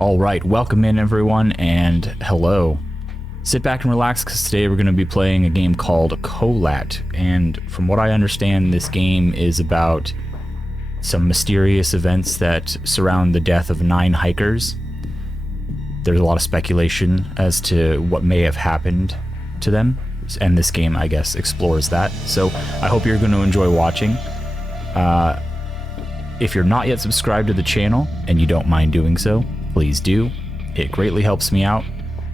All right, welcome in everyone, and hello. Sit back and relax, because today we're going to be playing a game called Kholat, and from what I understand, this game is about some mysterious events that surround the death of 9 hikers. There's a lot of speculation as to what may have happened to them, and this game, I guess, explores that. So I hope you're going to enjoy watching. If you're not yet subscribed to the channel, and you don't mind doing so, please do. It greatly helps me out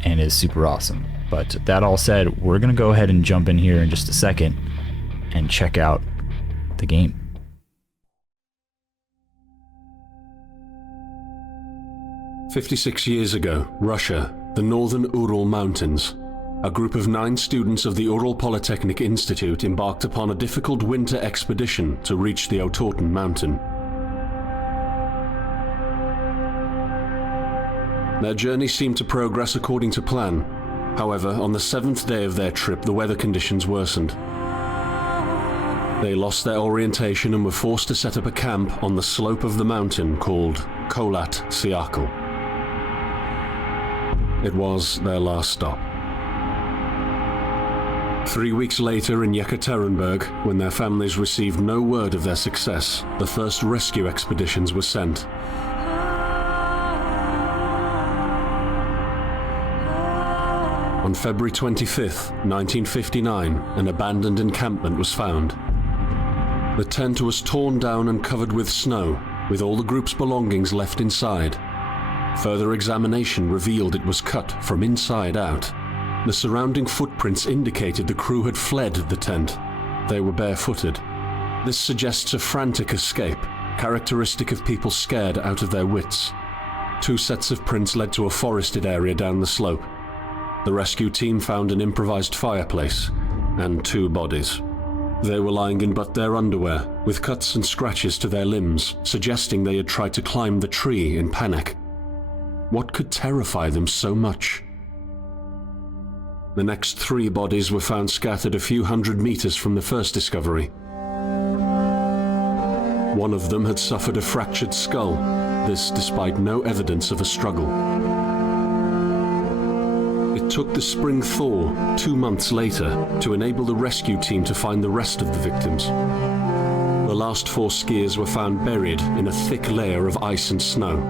and is super awesome. But that all said, we're going to go ahead and jump in here in just a second and check out the game. "56 years ago, Russia, the northern Ural Mountains. A group of 9 students of the Ural Polytechnic Institute embarked upon a difficult winter expedition to reach the Otorten mountain. Their journey seemed to progress according to plan. However, on the 7th day of their trip, the weather conditions worsened. They lost their orientation and were forced to set up a camp on the slope of the mountain called Kholat. It was their last stop. 3 weeks later in Yekaterinburg, when their families received no word of their success, the first rescue expeditions were sent. On February 25th, 1959, an abandoned encampment was found. The tent was torn down and covered with snow, with all the group's belongings left inside. Further examination revealed it was cut from inside out. The surrounding footprints indicated the crew had fled the tent. They were barefooted. This suggests a frantic escape, characteristic of people scared out of their wits. 2 sets of prints led to a forested area down the slope. The rescue team found an improvised fireplace and 2 bodies. They were lying in but their underwear, with cuts and scratches to their limbs, suggesting they had tried to climb the tree in panic. What could terrify them so much? The next 3 bodies were found scattered a few hundred meters from the first discovery. One of them had suffered a fractured skull, this despite no evidence of a struggle. It took the spring thaw 2 months later to enable the rescue team to find the rest of the victims. The last 4 skiers were found buried in a thick layer of ice and snow.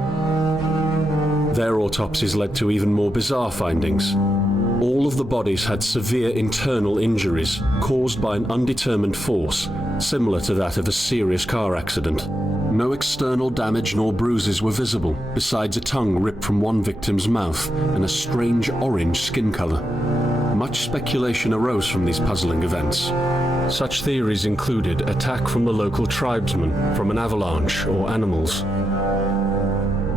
Their autopsies led to even more bizarre findings. All of the bodies had severe internal injuries caused by an undetermined force, similar to that of a serious car accident. No external damage nor bruises were visible, besides a tongue ripped from one victim's mouth and a strange orange skin color. Much speculation arose from these puzzling events. Such theories included attack from the local tribesmen, from an avalanche, or animals.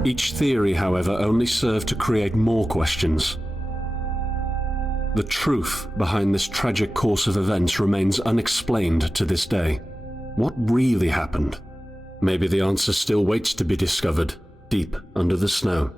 Each theory, however, only served to create more questions. The truth behind this tragic course of events remains unexplained to this day. What really happened? Maybe the answer still waits to be discovered, deep under the snow.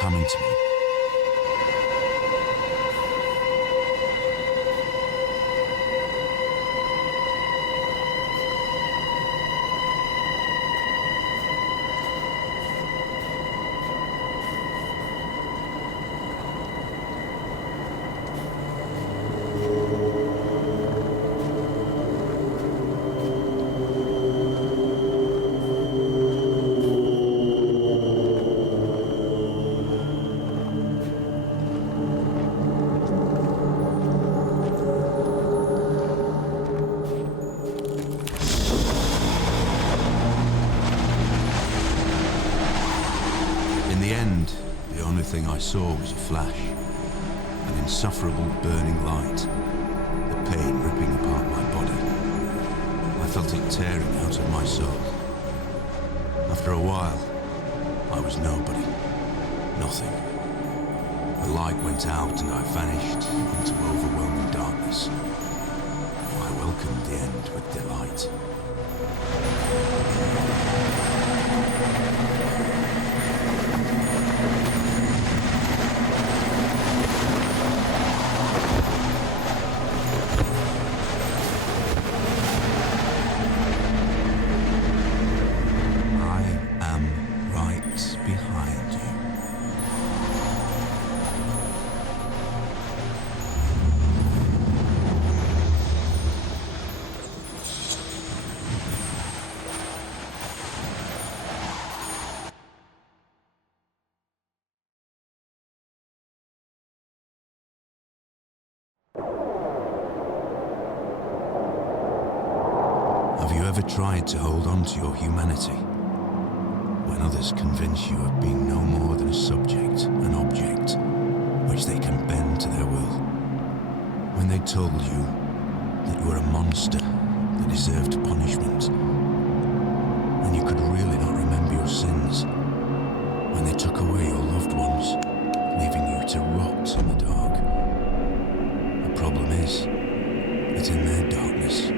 coming to me. I saw was a flash, an insufferable burning light, the pain ripping apart my body. I felt it tearing out of my soul. After a while, I was nobody, nothing. The light went out and I vanished into overwhelming darkness. I welcomed the end with delight. Have you ever tried to hold on to your humanity when others convince you of being no more than a subject, an object, which they can bend to their will? When they told you that you were a monster that deserved punishment, and you could really not remember your sins? When they took away your loved ones, leaving you to rot in the dark? The problem is that in their darkness,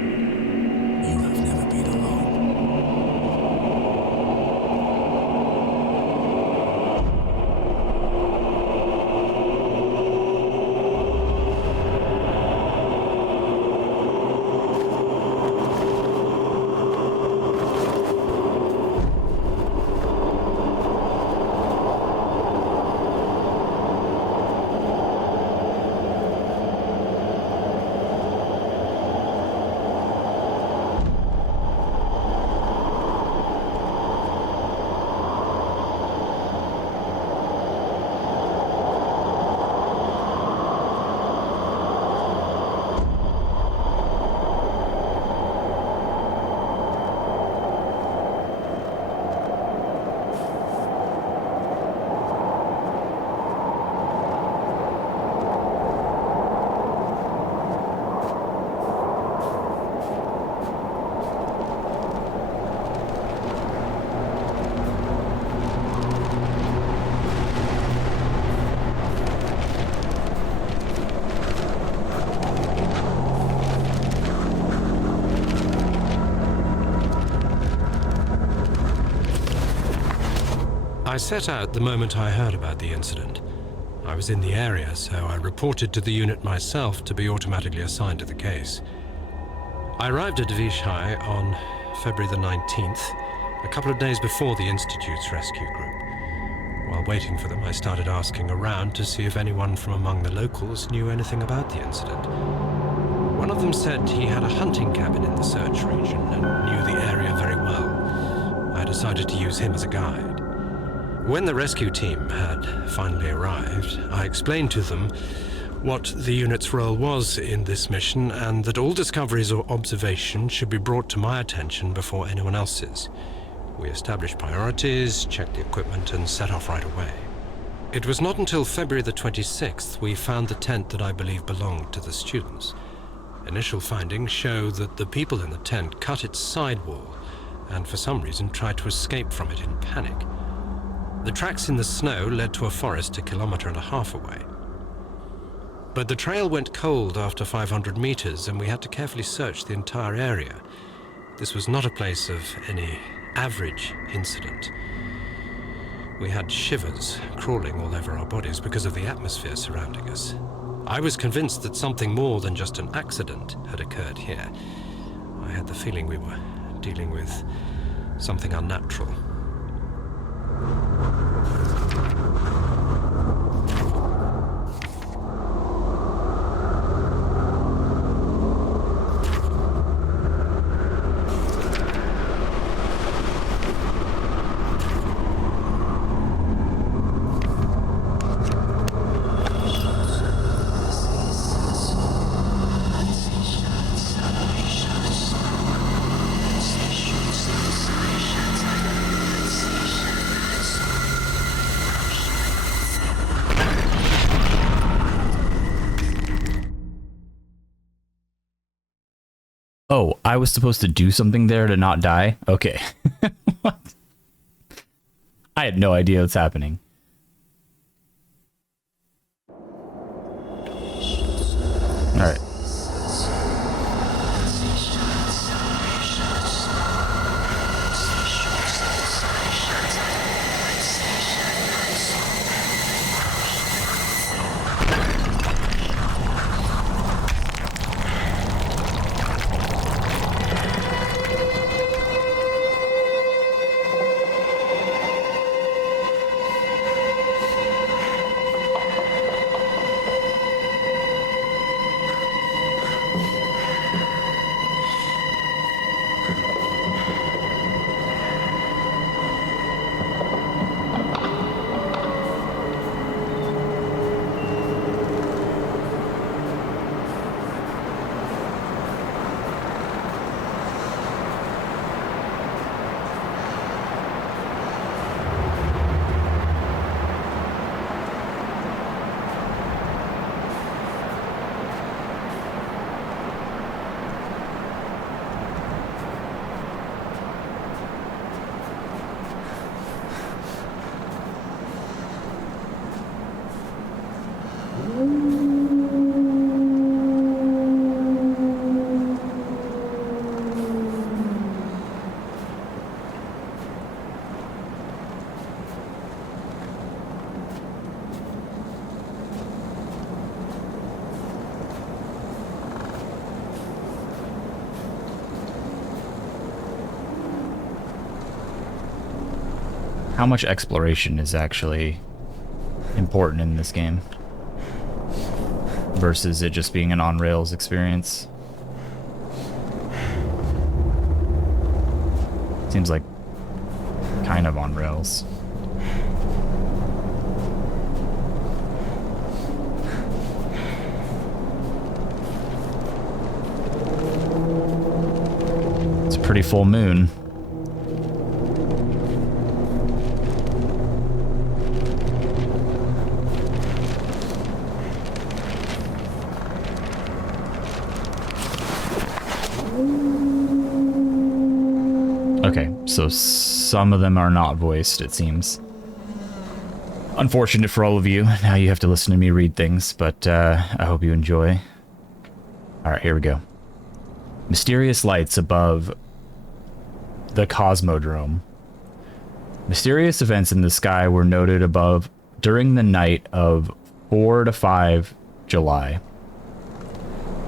you have never been alone. I set out the moment I heard about the incident. I was in the area, so I reported to the unit myself to be automatically assigned to the case. I arrived at Vishai on February the 19th, a couple of days before the Institute's rescue group. While waiting for them, I started asking around to see if anyone from among the locals knew anything about the incident. One of them said he had a hunting cabin in the search region and knew the area very well. I decided to use him as a guide. When the rescue team had finally arrived, I explained to them what the unit's role was in this mission and that all discoveries or observations should be brought to my attention before anyone else's. We established priorities, checked the equipment, and set off right away. It was not until February the 26th we found the tent that I believe belonged to the students. Initial findings show that the people in the tent cut its sidewall and for some reason tried to escape from it in panic. The tracks in the snow led to a forest 1.5 kilometers away. But the trail went cold after 500 meters and we had to carefully search the entire area. This was not a place of any average incident. We had shivers crawling all over our bodies because of the atmosphere surrounding us. I was convinced that something more than just an accident had occurred here. I had the feeling we were dealing with something unnatural. Oh, I was supposed to do something there to not die? Okay. What? I had no idea what's happening. Alright. How much exploration is actually important in this game versus it just being an on-rails experience? Seems like kind of on rails. It's a pretty full moon. Okay, so some of them are not voiced, it seems. Unfortunate for all of you. Now you have to listen to me read things, but I hope you enjoy. Alright, here we go. Mysterious lights above the Cosmodrome. Mysterious events in the sky were noted above during the night of 4 to 5 July.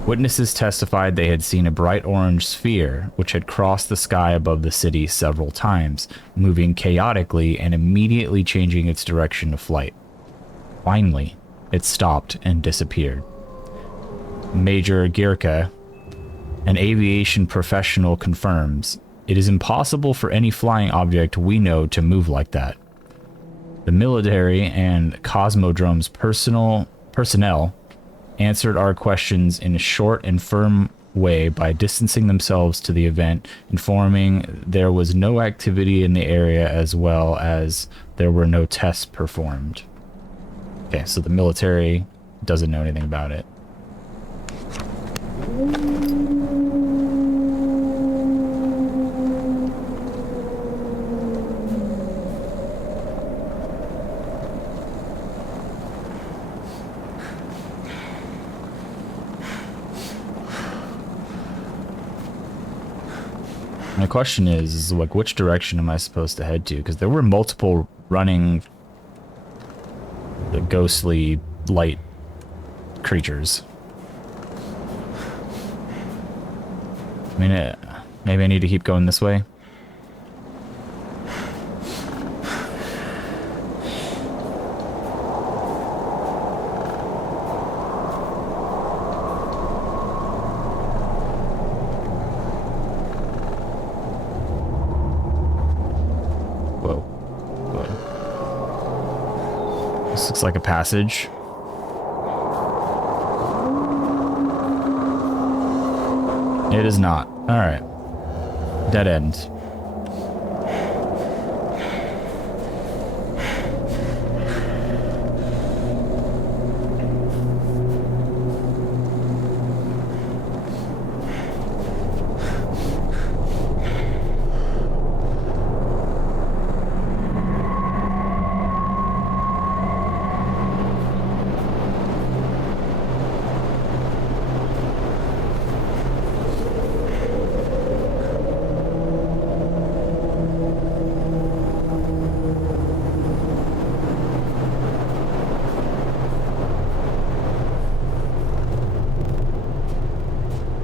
Witnesses testified they had seen a bright orange sphere which had crossed the sky above the city several times, moving chaotically and immediately changing its direction of flight. Finally, it stopped and disappeared. Major Girka, an aviation professional, confirms it is impossible for any flying object we know to move like that. The military and Cosmodrome's personnel answered our questions in a short and firm way by distancing themselves to the event, informing there was no activity in the area as well as there were no tests performed. Okay, so the military doesn't know anything about it. My question is like, which direction am I supposed to head to? Because there were multiple running the ghostly light creatures. I mean, maybe I need to keep going this way. This looks like a passage. It is not. Alright. Dead end.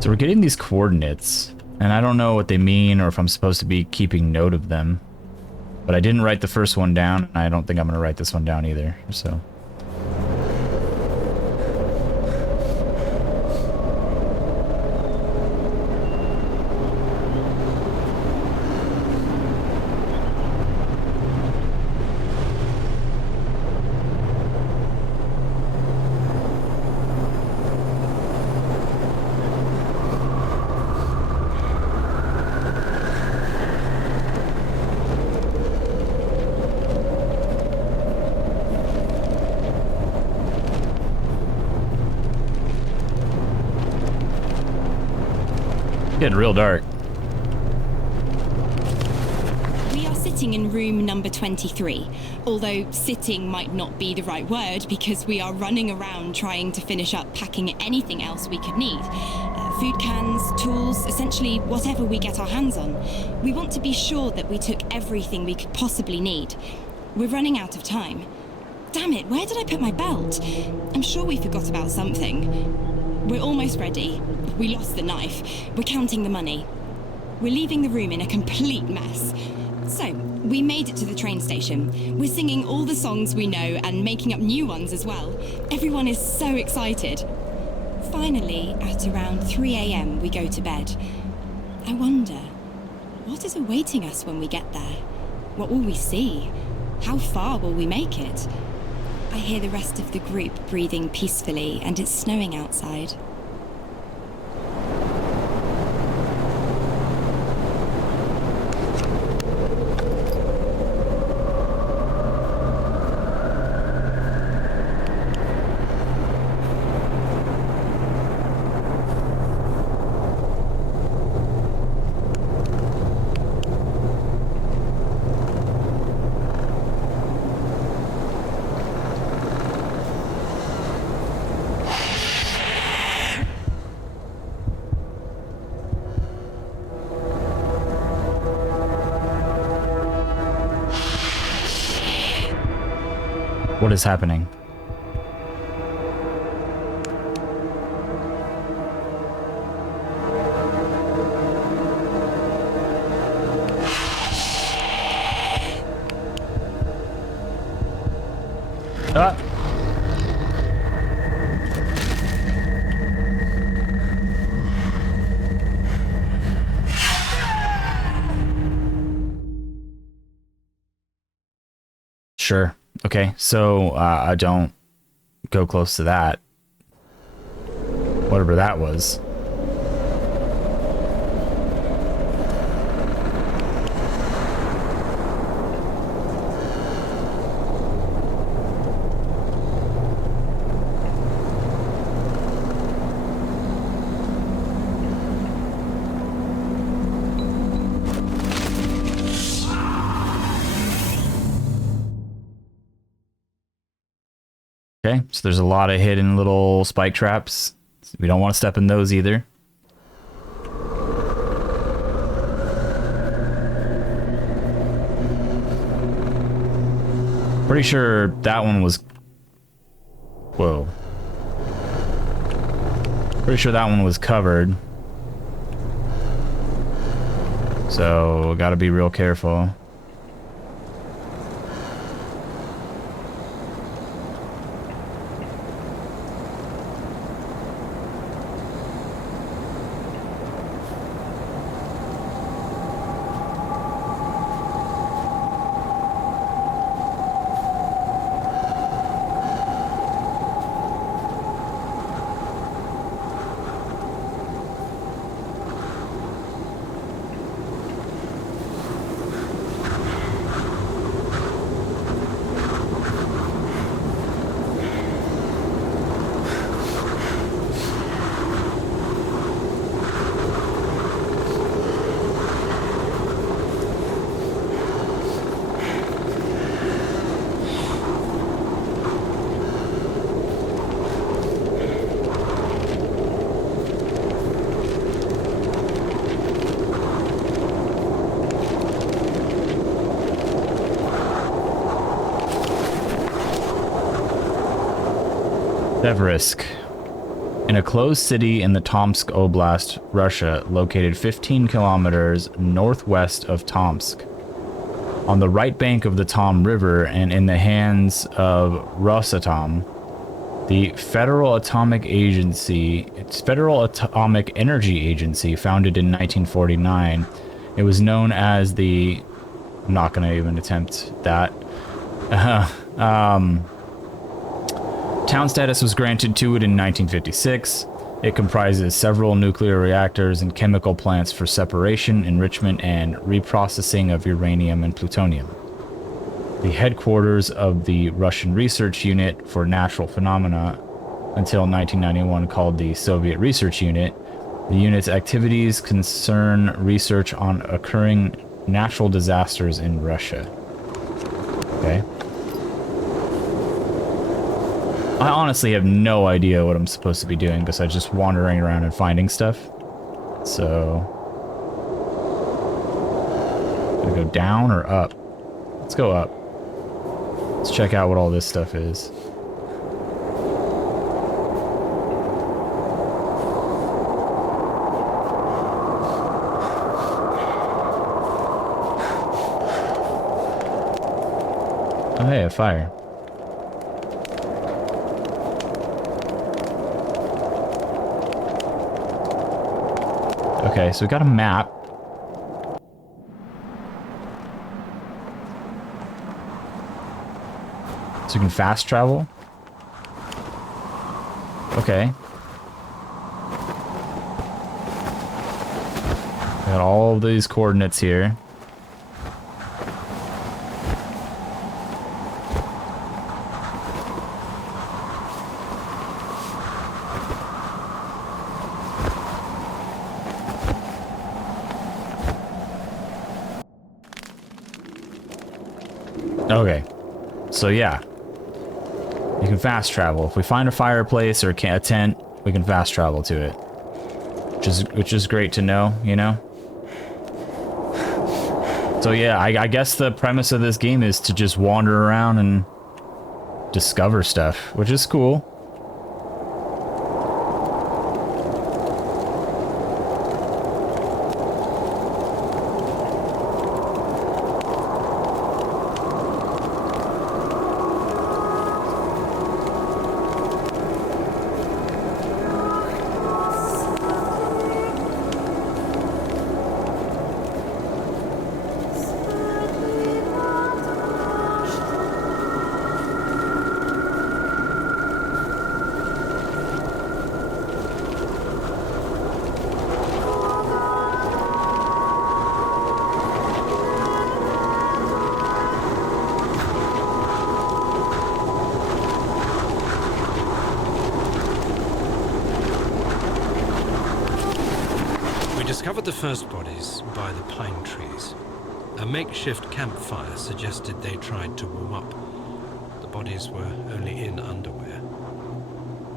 So we're getting these coordinates, and I don't know what they mean or if I'm supposed to be keeping note of them. But I didn't write the first one down, and I don't think I'm going to write this one down either, so... Getting real dark. We are sitting in room number 23, although sitting might not be the right word because we are running around trying to finish up packing anything else we could need. Food cans, tools, essentially whatever we get our hands on. We want to be sure that we took everything we could possibly need. We're running out of time. Damn it, where did I put my belt? I'm sure we forgot about something. We're almost ready. We lost the knife. We're counting the money. We're leaving the room in a complete mess. So, we made it to the train station. We're singing all the songs we know and making up new ones as well. Everyone is so excited. Finally, at around 3 a.m, we go to bed. I wonder, what is awaiting us when we get there? What will we see? How far will we make it? I hear the rest of the group breathing peacefully, and it's snowing outside. What is happening? Ah! Sure. Okay, so I don't go close to that. Whatever that was. Okay, so there's a lot of hidden little spike traps. We don't want to step in those either. Pretty sure that one was... Whoa. Pretty sure that one was covered. So, gotta be real careful. Severisk. In a closed city in the Tomsk Oblast, Russia, located 15 kilometers northwest of Tomsk. On the right bank of the Tom River and in the hands of Rosatom, the Federal Atomic Energy Agency, founded in 1949. It was known as the... I'm not going to even attempt that. Town status was granted to it in 1956. It comprises several nuclear reactors and chemical plants for separation, enrichment, and reprocessing of uranium and plutonium. The headquarters of the Russian Research Unit for Natural Phenomena, until 1991 called the Soviet Research Unit. The unit's activities concern research on occurring natural disasters in Russia. Okay. I honestly have no idea what I'm supposed to be doing besides just wandering around and finding stuff. So... gonna go down or up? Let's go up. Let's check out what all this stuff is. Oh hey, a fire. Okay, so we got a map. So we can fast travel. Okay. Got all of these coordinates here. Okay, so yeah, you can fast travel. If we find a fireplace or a tent, we can fast travel to it, which is great to know, you know. So yeah, I guess the premise of this game is to just wander around and discover stuff, which is cool. Discovered the first bodies by the pine trees. A makeshift campfire suggested they tried to warm up. The bodies were only in underwear.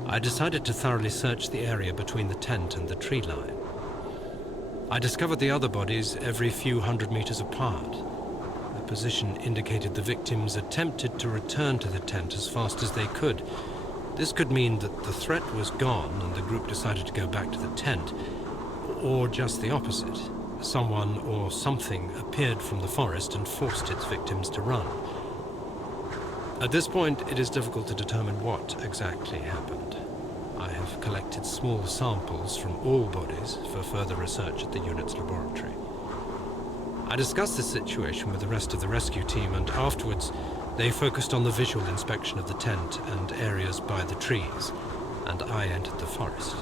I decided to thoroughly search the area between the tent and the tree line. I discovered the other bodies every few hundred meters apart. The position indicated the victims attempted to return to the tent as fast as they could. This could mean that the threat was gone and the group decided to go back to the tent, or just the opposite. Someone or something appeared from the forest and forced its victims to run. At this point, it is difficult to determine what exactly happened. I have collected small samples from all bodies for further research at the unit's laboratory. I discussed this situation with the rest of the rescue team, and afterwards they focused on the visual inspection of the tent and areas by the trees, and I entered the forest.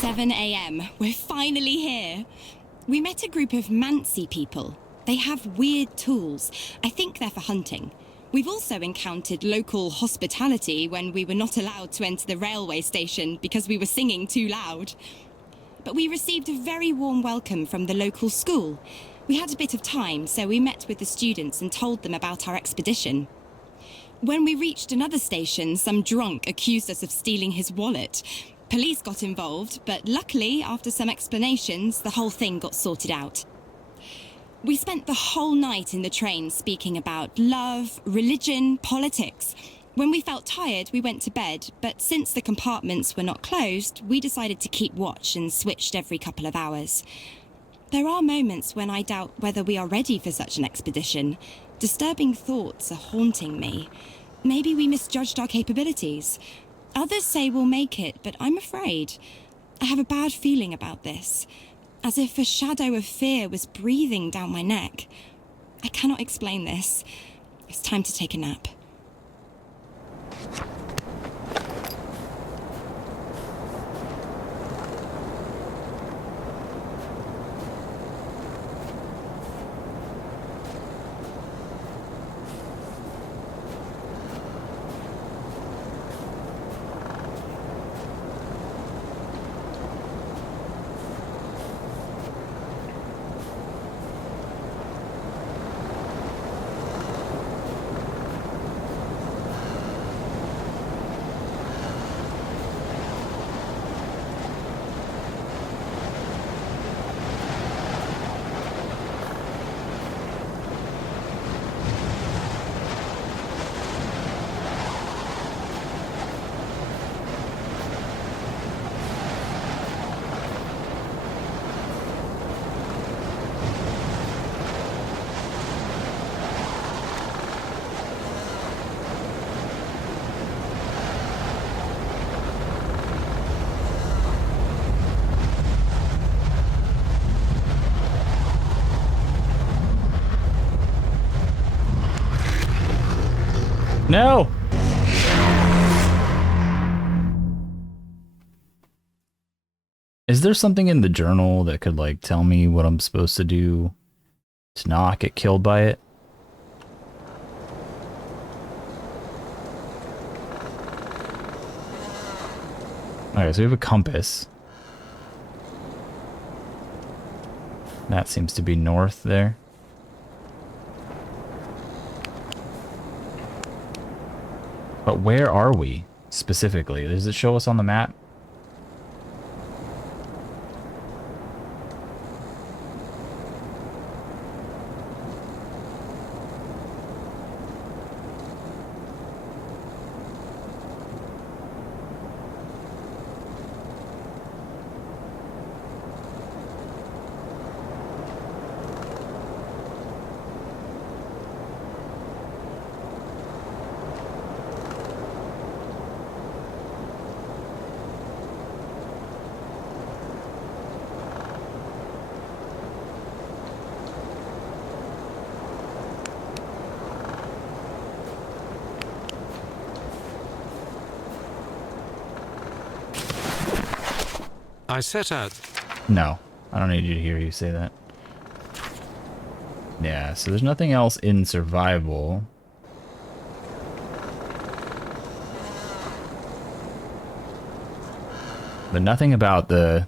"7 a.m. We're finally here. We met a group of Mansi people. They have weird tools. I think they're for hunting. We've also encountered local hospitality when we were not allowed to enter the railway station because we were singing too loud. But we received a very warm welcome from the local school. We had a bit of time, so we met with the students and told them about our expedition. When we reached another station, some drunk accused us of stealing his wallet. Police got involved, but luckily, after some explanations, the whole thing got sorted out. We spent the whole night in the train speaking about love, religion, politics. When we felt tired, we went to bed, but since the compartments were not closed, we decided to keep watch and switched every couple of hours. There are moments when I doubt whether we are ready for such an expedition. Disturbing thoughts are haunting me. Maybe we misjudged our capabilities. Others say we'll make it, but I'm afraid. I have a bad feeling about this, as if a shadow of fear was breathing down my neck. I cannot explain this. It's time to take a nap. No! Is there something in the journal that could, like, tell me what I'm supposed to do to not get killed by it? Okay, so we have a compass. That seems to be north there. But where are we, specifically? Does it show us on the map? I set out. No, I don't need you to hear you say that. Yeah, so there's nothing else in survival. But nothing about the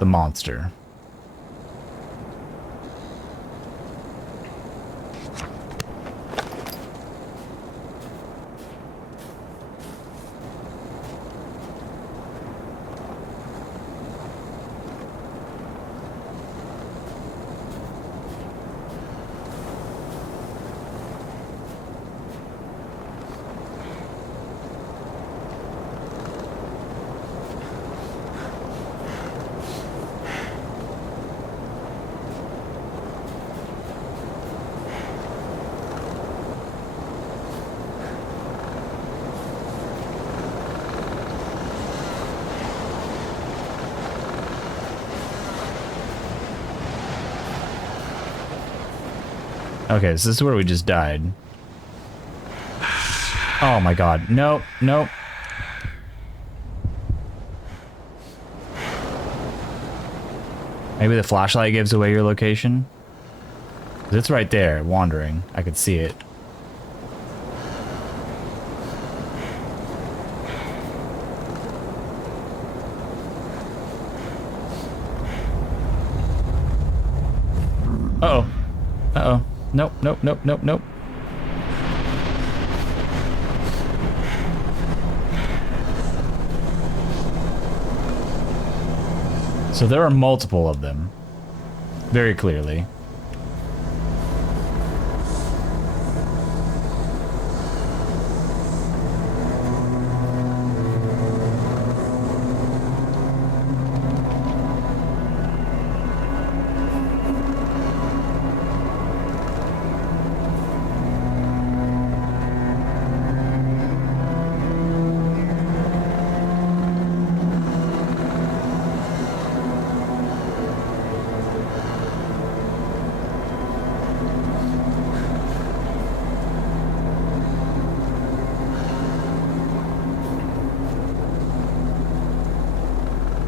monster. Okay, so this is where we just died. Oh my god. Nope, nope. Maybe the flashlight gives away your location? It's right there, wandering. I could see it. Uh-oh. Uh-oh. Nope, nope, nope, nope, nope. So there are multiple of them. Very clearly.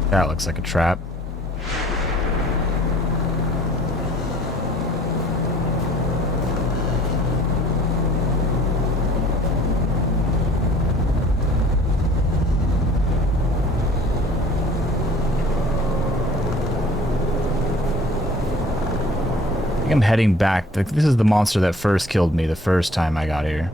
That looks like a trap. I think I'm heading back. This is the monster that first killed me the first time I got here.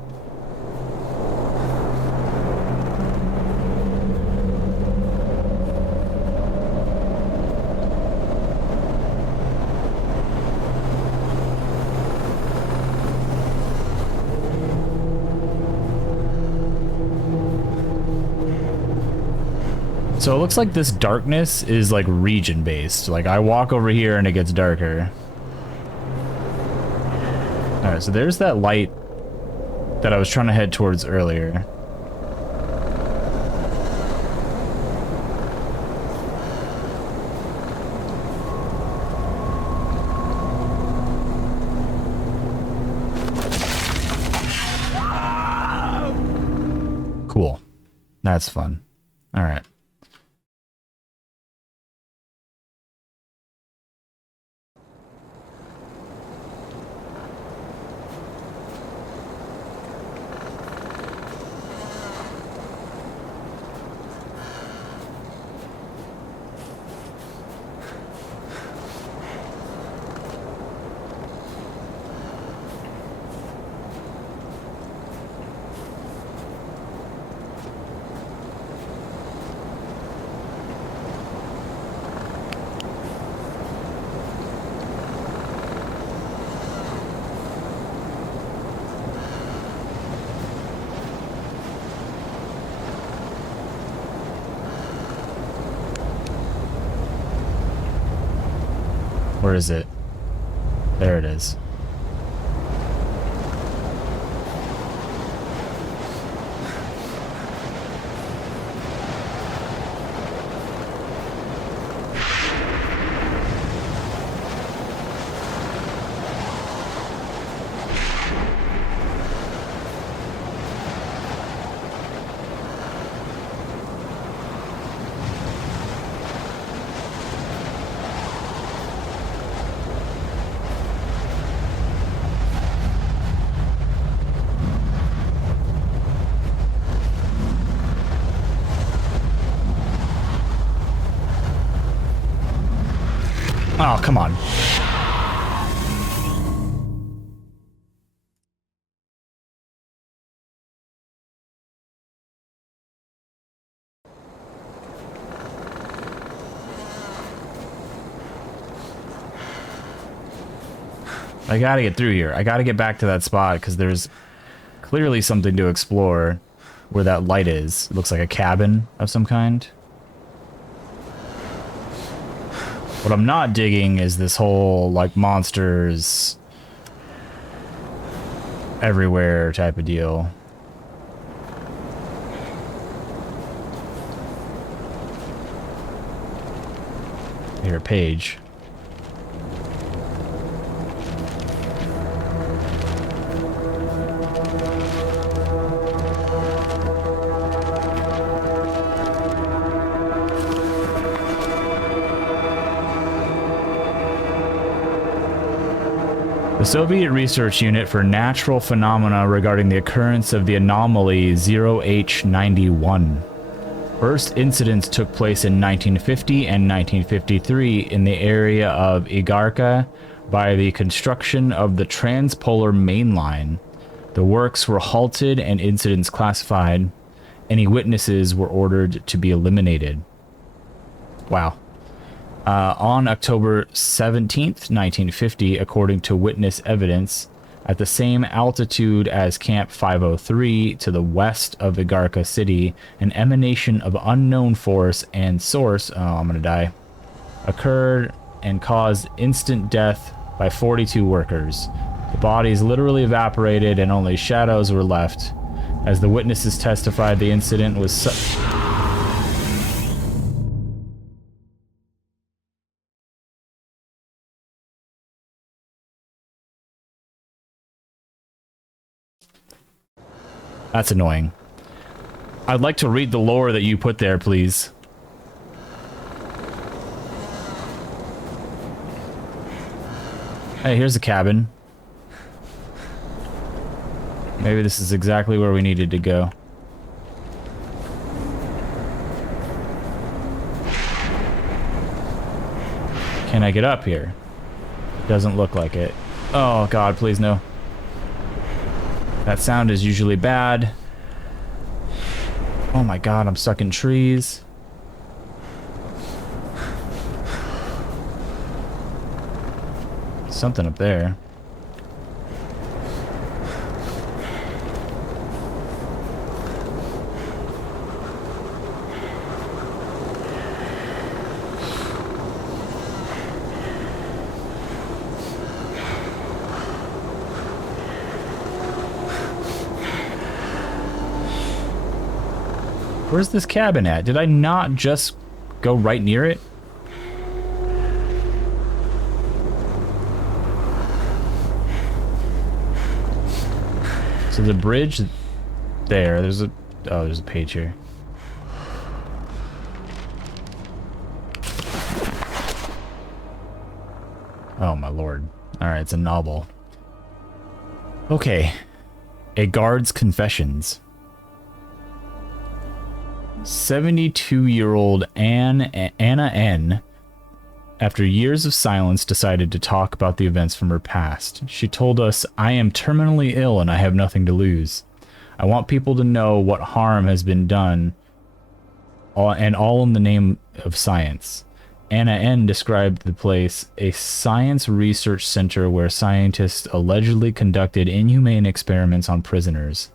So it looks like this darkness is like region based. Like I walk over here and it gets darker. Alright, so there's that light that I was trying to head towards earlier. That's fun. All right. Where is it? There it is. Oh, come on. I gotta get through here. I gotta get back to that spot because there's clearly something to explore where that light is. It looks like a cabin of some kind. What I'm not digging is this whole, like, monsters everywhere type of deal. Here, page. The Soviet Research Unit for Natural Phenomena regarding the occurrence of the anomaly 0H91. First incidents took place in 1950 and 1953 in the area of Igarka by the construction of the Transpolar Main Line. The works were halted and incidents classified. Any witnesses were ordered to be eliminated. Wow. On October 17th, 1950, according to witness evidence, at the same altitude as Camp 503 to the west of Igarka City, an emanation of unknown force and source, oh, I'm gonna die, occurred and caused instant death by 42 workers. The bodies literally evaporated and only shadows were left. As the witnesses testified, the incident was That's annoying. I'd like to read the lore that you put there, please. Hey, here's a cabin. Maybe this is exactly where we needed to go. Can I get up here? Doesn't look like it. Oh god, please no. That sound is usually bad. Oh my god, I'm stuck in trees. Something up there. Where's this cabin at? Did I not just go right near it? So the bridge there, there's a page here. Oh my lord. Alright, it's a novel. Okay. A Guard's Confessions. 72-year-old Anna N., after years of silence, decided to talk about the events from her past. She told us, "I am terminally ill and I have nothing to lose. I want people to know what harm has been done, and all in the name of science." Anna N. described the place a science research center where scientists allegedly conducted inhumane experiments on prisoners.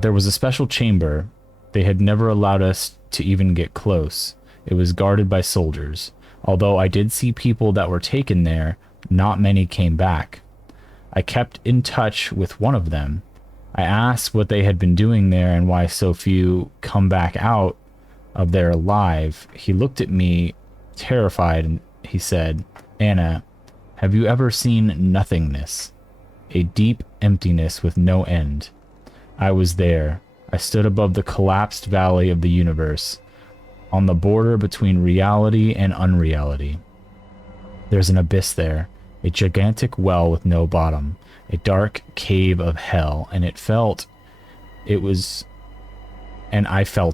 There was a special chamber. They had never allowed us to even get close. It was guarded by soldiers. Although I did see people that were taken there, not many came back. I kept in touch with one of them. I asked what they had been doing there and why so few come back out of there alive. He looked at me, terrified, and he said, "Anna, have you ever seen nothingness? A deep emptiness with no end." I was there. I stood above the collapsed valley of the universe, on the border between reality and unreality. There's an abyss there, a gigantic well with no bottom, a dark cave of hell, and I felt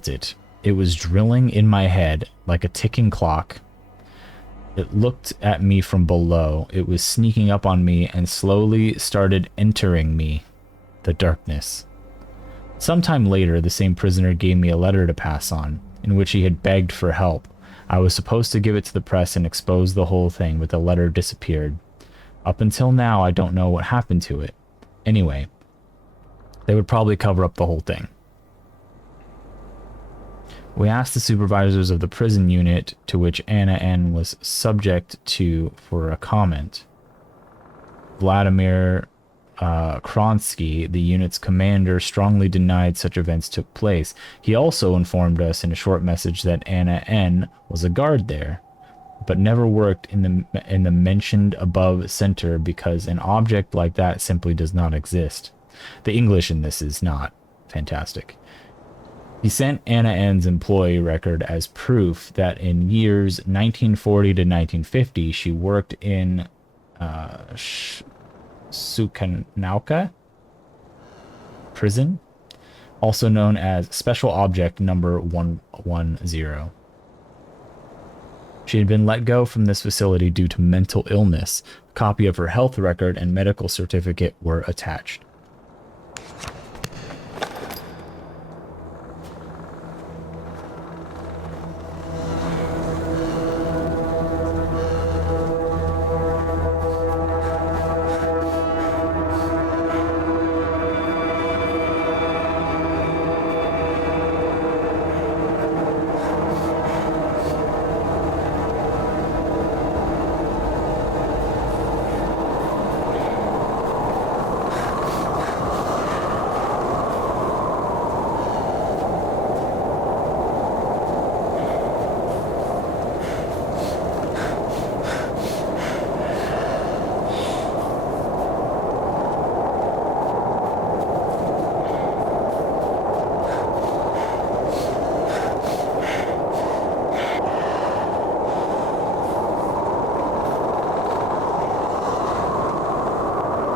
it. It was drilling in my head like a ticking clock. It looked at me from below. It was sneaking up on me and slowly started entering me, the darkness. Sometime later, the same prisoner gave me a letter to pass on, in which he had begged for help. I was supposed to give it to the press and expose the whole thing, but the letter disappeared. Up until now, I don't know what happened to it. Anyway, they would probably cover up the whole thing. We asked the supervisors of the prison unit to which Anna N. was subject to for a comment. Vladimir Kronsky, the unit's commander, strongly denied such events took place. He also informed us in a short message that Anna N. was a guard there, but never worked in the mentioned above center because an object like that simply does not exist. The English in this is not fantastic. He sent Anna N.'s employee record as proof that in years 1940 to 1950 she worked in Sukhanauka prison, also known as Special Object Number 110. She had been let go from this facility due to mental illness. A copy of her health record and medical certificate were attached.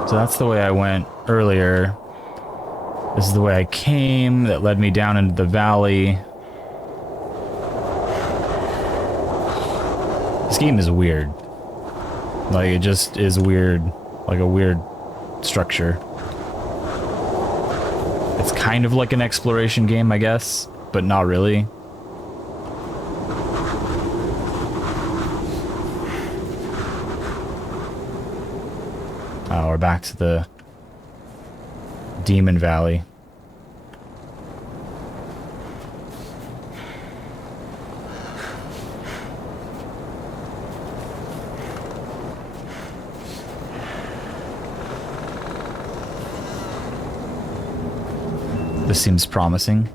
So that's the way I went earlier. This is the way I came that led me down into the valley. This game is weird. Like, it just is weird. Like a weird structure. It's kind of like an exploration game, I guess, but not really. We're back to the Demon Valley. This seems promising.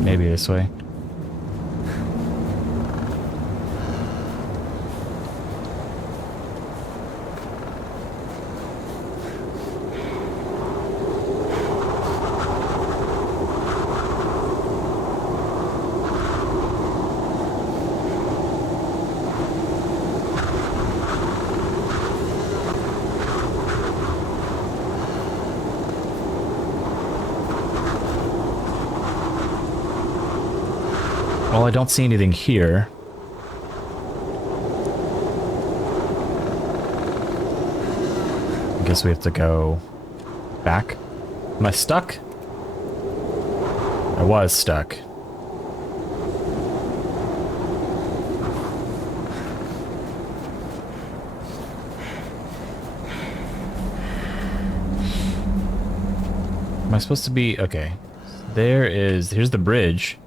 Maybe this way. Well, I don't see anything here. I guess we have to go back. Am I stuck? I was stuck. Am I supposed to be... Okay. Here's the bridge.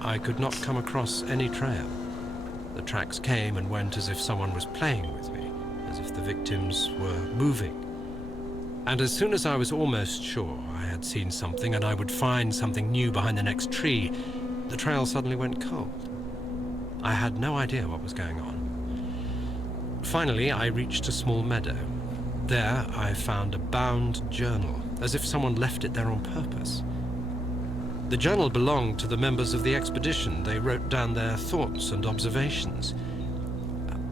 I could not come across any trail. The tracks came and went as if someone was playing with me, as if the victims were moving. And as soon as I was almost sure I had seen something and I would find something new behind the next tree, the trail suddenly went cold. I had no idea what was going on. Finally, I reached a small meadow. There, I found a bound journal, as if someone left it there on purpose. The journal belonged to the members of the expedition. They wrote down their thoughts and observations.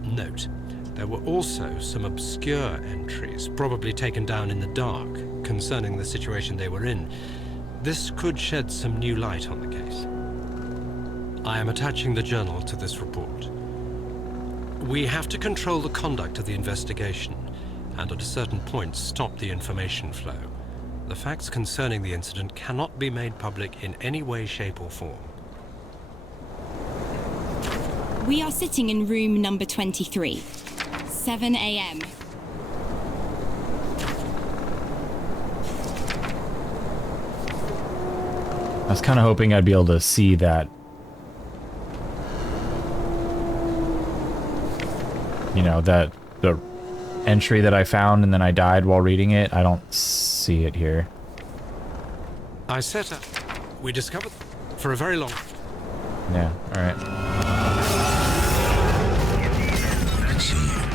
Note, there were also some obscure entries, probably taken down in the dark, concerning the situation they were in. This could shed some new light on the case. I am attaching the journal to this report. We have to control the conduct of the investigation, and at a certain point stop the information flow. The facts concerning the incident cannot be made public in any way, shape, or form. We are sitting in room number 23. 7 a.m. I was kind of hoping I'd be able to see that. You know, the entry that I found and then I died while reading it. I don't see it here. I set up. We discovered for a very long... Yeah, alright. I can see you.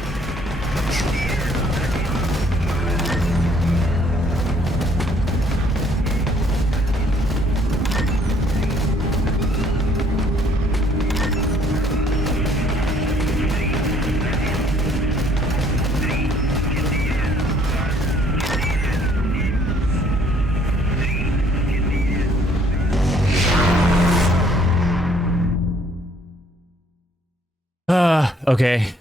Okay.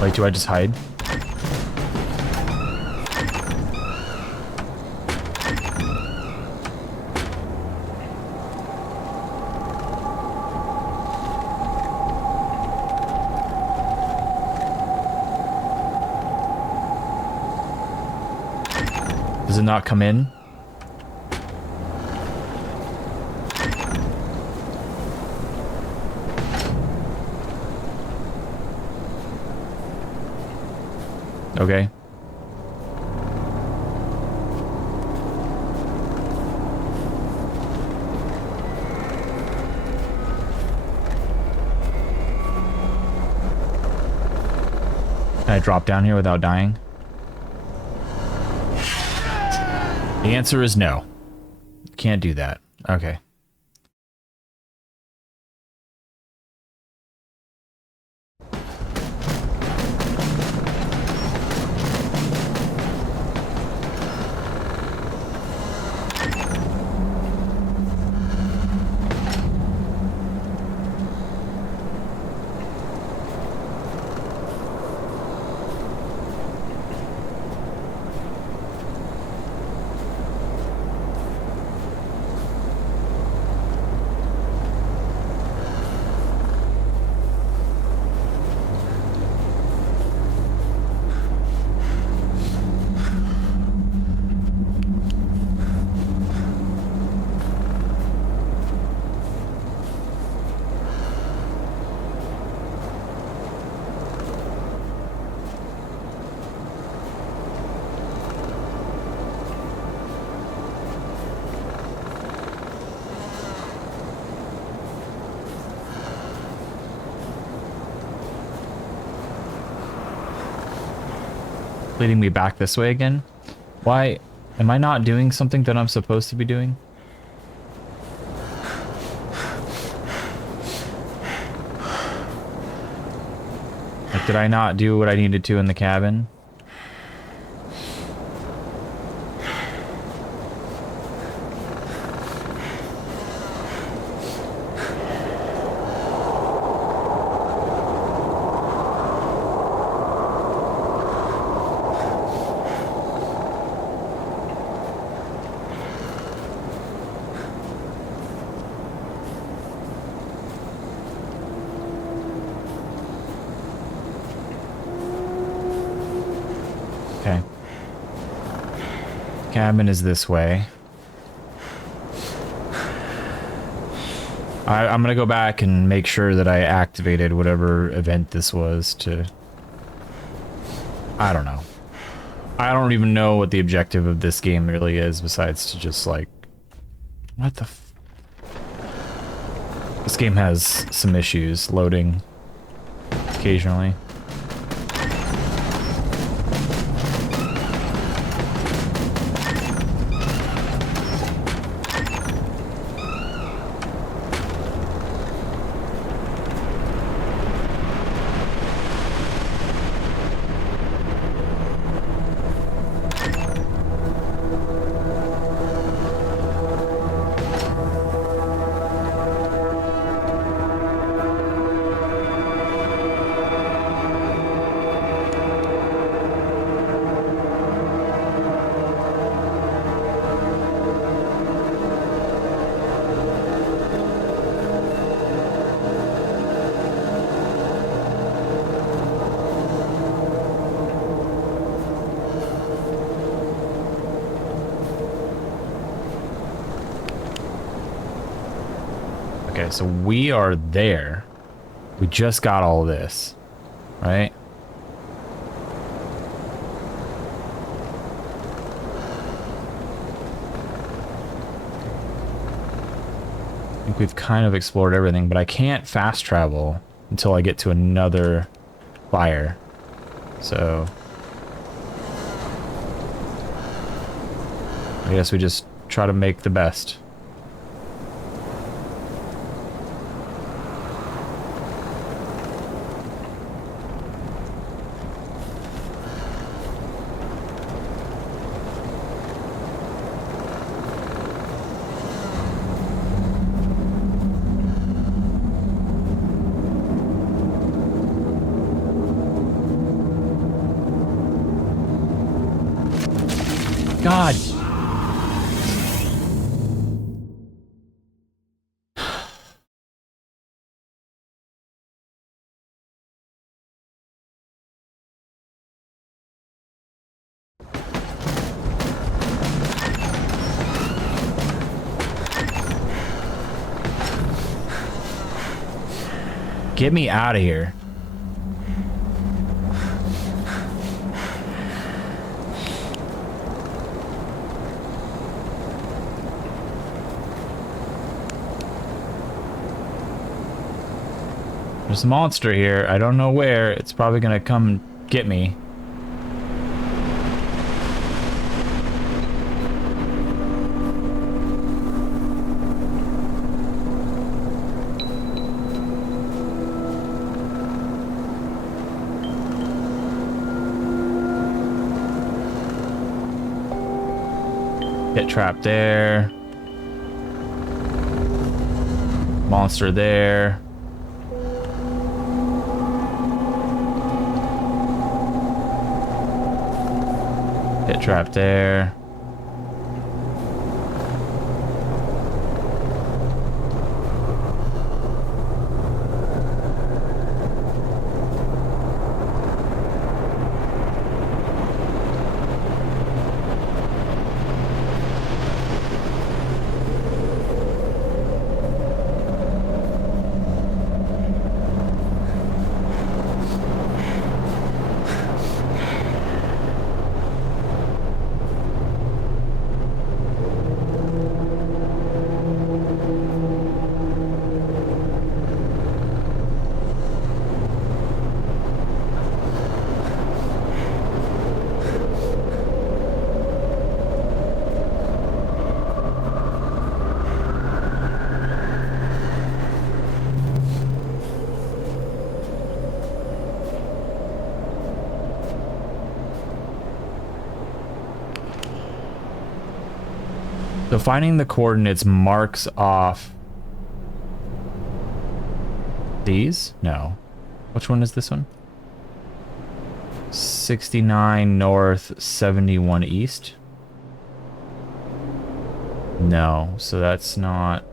Wait, do I just hide? Does it not come in? Okay. Can I drop down here without dying? The answer is no. Can't do that. Okay. leading me back this way again. Why am I not doing something that I'm supposed to be doing? Like, did I not do what I needed to in the cabin? Okay. Cabin is this way. I'm gonna go back and make sure that I activated whatever event this was to... I don't know. I don't even know what the objective of this game really is, besides to just like... What the f... This game has some issues loading occasionally. Okay, so we are there. We just got all this, right? I think we've kind of explored everything, but I can't fast travel until I get to another fire. So I guess we just try to make the best. God. Get me out of here. There's a monster here. I don't know where. It's probably gonna come get me. Get trapped there. Monster there. Get trapped there. So finding the coordinates marks off these? No. Which one is this one? 69 north, 71 east? No, so that's not...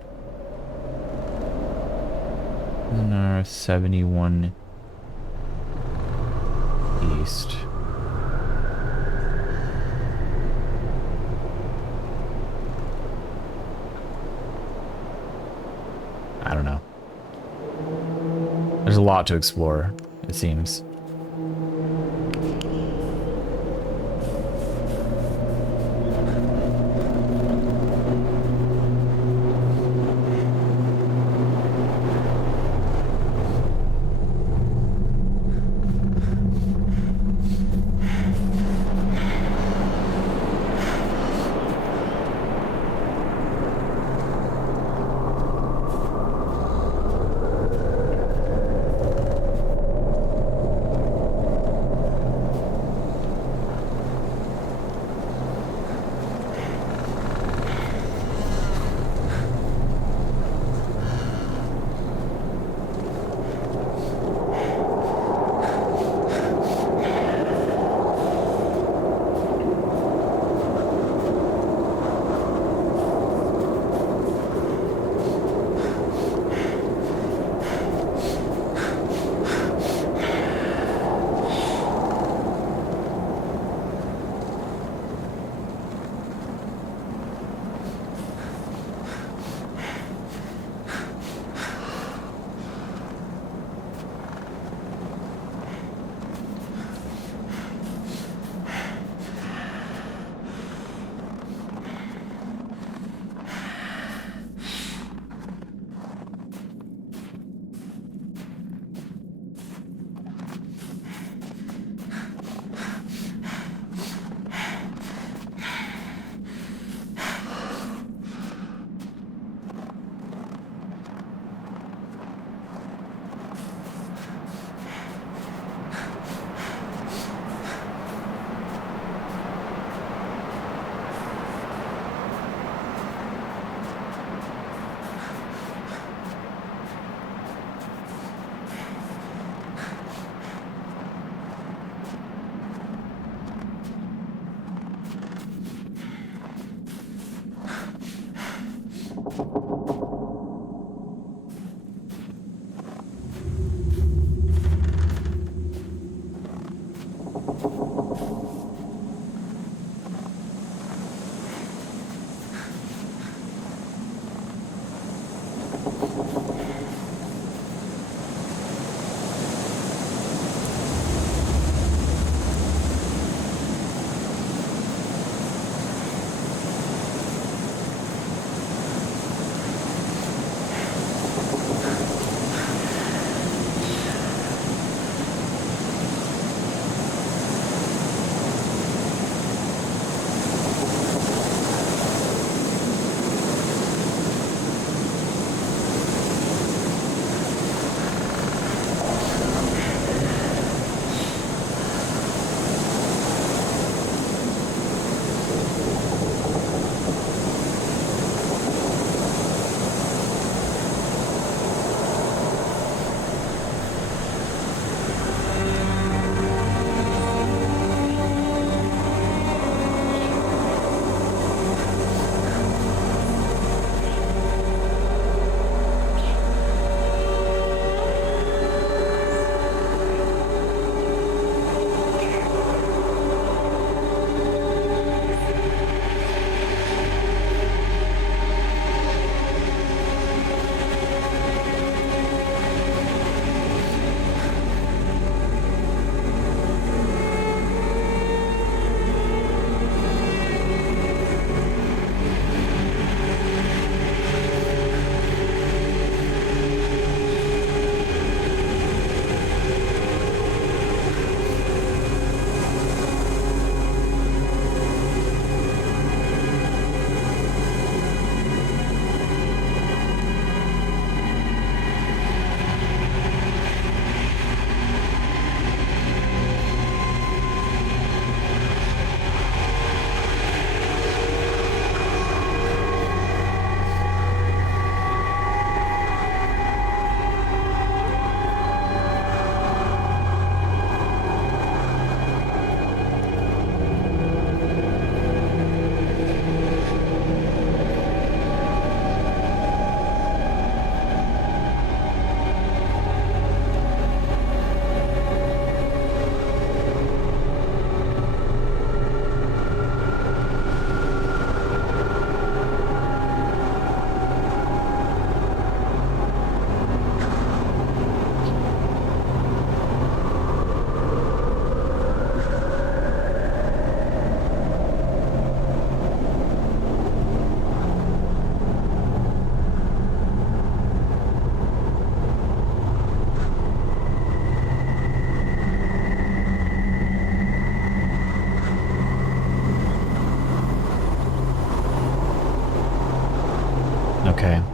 North, 71 east. I don't know. There's a lot to explore, it seems.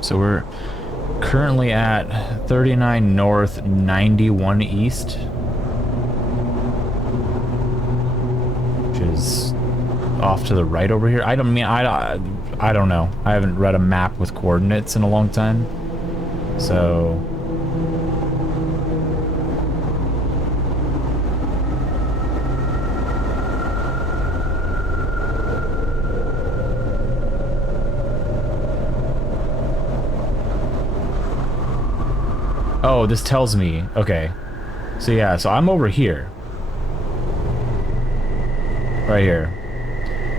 So we're currently at 39 north, 91 east. Which is off to the right over here. I don't know. I haven't read a map with coordinates in a long time. So oh, this tells me. Okay. So yeah, so I'm over here. Right here.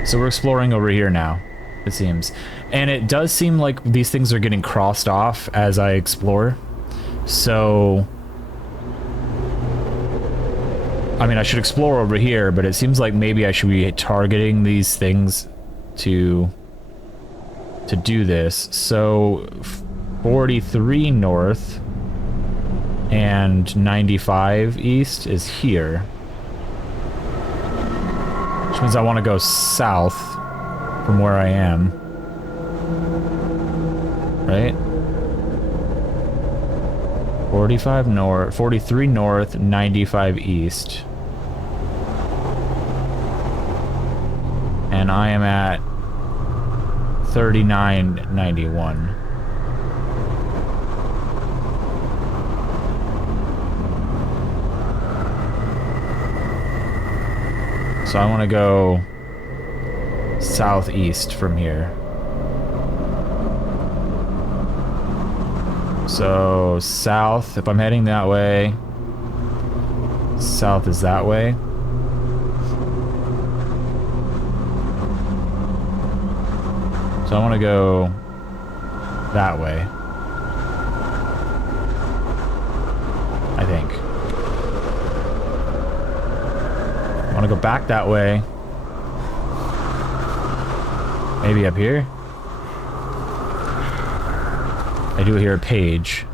So we're exploring over here now, it seems. And it does seem like these things are getting crossed off as I explore. So I mean, I should explore over here, but it seems like maybe I should be targeting these things to do this. So 43 north and 95 east is here, which means I want to go south from where I am, right? 45 north, 43 north, 95 east, and I am at 3991. So I want to go southeast from here. So south, if I'm heading that way, south is that way. So I want to go that way, I think. I want to go back that way. Maybe up here? I do hear a page.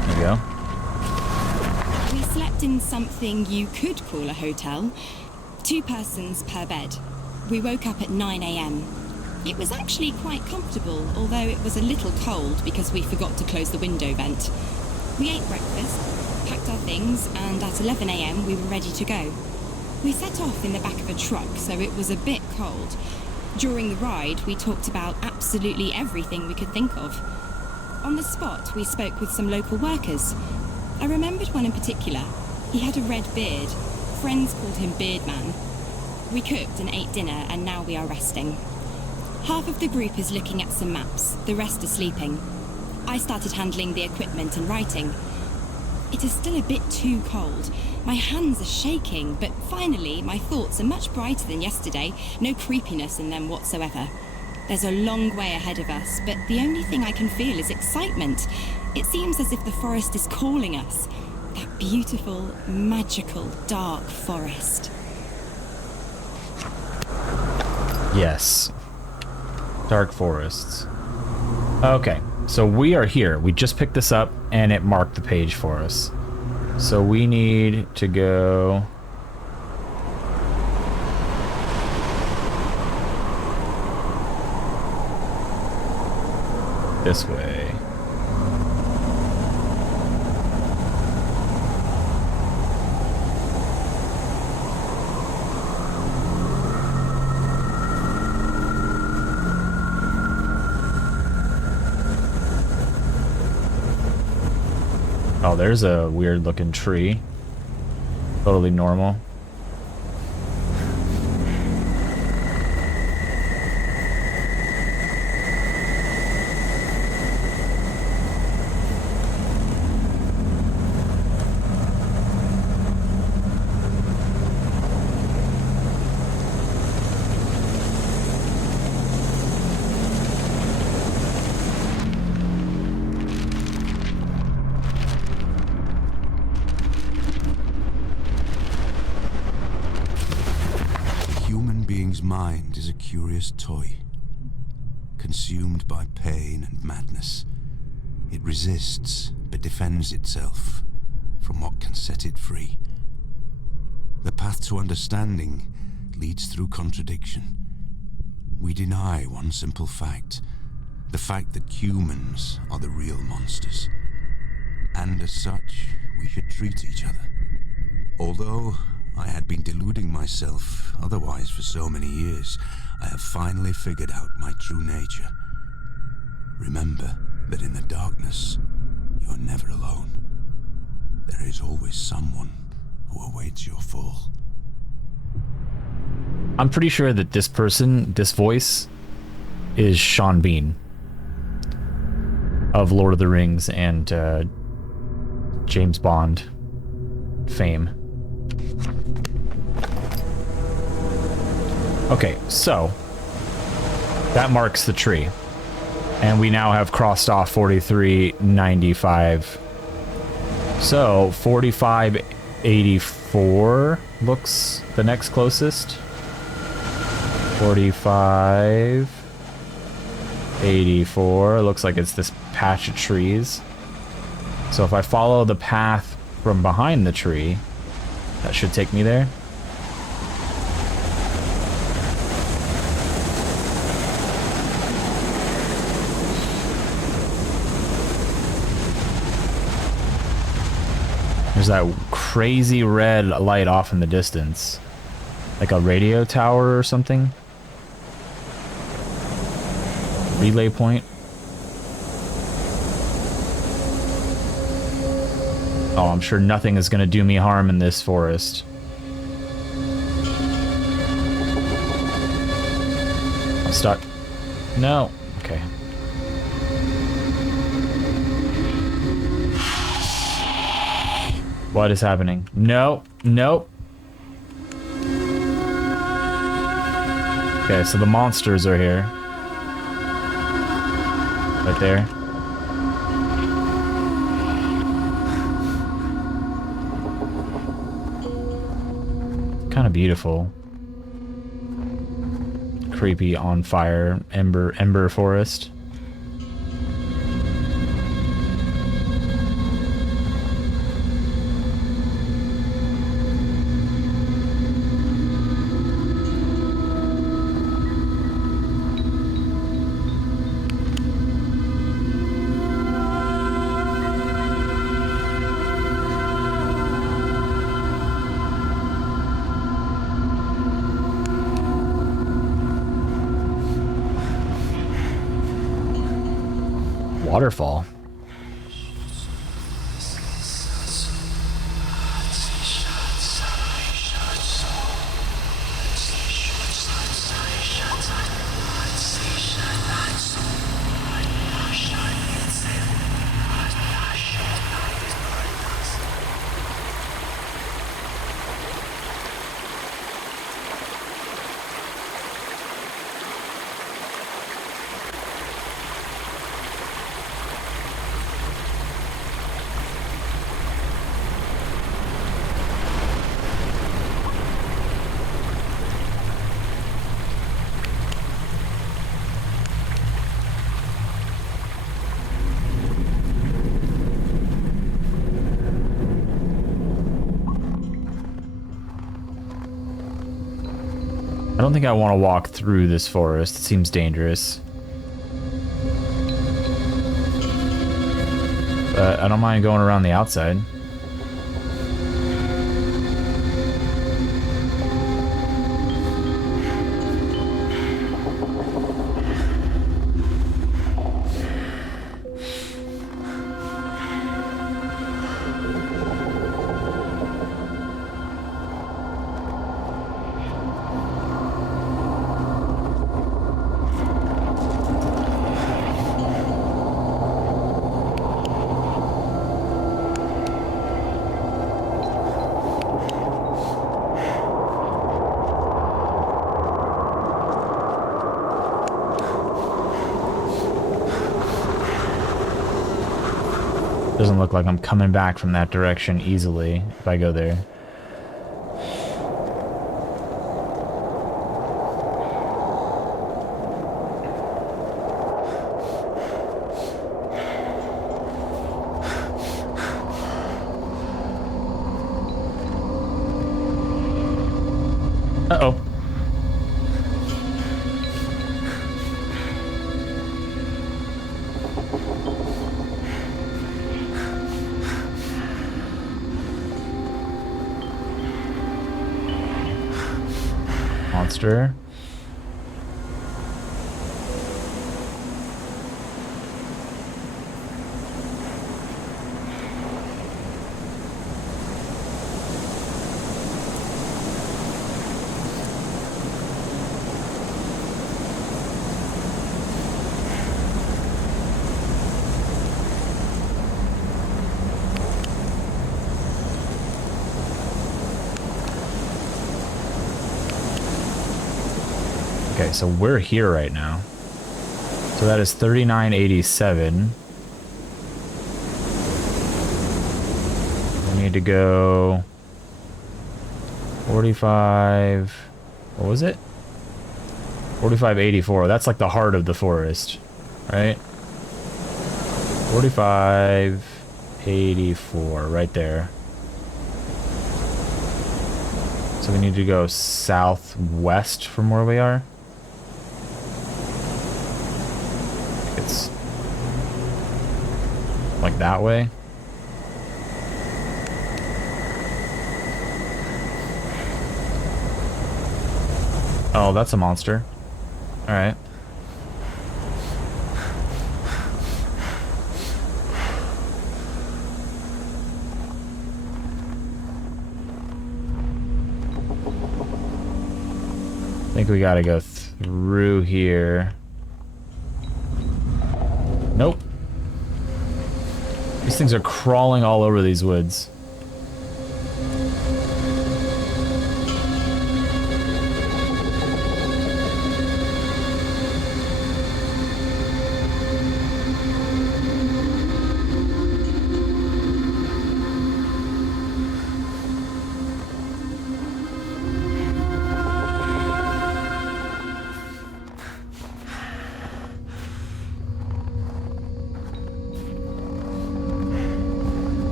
There we go. We slept in something you could call a hotel. 2 persons per bed. We woke up at 9 a.m. It was actually quite comfortable, although it was a little cold because we forgot to close the window vent. We ate breakfast, packed our things, and at 11 a.m. we were ready to go. We set off in the back of a truck, so it was a bit cold. During the ride, we talked about absolutely everything we could think of. On the spot, we spoke with some local workers. I remembered one in particular. He had a red beard. Friends called him Beardman. We cooked and ate dinner, and now we are resting. Half of the group is looking at some maps, the rest are sleeping. I started handling the equipment and writing. It is still a bit too cold. My hands are shaking, but finally my thoughts are much brighter than yesterday. No creepiness in them whatsoever. There's a long way ahead of us, but the only thing I can feel is excitement. It seems as if the forest is calling us. That beautiful, magical, dark forest. Yes. Dark forests. Okay, so we are here. We just picked this up and it marked the page for us. So we need to go this way. Oh, there's a weird looking tree. Totally normal. Mind is a curious toy, consumed by pain and madness. It resists, but defends itself from what can set it free. The path to understanding leads through contradiction. We deny one simple fact, the fact that humans are the real monsters. And as such, we should treat each other. Although I had been deluding myself otherwise for so many years, I have finally figured out my true nature. Remember that in the darkness, you are never alone. There is always someone who awaits your fall. I'm pretty sure that this person, this voice, is Sean Bean of Lord of the Rings and James Bond fame. Okay, so that marks the tree. And we now have crossed off 4395. So 4584 looks the next closest. 4584 looks like it's this patch of trees. So if I follow the path from behind the tree, that should take me there. There's that crazy red light off in the distance. Like a radio tower or something. Relay point. Oh, I'm sure nothing is going to do me harm in this forest. I'm stuck. No. Okay. What is happening? No. Nope. Okay, so the monsters are here. Right there. Kind of beautiful. Creepy on fire ember forest. Waterfall. I don't think I want to walk through this forest. It seems dangerous. But I don't mind going around the outside. Doesn't look like I'm coming back from that direction easily if I go there. Uh-oh. Monster. Okay, so we're here right now. So that is 3987. We need to go 45. What was it? 4584. That's like the heart of the forest, right? 4584, right there. So we need to go southwest from where we are. It's like that way. Oh, that's a monster. All right. I think we gotta go through here. Nope. These things are crawling all over these woods.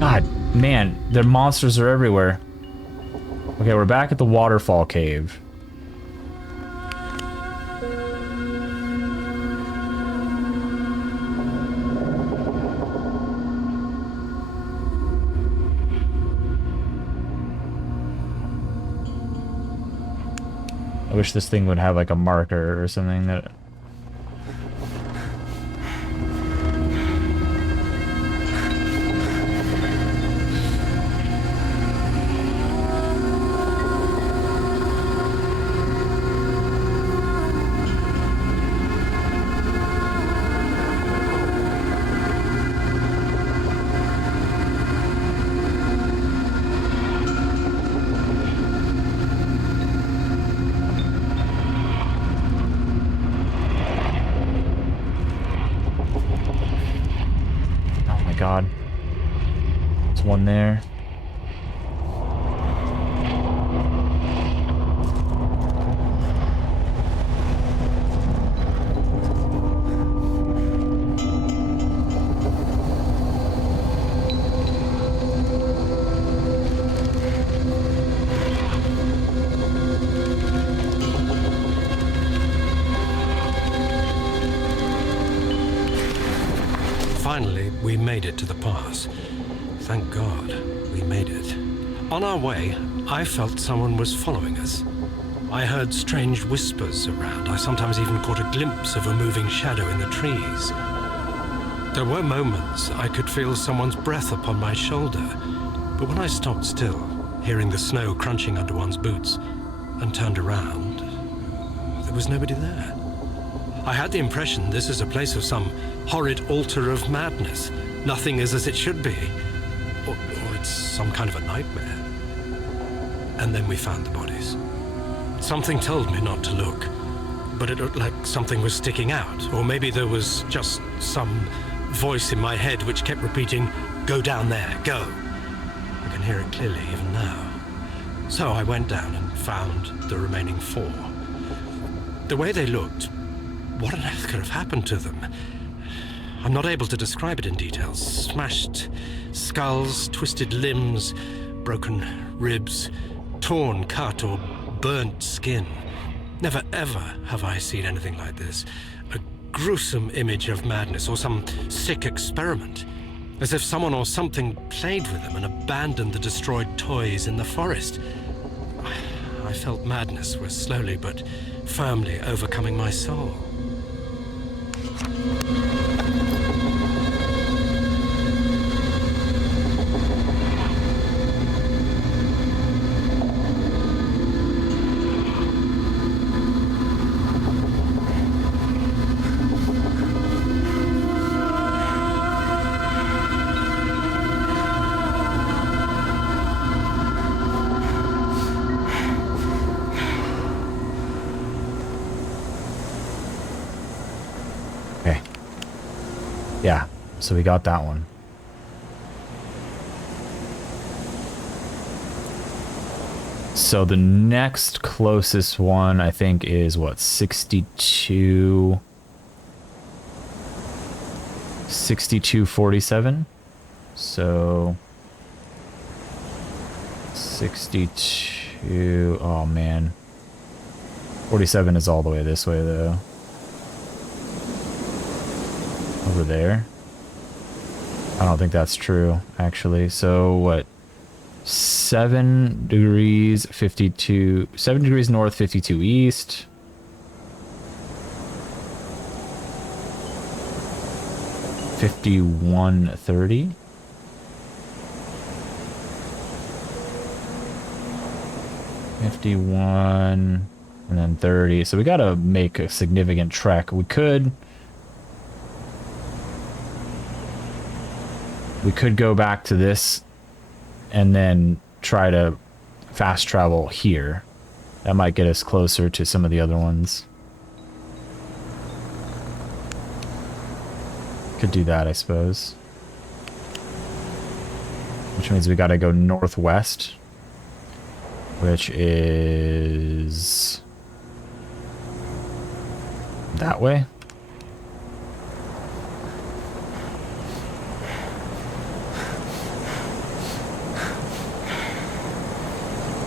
God, man, their monsters are everywhere. Okay, we're back at the waterfall cave. I wish this thing would have like a marker or something that... God. There's one there. Finally, we made it to the pass. Thank God, we made it. On our way, I felt someone was following us. I heard strange whispers around. I sometimes even caught a glimpse of a moving shadow in the trees. There were moments I could feel someone's breath upon my shoulder, but when I stopped still, hearing the snow crunching under one's boots, and turned around, there was nobody there. I had the impression this is a place of some horrid altar of madness. Nothing is as it should be. Or it's some kind of a nightmare. And then we found the bodies. Something told me not to look, but it looked like something was sticking out. Or maybe there was just some voice in my head which kept repeating, "Go down there, go." I can hear it clearly even now. So I went down and found the remaining 4. The way they looked, What on earth could have happened to them? I'm not able to describe it in detail. Smashed skulls, twisted limbs, broken ribs, torn, cut, or burnt skin. Never ever have I seen anything like this. A gruesome image of madness or some sick experiment. As if someone or something played with them and abandoned the destroyed toys in the forest. I felt madness was slowly but firmly overcoming my soul. Yeah, so we got that one. So the next closest one, I think, is what, 6247? So 62, oh man. 47 is all the way this way though. Over there. I don't think that's true, actually. So what? 7 degrees 52, 7 degrees north, 52 east. $51.30. $51 and then 30. So we gotta make a significant trek. We could go back to this and then try to fast travel here. That might get us closer to some of the other ones. Could do that, I suppose. Which means we gotta go northwest, which is that way.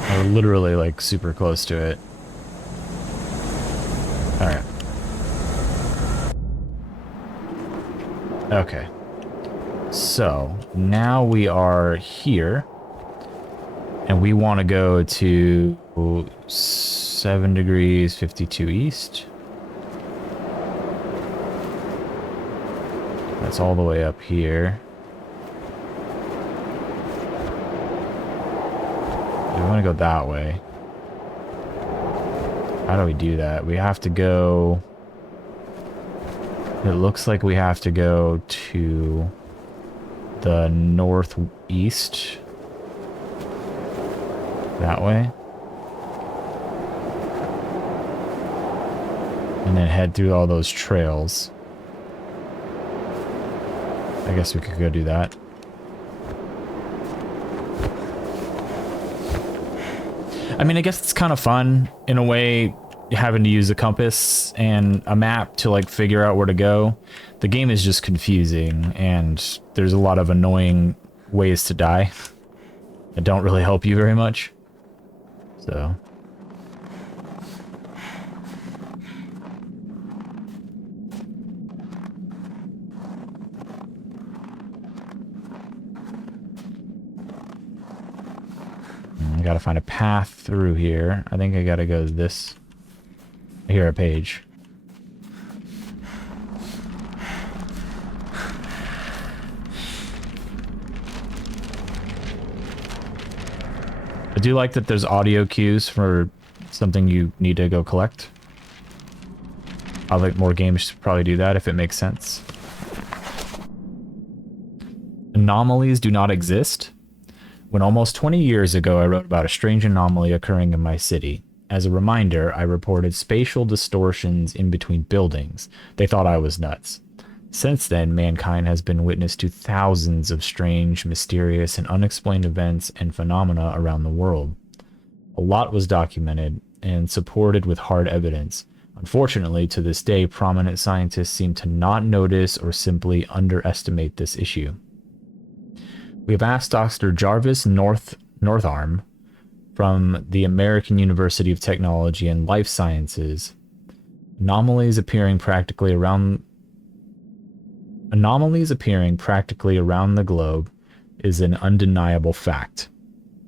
We're literally like super close to it. All right. Okay. So now we are here and we want to go to 7 degrees 52 east. That's all the way up here. We want to go that way. How do we do that? We have to go... It looks like we have to go to the northeast. That way. And then head through all those trails. I guess we could go do that. I mean, I guess it's kind of fun in a way, having to use a compass and a map to like figure out where to go. The game is just confusing and there's a lot of annoying ways to die that don't really help you very much. So I gotta find a path through here. I think I gotta go this. I hear a page. I do like that there's audio cues for something you need to go collect. I like more games to probably do that if it makes sense. Anomalies do not exist. When almost 20 years ago I wrote about a strange anomaly occurring in my city. As a reminder, I reported spatial distortions in between buildings. They thought I was nuts. Since then, mankind has been witness to thousands of strange, mysterious, and unexplained events and phenomena around the world. A lot was documented and supported with hard evidence. Unfortunately, to this day, prominent scientists seem to not notice or simply underestimate this issue. We have asked Dr. Jarvis Northarm from the American University of Technology and Life Sciences. Anomalies appearing practically around the globe is an undeniable fact.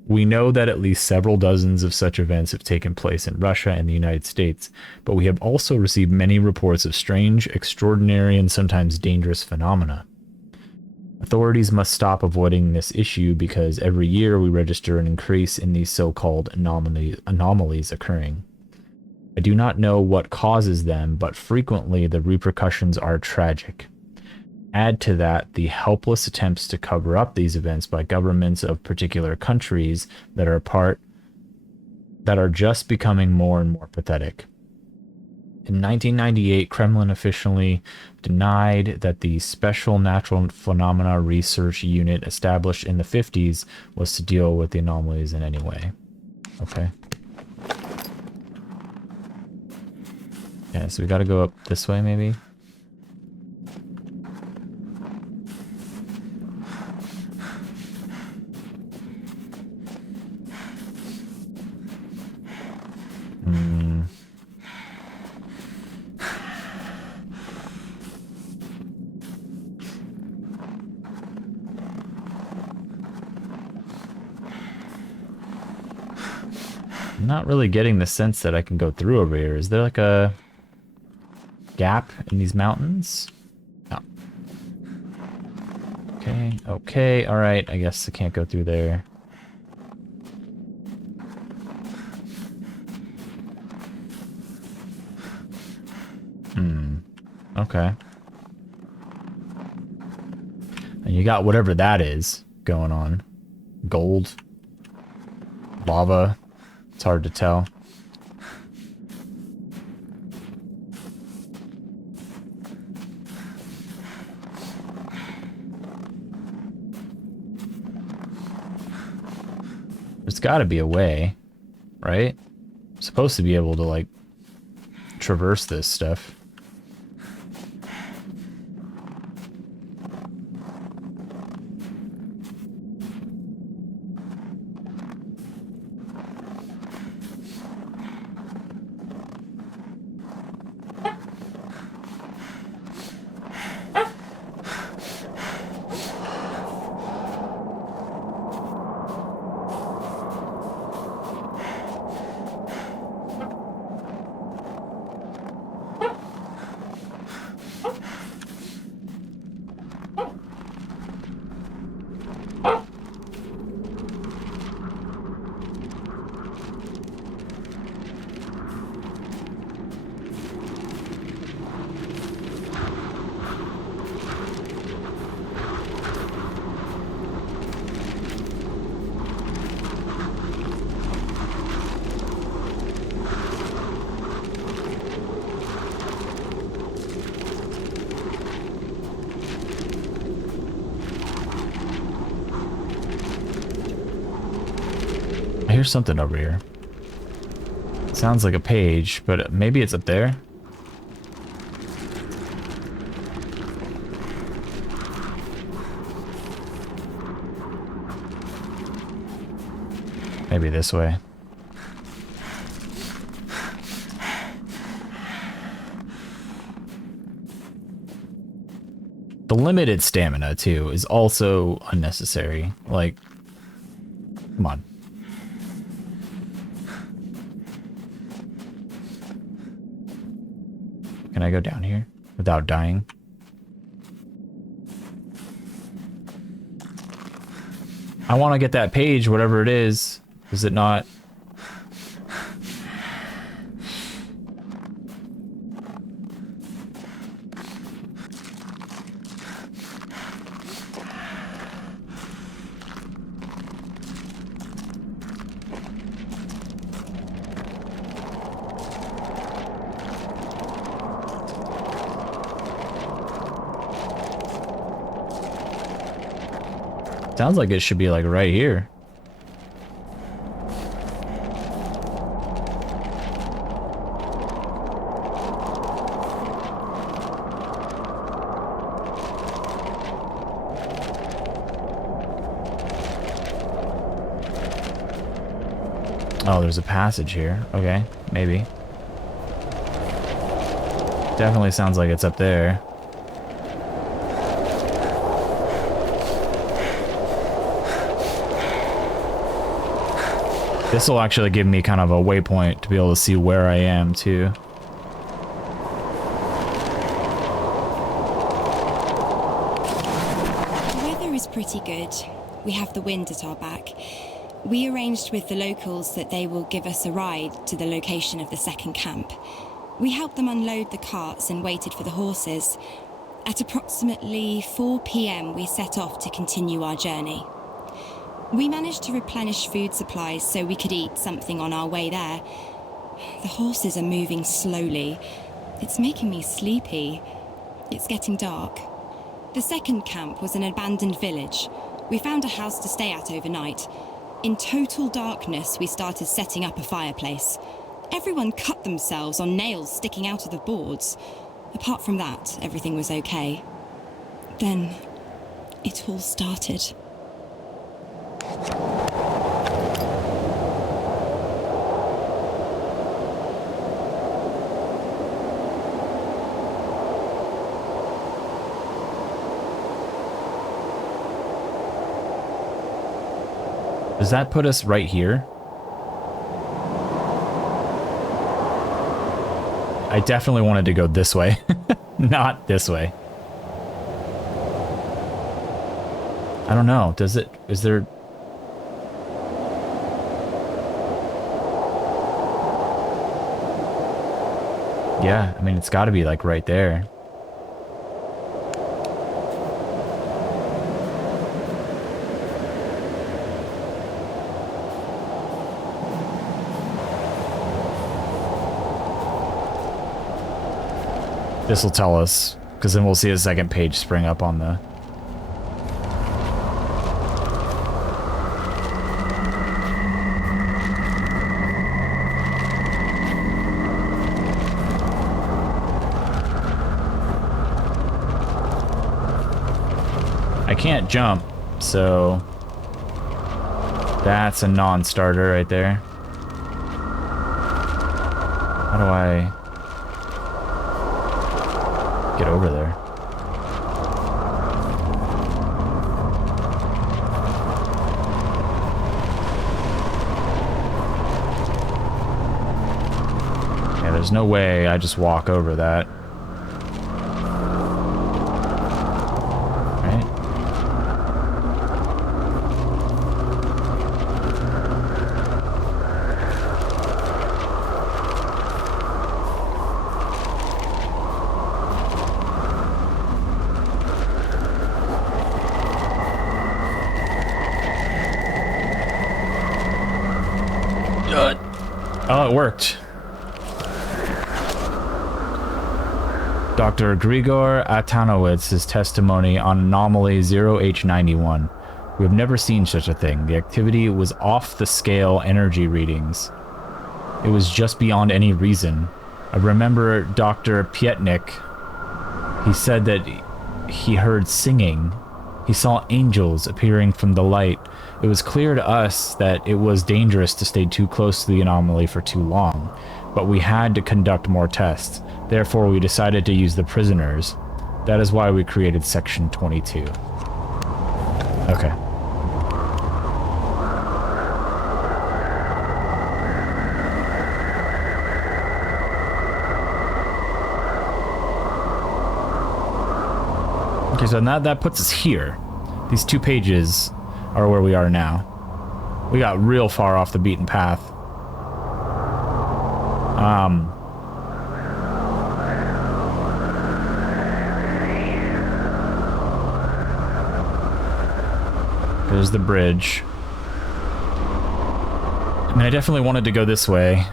We know that at least several dozens of such events have taken place in Russia and the United States, but we have also received many reports of strange, extraordinary, and sometimes dangerous phenomena. Authorities must stop avoiding this issue because every year we register an increase in these so-called anomalies occurring. I do not know what causes them, but frequently the repercussions are tragic. Add to that the helpless attempts to cover up these events by governments of particular countries that are just becoming more and more pathetic. In 1998, Kremlin officially denied that the Special Natural Phenomena Research Unit established in the 50s was to deal with the anomalies in any way. Okay. Yeah, so we gotta go up this way, maybe? I'm not really getting the sense that I can go through over here. Is there like a gap in these mountains? No. Okay, alright. I guess I can't go through there. Okay. And you got whatever that is going on. Gold. Lava. It's hard to tell. There's got to be a way, right? I'm supposed to be able to, like, traverse this stuff. I hear something over here. Sounds like a page, but maybe it's up there. Maybe this way. The limited stamina, too, is also unnecessary. Like, come on. Can I go down here without dying? I want to get that page, whatever it is. Is it not? Sounds like it should be like right here. Oh, there's a passage here. Okay, maybe. Definitely sounds like it's up there. This will actually give me kind of a waypoint to be able to see where I am, too. The weather is pretty good. We have the wind at our back. We arranged with the locals that they will give us a ride to the location of the second camp. We helped them unload the carts and waited for the horses. At approximately 4 p.m, we set off to continue our journey. We managed to replenish food supplies so we could eat something on our way there. The horses are moving slowly. It's making me sleepy. It's getting dark. The second camp was an abandoned village. We found a house to stay at overnight. In total darkness, we started setting up a fireplace. Everyone cut themselves on nails sticking out of the boards. Apart from that, everything was okay. Then, it all started. Does that put us right here? I definitely wanted to go this way, not this way. I don't know. Does it? Is there? Yeah, I mean, it's got to be like right there. This will tell us, because then we'll see a second page spring up on the... I can't jump, so that's a non-starter right there. How do I get over there? Yeah, there's no way I just walk over that. Right? Oh, it worked. Dr. Grigor Atanowitz's testimony on anomaly 0H91. We have never seen such a thing. The activity was off the scale energy readings. It was just beyond any reason. I remember Dr. Pietnik. He said that he heard singing. He saw angels appearing from the light. It was clear to us that it was dangerous to stay too close to the anomaly for too long, but we had to conduct more tests. Therefore, we decided to use the prisoners. That is why we created Section 22. Okay. Okay, so now that puts us here. These 2 pages are where we are now. We got real far off the beaten path. There's the bridge. I mean, I definitely wanted to go this way.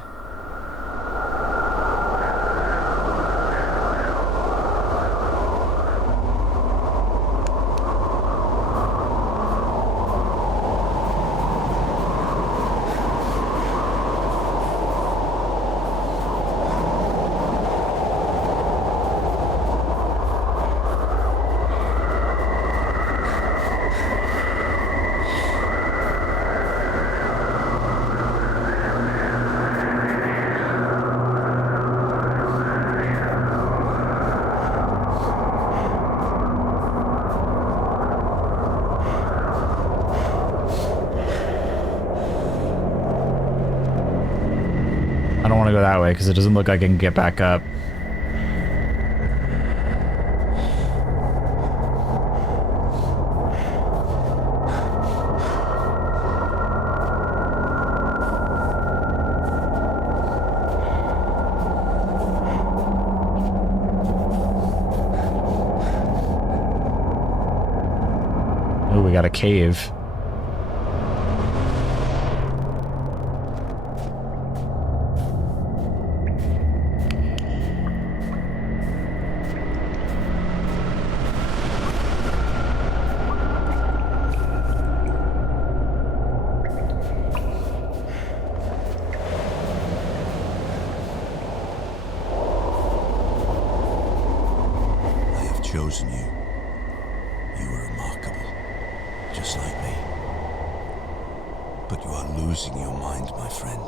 don't want to go that way because it doesn't look like I can get back up. Oh, we got a cave. Chosen you. You are remarkable, just like me. But you are losing your mind, my friend.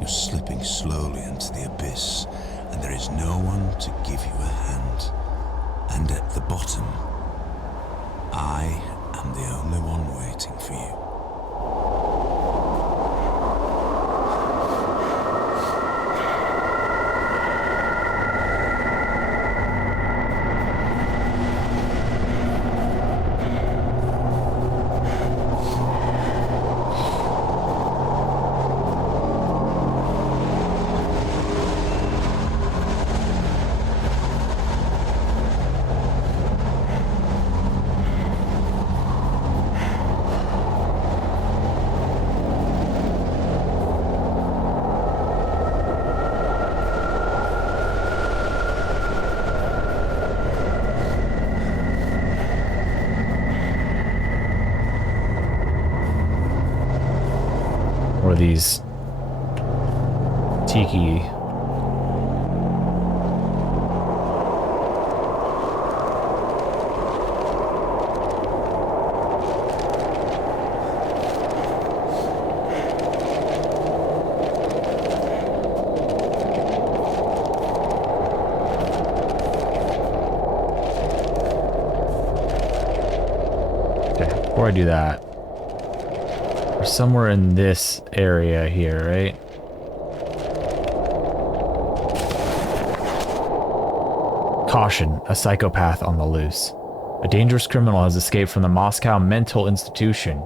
You're slipping slowly into the abyss, and there is no one to give you a hand. And at the bottom, I am the only one waiting for you. Or these tiki. Okay, before I do that, we're somewhere in this area here, right? Caution, a psychopath on the loose. A dangerous criminal has escaped from the Moscow mental institution.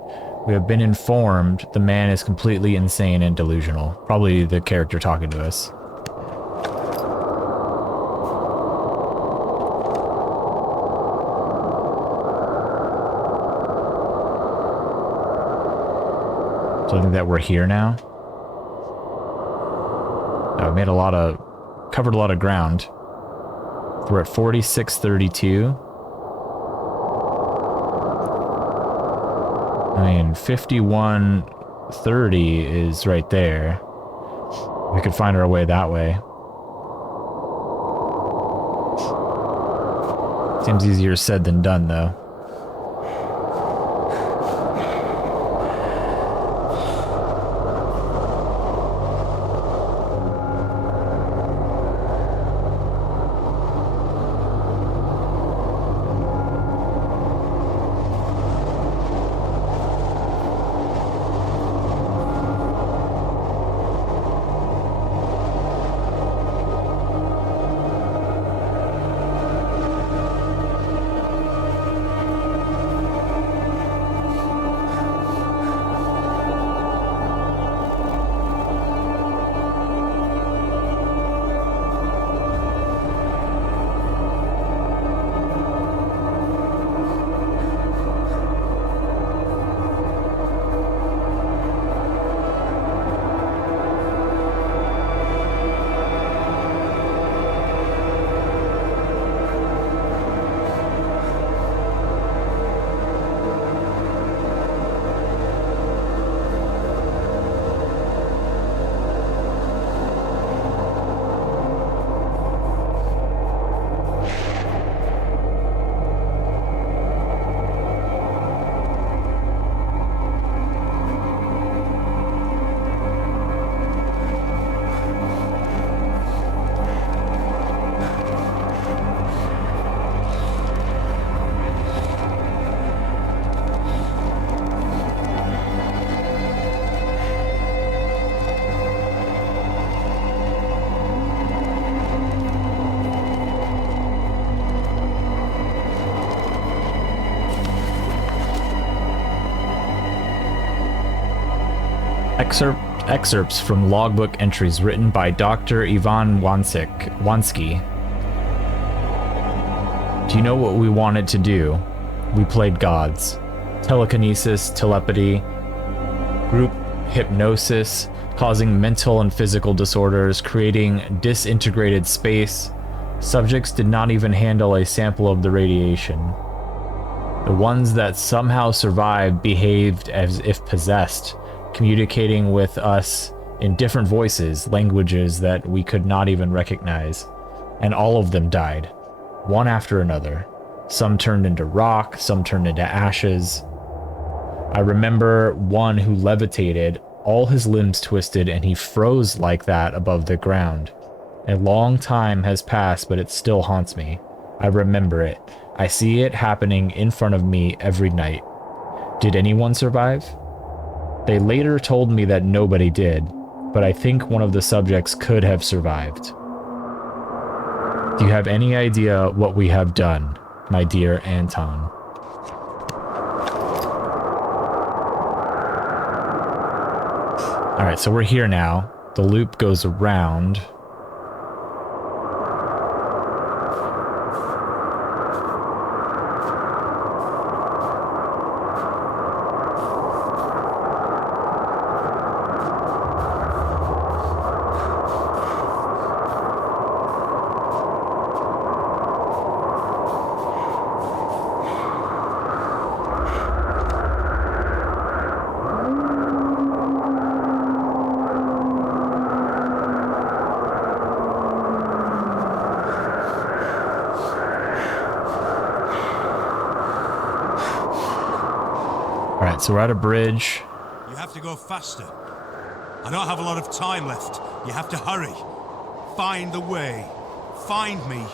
We have been informed the man is completely insane and delusional. Probably the character talking to us. So I think that we're here now. We made covered a lot of ground. We're at 4632. I mean, 5130 is right there. We could find our way that way. Seems easier said than done, though. excerpts from logbook entries written by Dr. Ivan Wansky. Do you know what we wanted to do? We played gods. Telekinesis, telepathy, group hypnosis, causing mental and physical disorders, creating disintegrated space. Subjects did not even handle a sample of the radiation. The ones that somehow survived behaved as if possessed, communicating with us in different voices, languages that we could not even recognize. And all of them died, one after another. Some turned into rock, some turned into ashes. I remember one who levitated, all his limbs twisted, and he froze like that above the ground. A long time has passed, but it still haunts me. I remember it. I see it happening in front of me every night. Did anyone survive? They later told me that nobody did, but I think one of the subjects could have survived. Do you have any idea what we have done, my dear Anton? Alright, so we're here now. The loop goes around. Alright, so we're at a bridge. You have to go faster. I don't have a lot of time left. You have to hurry. Find the way. Find me,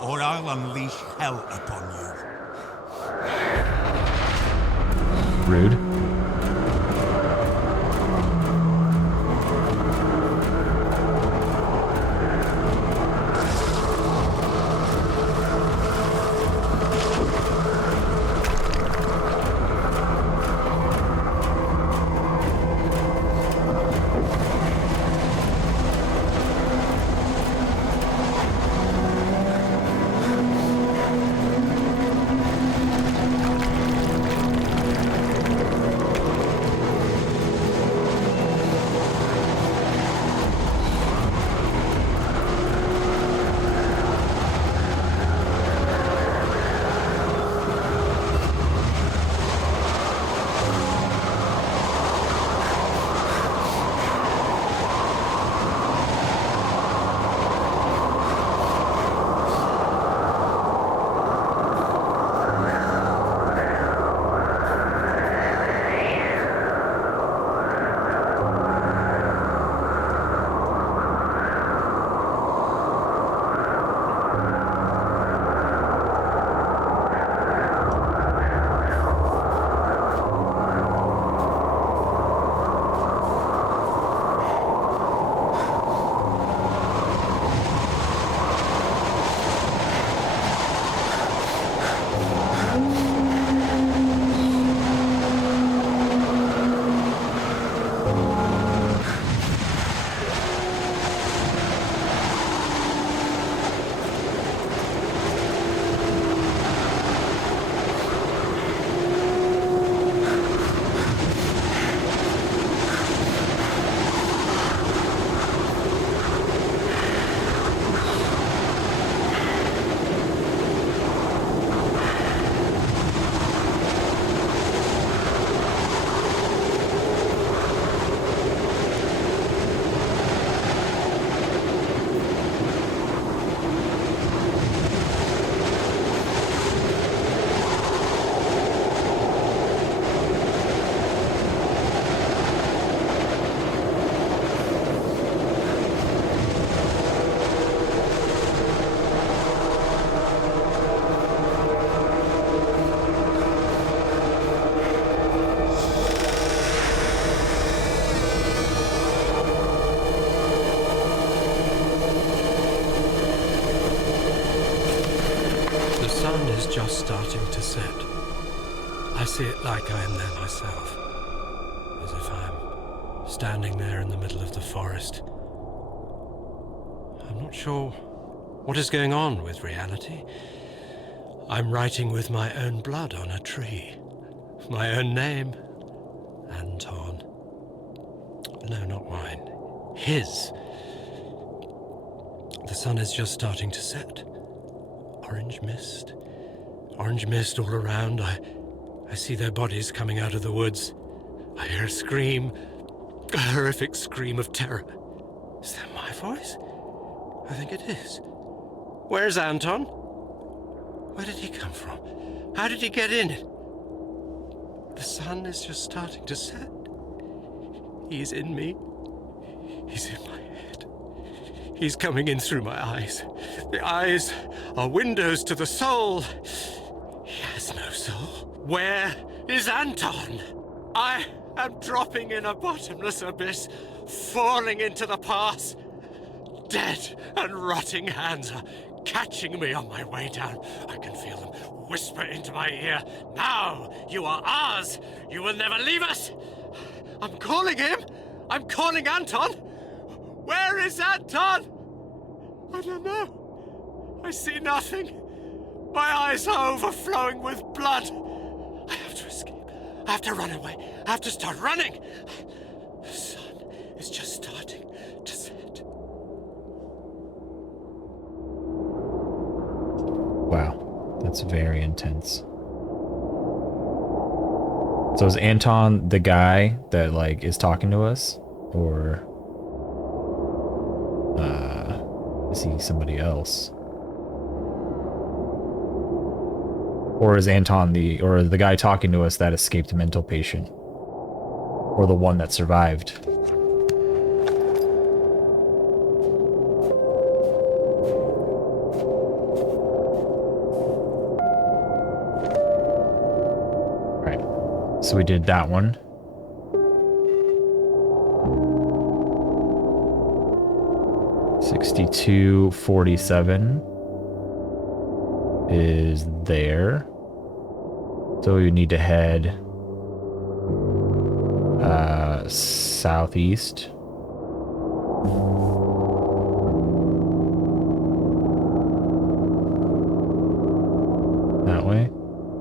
or I'll unleash hell upon you. Rude. Just starting to set. I see it like I am there myself, as if I'm standing there in the middle of the forest. I'm not sure what is going on with reality. I'm writing with my own blood on a tree. My own name. Anton. No, not mine. His. The sun is just starting to set. Orange mist. Orange mist all around. I see their bodies coming out of the woods. I hear a scream. A horrific scream of terror. Is that my voice? I think it is. Where's Anton? Where did he come from? How did he get in? The sun is just starting to set. He's in me. He's in my head. He's coming in through my eyes. The eyes are windows to the soul. He has no soul. Where is Anton? I am dropping in a bottomless abyss, falling into the pass. Dead and rotting hands are catching me on my way down. I can feel them whisper into my ear. Now, you are ours. You will never leave us. I'm calling him. I'm calling Anton. Where is Anton? I don't know. I see nothing. My eyes are overflowing with blood. I have to escape. I have to run away. I have to start running. The sun is just starting to set. Wow, that's very intense. So is Anton the guy that like is talking to us, or is he somebody else? Or is Anton the guy talking to us that escaped a mental patient, or the one that survived? So we did that one. $62.47 is there. So we need to head southeast. That way.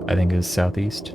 I think it's southeast.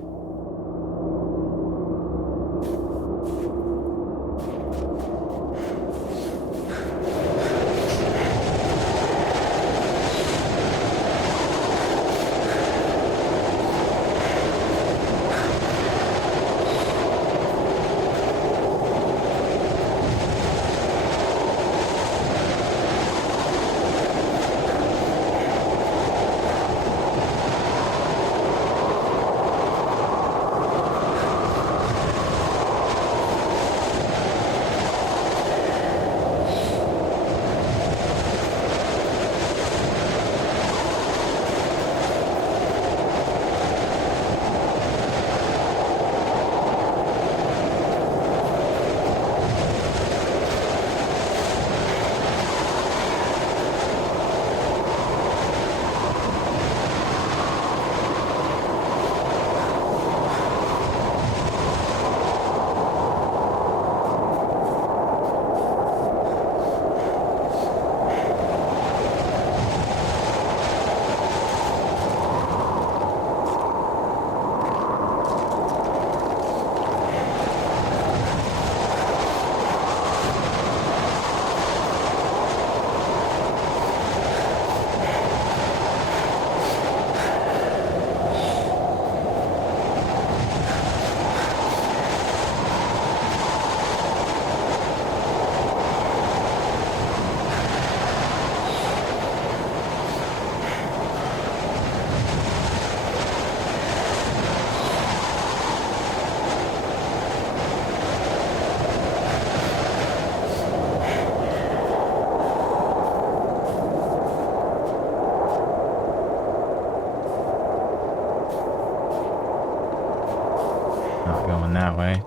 That way.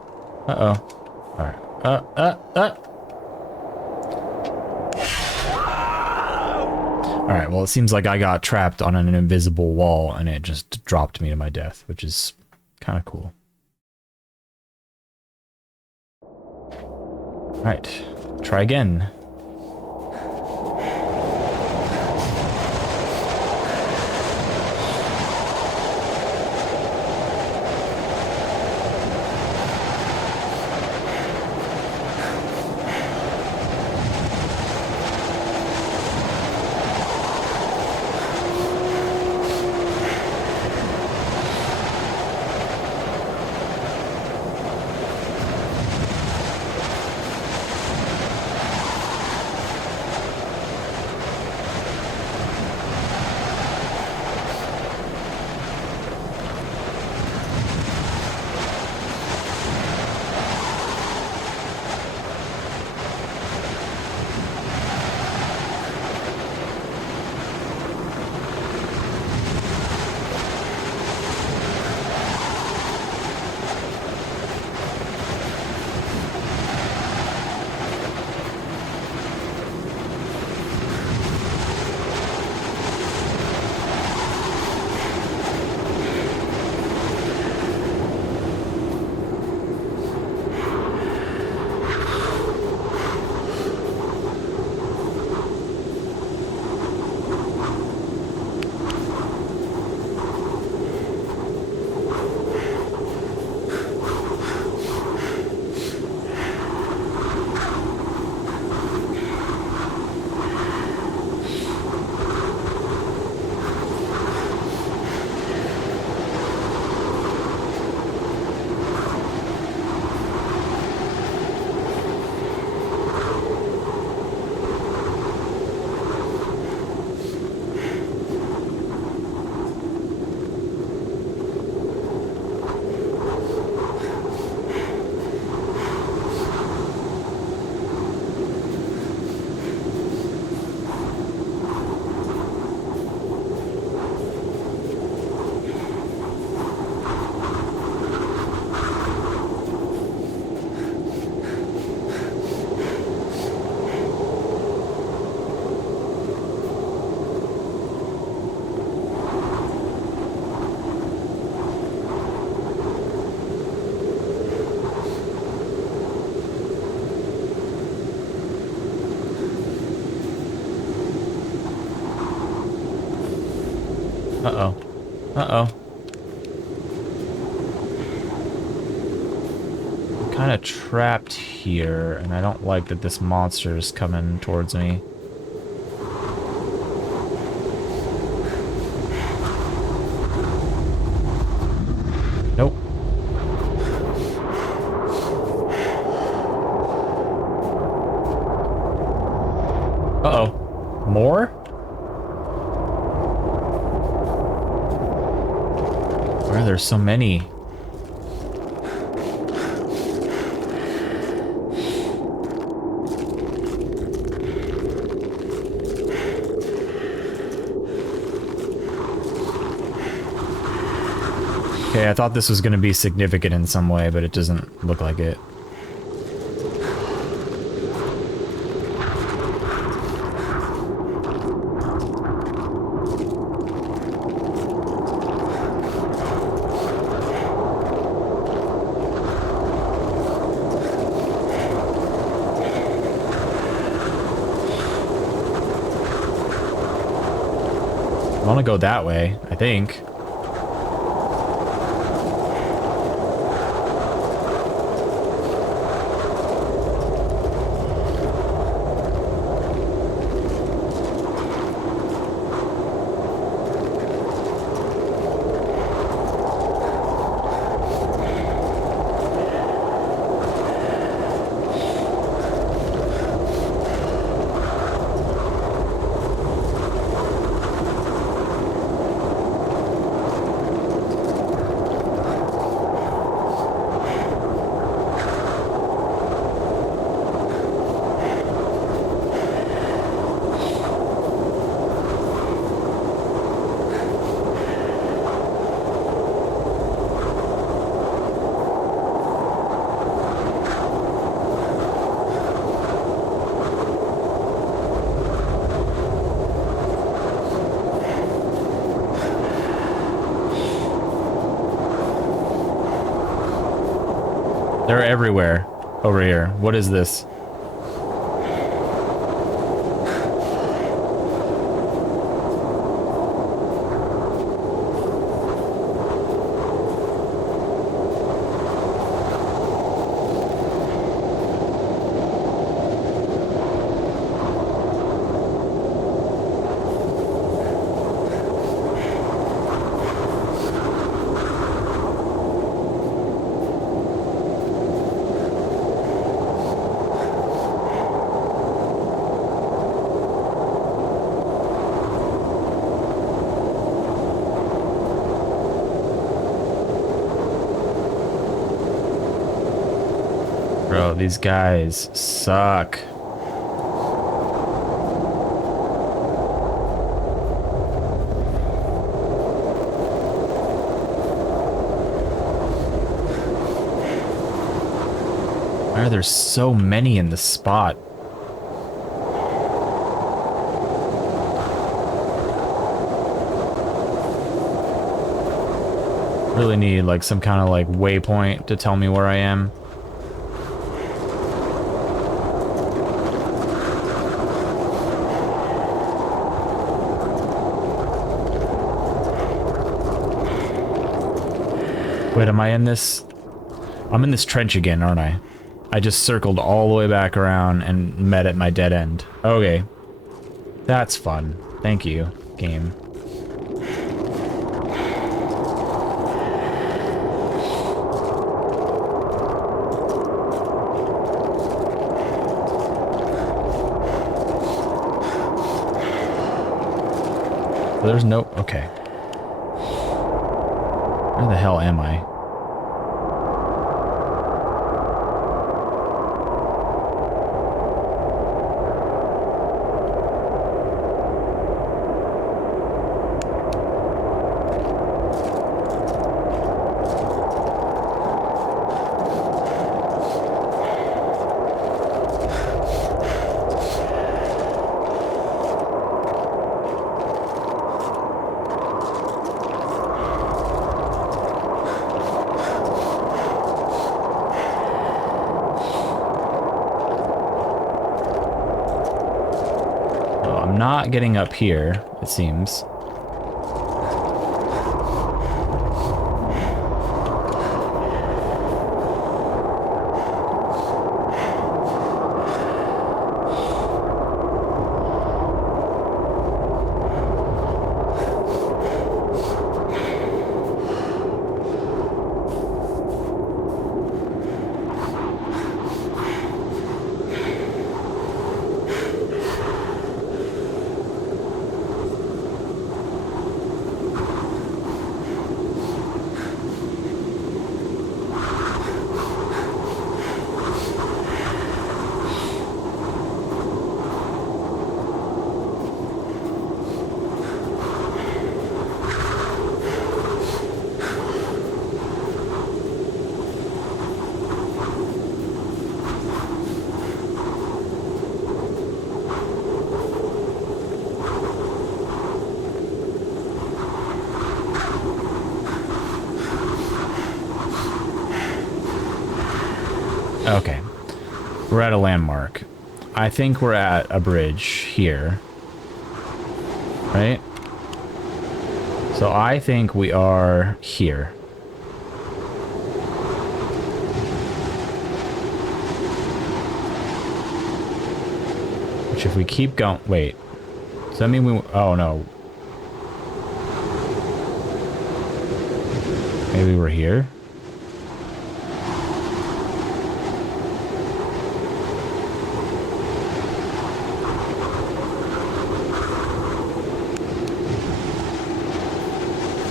Uh-oh. Alright. Alright, well, it seems like I got trapped on an invisible wall and it just dropped me to my death, which is kind of cool. Alright, try again. Uh-oh. Uh-oh. I'm kind of trapped here, and I don't like that this monster is coming towards me. Nope. Uh-oh. More? Why are there so many? Okay, I thought this was going to be significant in some way, but it doesn't look like it. I want to go that way, I think. They're everywhere over here. What is this? Oh, these guys suck. Why are there so many in this spot? Really need like some kind of like waypoint to tell me where I am. Wait, am I in this? I'm in this trench again, aren't I? I just circled all the way back around and met at my dead end. Okay. That's fun. Thank you, game. There's no... Okay. Where the hell am I? Not getting up here, it seems. Okay. We're at a landmark. I think we're at a bridge here. Right? So I think we are here. Which if we keep going... Wait. Does that mean we... Oh, no. Maybe we're here?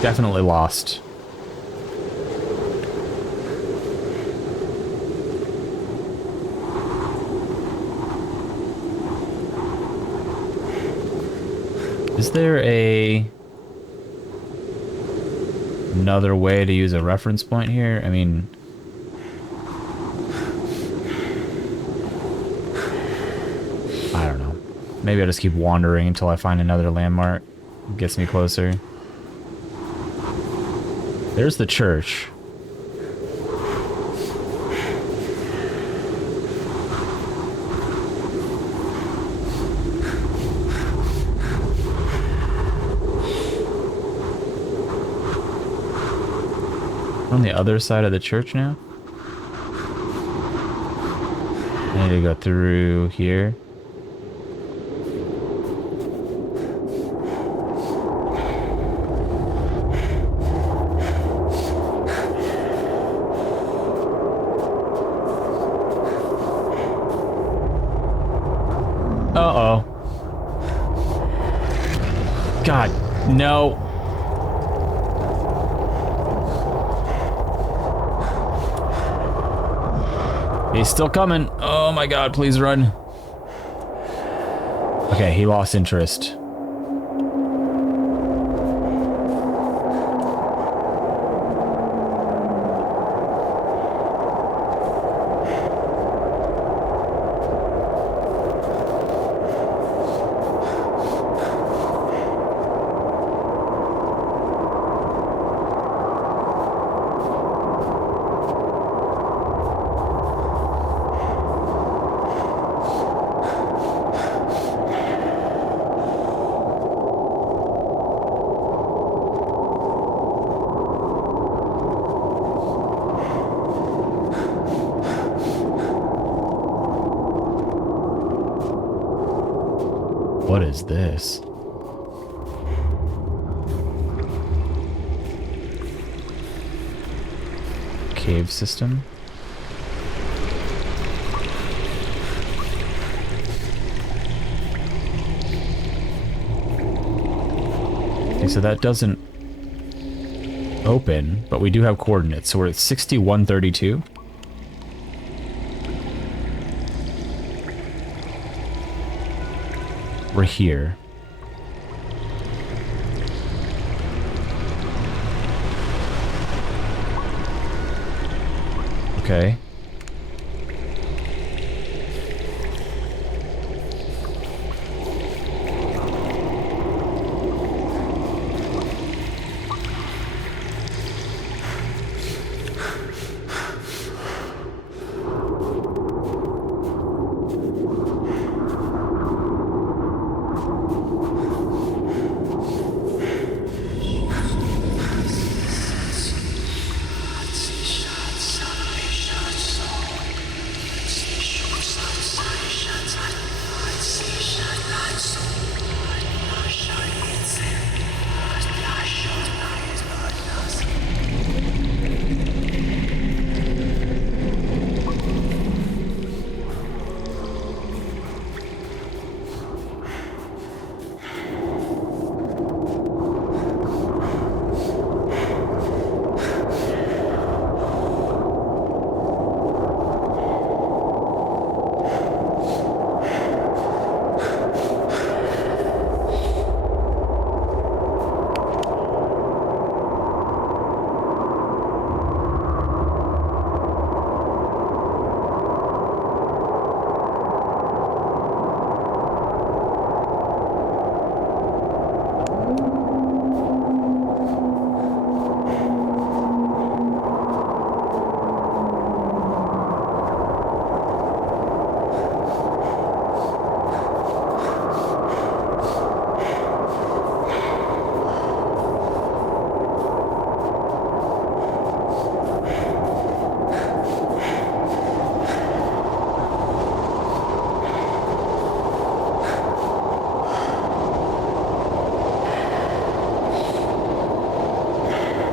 Definitely lost. Is there another way to use a reference point here? I mean... I don't know. Maybe I'll just keep wandering until I find another landmark. It gets me closer. There's the church. On the other side of the church now? I need to go through here. Uh-oh. God, no. He's still coming. Oh my god, please run. Okay, he lost interest. What is this? Cave system? Okay, so that doesn't open, but we do have coordinates. So we're at 6132. We're here. Okay.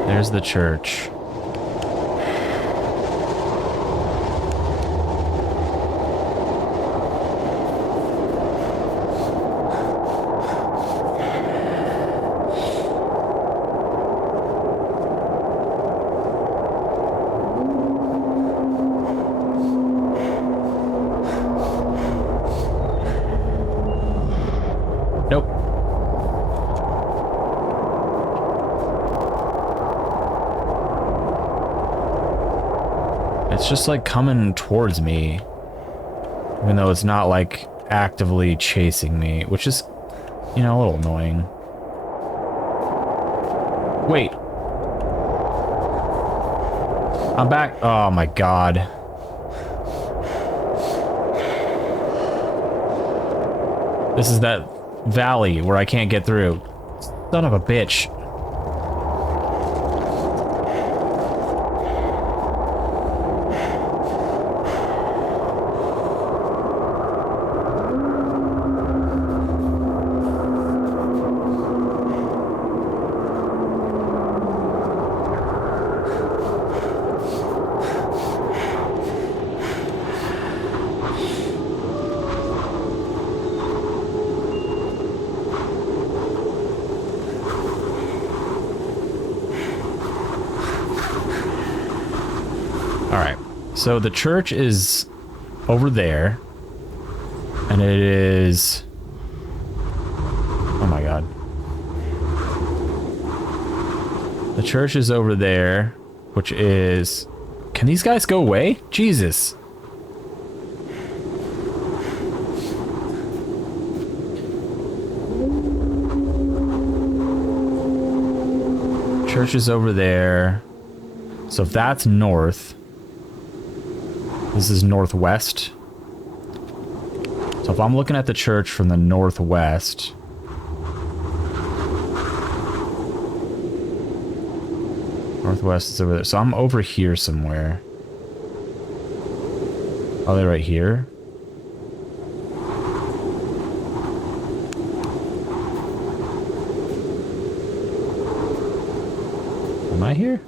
There's the church. Nope. It's just like coming towards me, even though it's not like actively chasing me, which is, you know, a little annoying. Wait. I'm back. Oh my god. This is that valley where I can't get through. Son of a bitch. So the church is over there. And it is... Oh my god. The church is over there, which is... Can these guys go away? Jesus. Church is over there. So if that's north... This is northwest. So if I'm looking at the church from the northwest... Northwest is over there. So I'm over here somewhere. Are they right here? Am I here?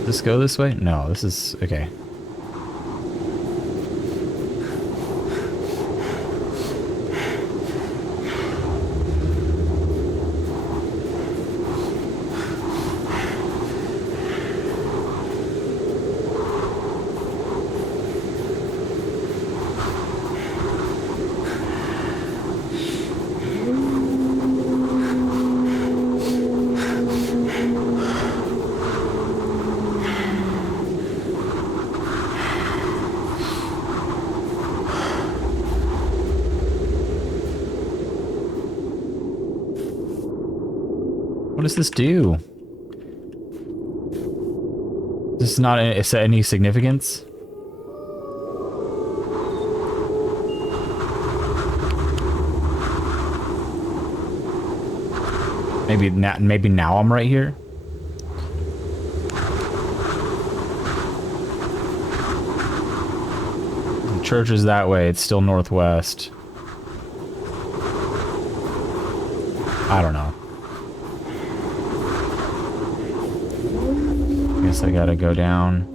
Does this go this way? No, this is... Okay. What does this do? This is not any significance? Maybe now I'm right here? The church is that way. It's still northwest. I don't know. Guess I gotta go down.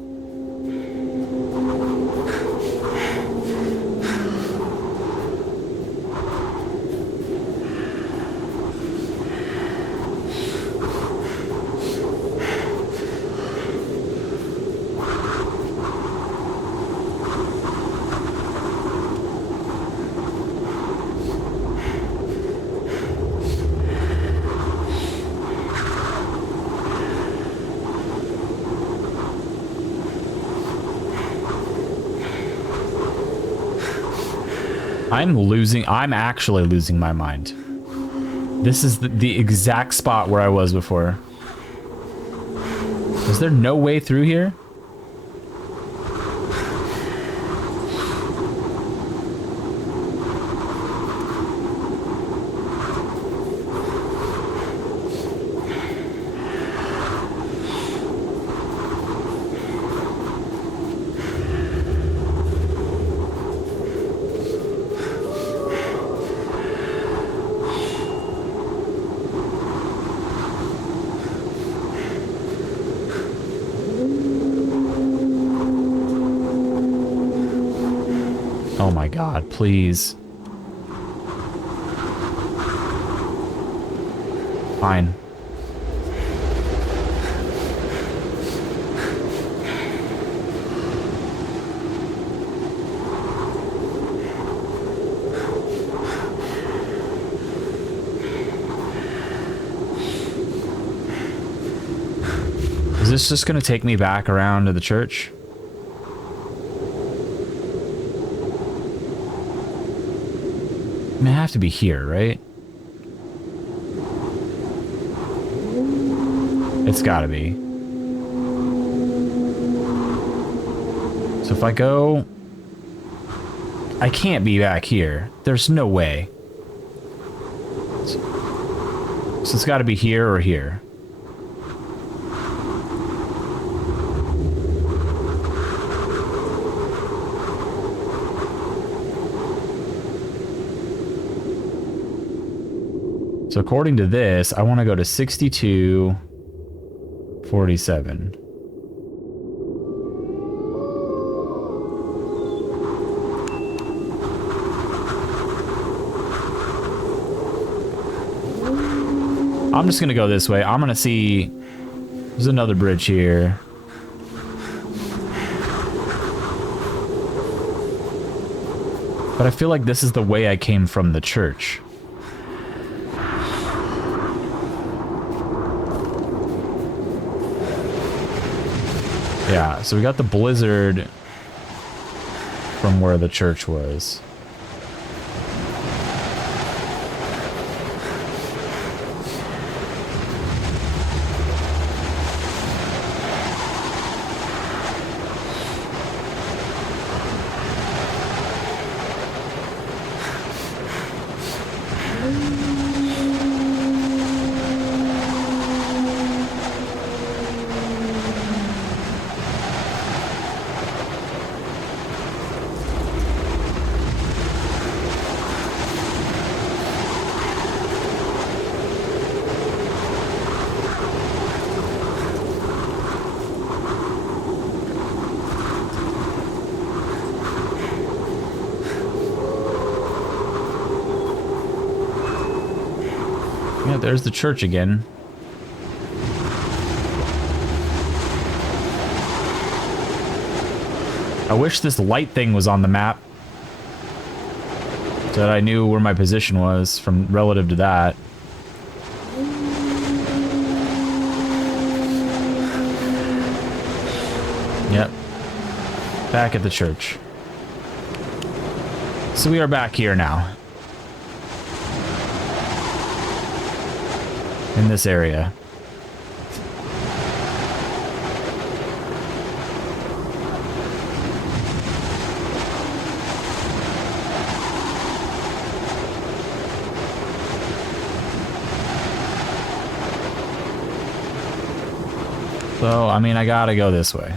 I'm actually losing my mind. This is the exact spot where I was before. Is there no way through here? Oh my god, please. Fine. Is this just gonna take me back around to the church? I mean, I have to be here, right? It's gotta be. So if I go... I can't be back here. There's no way. So it's gotta be here or here. So according to this, I want to go to 6247. I'm just going to go this way. I'm going to see... There's another bridge here. But I feel like this is the way I came from the church. Yeah, so we got the blizzard from where the church was. Yeah, there's the church again. I wish this light thing was on the map, so that I knew where my position was from relative to that. Yep. Back at the church. So we are back here now. In this area. So, I mean, I gotta go this way.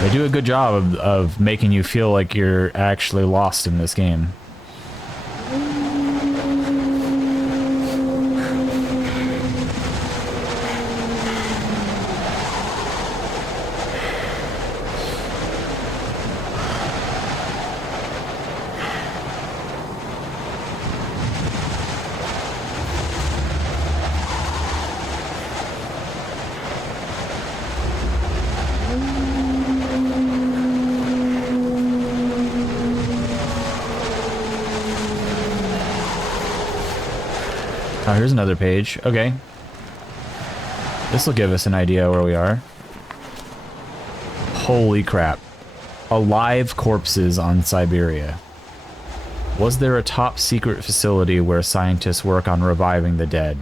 They do a good job of making you feel like you're actually lost in this game. Oh, here's another page. Okay. This will give us an idea where we are. Holy crap. Alive corpses on Siberia. Was there a top secret facility where scientists work on reviving the dead?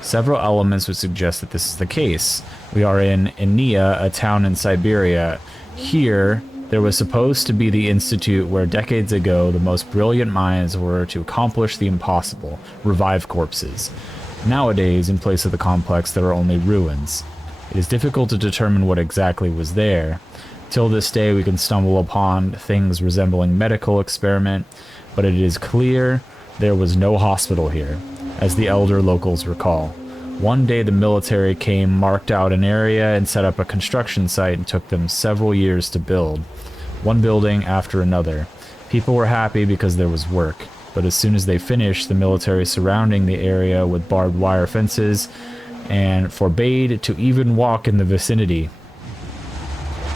Several elements would suggest that this is the case. We are in Inia, a town in Siberia. Here, there was supposed to be the institute where decades ago the most brilliant minds were to accomplish the impossible, revive corpses. Nowadays, in place of the complex, there are only ruins. It is difficult to determine what exactly was there. Till this day, we can stumble upon things resembling medical experiment, but it is clear there was no hospital here, as the elder locals recall. One day the military came, marked out an area, and set up a construction site, and took them several years to build. One building after another. People were happy because there was work, but as soon as they finished, the military surrounding the area with barbed wire fences and forbade to even walk in the vicinity.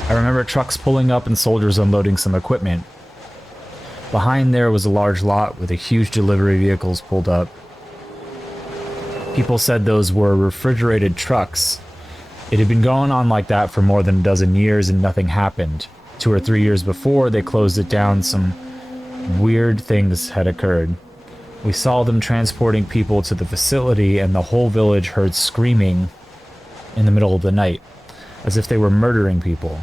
I remember trucks pulling up and soldiers unloading some equipment. Behind there was a large lot with a huge delivery vehicles pulled up. People said those were refrigerated trucks. It had been going on like that for more than a dozen years and nothing happened. 2 or 3 years before they closed it down, some weird things had occurred. We saw them transporting people to the facility, and the whole village heard screaming in the middle of the night, as if they were murdering people.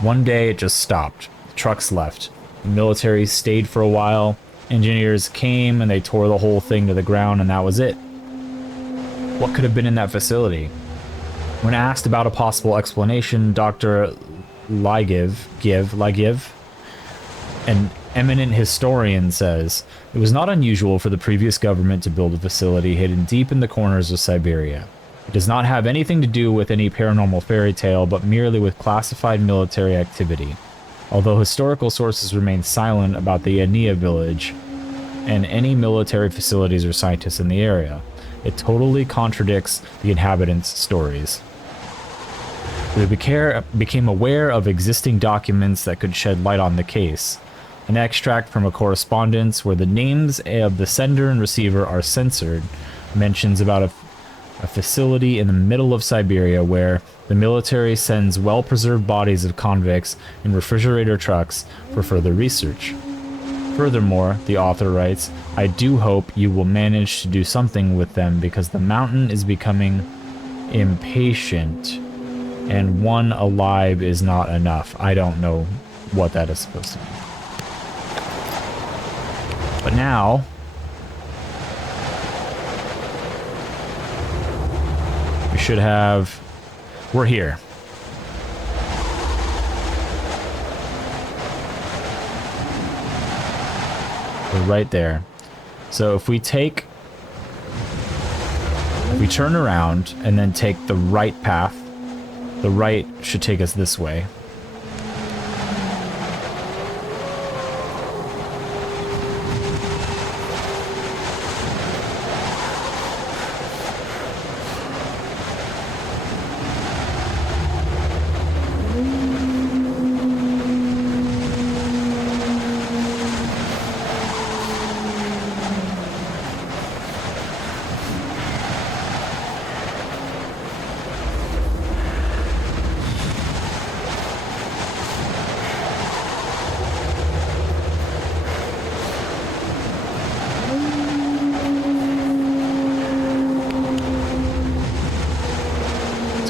One day it just stopped. The trucks left. The military stayed for a while. Engineers came and they tore the whole thing to the ground, and that was it. What could have been in that facility? When asked about a possible explanation, Dr. Ligiev, an eminent historian, says, it was not unusual for the previous government to build a facility hidden deep in the corners of Siberia. It does not have anything to do with any paranormal fairy tale, but merely with classified military activity. Although historical sources remain silent about the Ania village, and any military facilities or scientists in the area. It totally contradicts the inhabitants' stories. We became aware of existing documents that could shed light on the case. An extract from a correspondence where the names of the sender and receiver are censored mentions about a facility in the middle of Siberia where the military sends well-preserved bodies of convicts in refrigerator trucks for further research. Furthermore, the author writes, I do hope you will manage to do something with them because the mountain is becoming impatient and one alive is not enough. I don't know what that is supposed to mean. But now, we should have, we're here. We're right there. So if we turn around and then take the right path, the right should take us this way.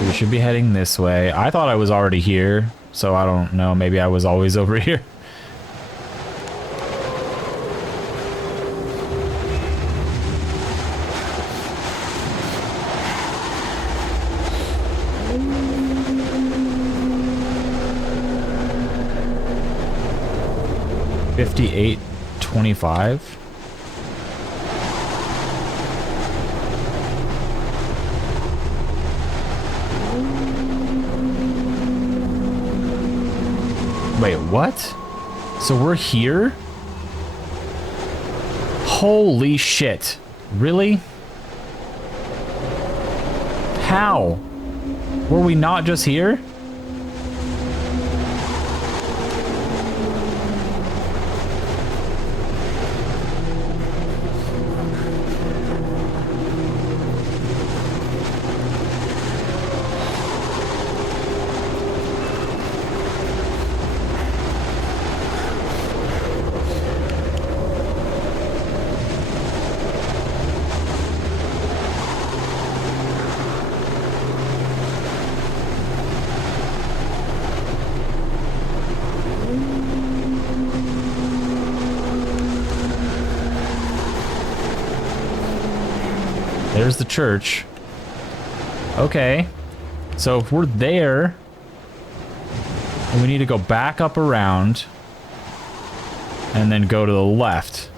We should be heading this way. I thought I was already here, so I don't know. Maybe I was always over here. $58.25. Wait, what? So we're here? Holy shit. Really? How? Were we not just here? There's the church. Okay. So if we're there, then we need to go back up around and then go to the left.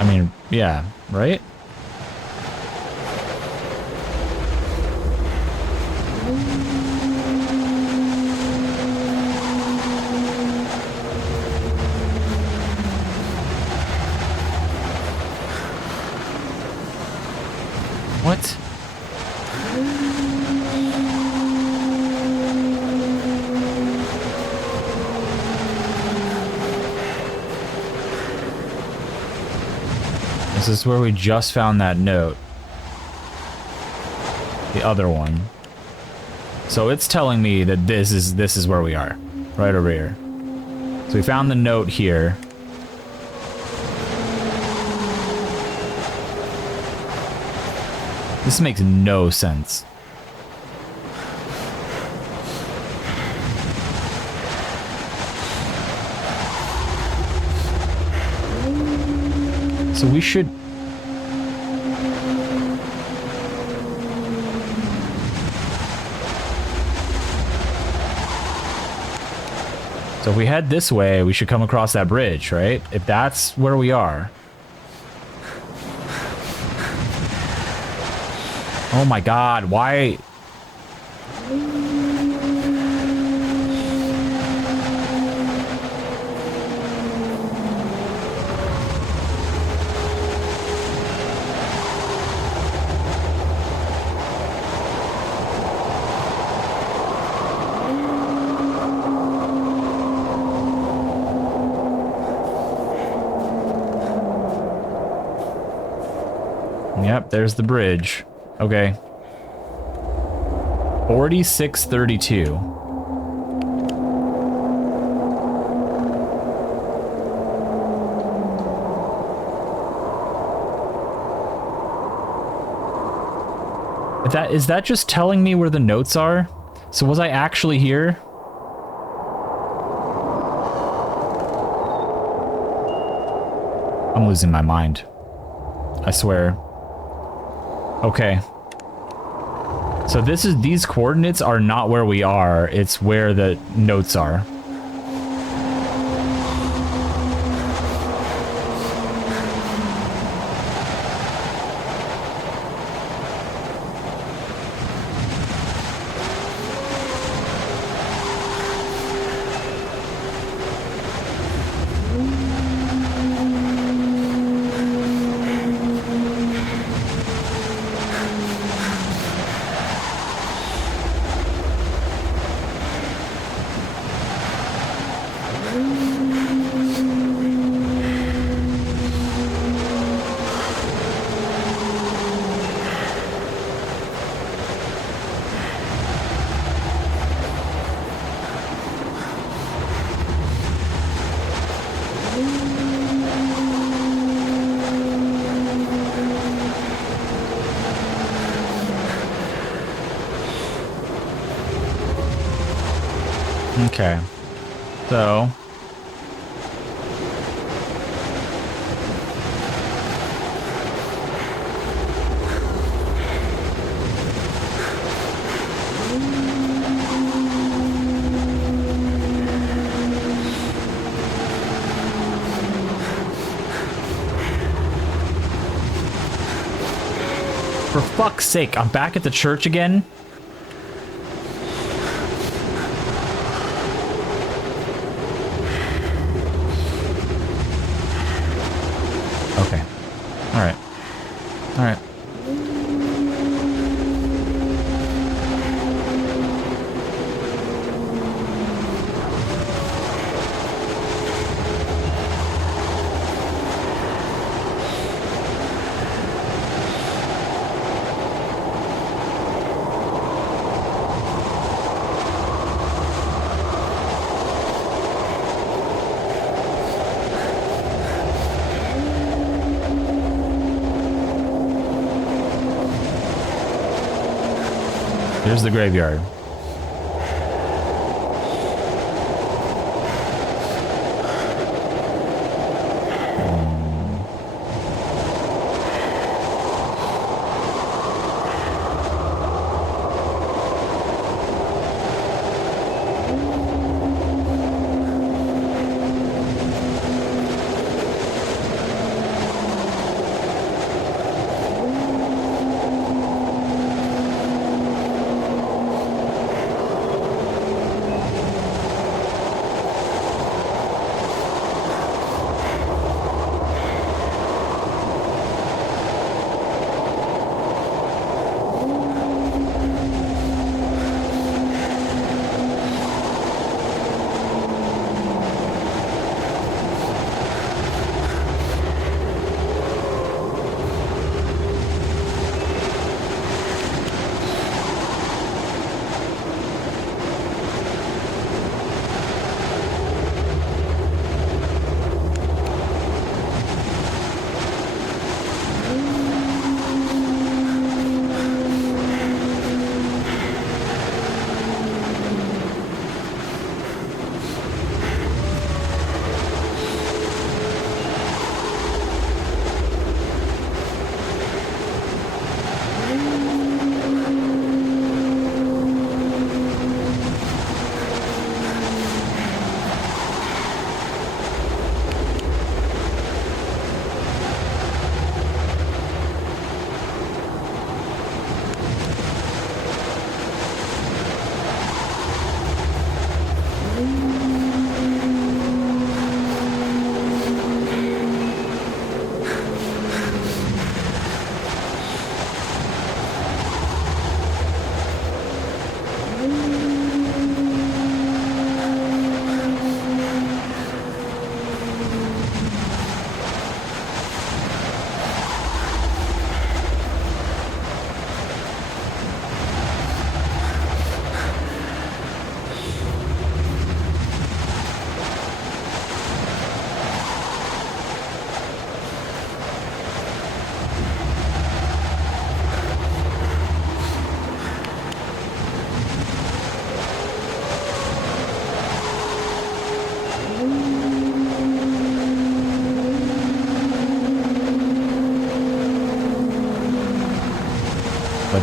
I mean, yeah, right? What? This is where we just found that note. The other one. So it's telling me that this is where we are. Right over here. So we found the note here. This makes no sense. So we should... So if we head this way, we should come across that bridge, right? If that's where we are. Oh my god, why? Yep, there's the bridge. Okay. 4632. Is that just telling me where the notes are? So was I actually here? I'm losing my mind. I swear. Okay. So these coordinates are not where we are, it's where the notes are. Okay, so for fuck's sake, I'm back at the church again? Okay. Alright. Alright. Here's the graveyard.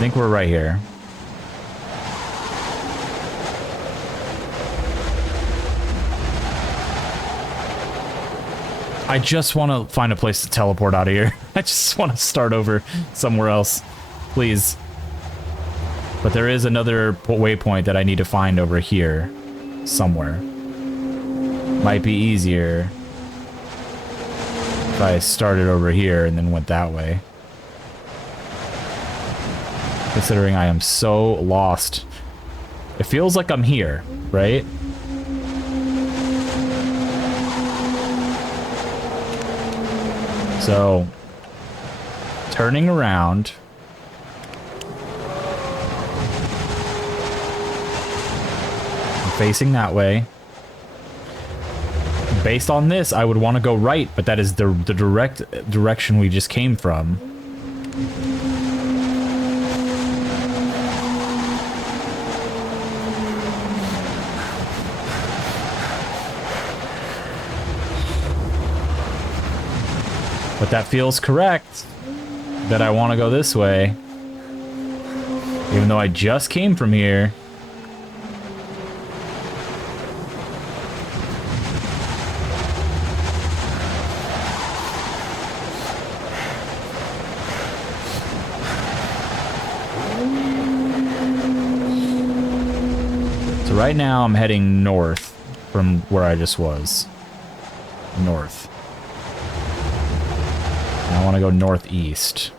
think we're right here. I just want to find a place to teleport out of here. I just want to start over somewhere else, please. But there is another waypoint that I need to find over here somewhere. Might be easier if I started over here and then went that way. Considering I am so lost. It feels like I'm here, right? So, turning around. I'm facing that way. Based on this, I would want to go right, but that is the direct direction we just came from. But that feels correct, that I want to go this way. Even though I just came from here. So right now I'm heading north from where I just was. North. I want to go northeast.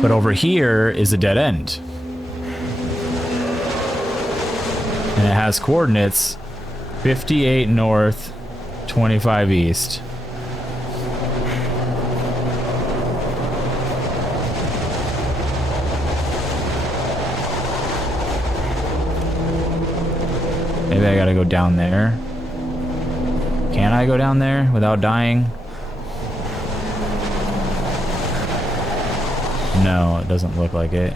But over here is a dead end. And it has coordinates 58 north, 25 east. Maybe I gotta go down there. Can I go down there without dying? No, it doesn't look like it.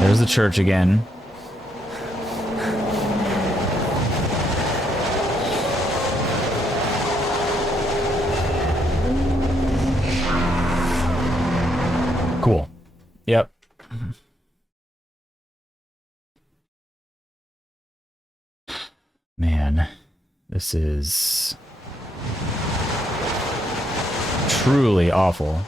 There's the church again. Cool. Yep. Man, this is truly awful.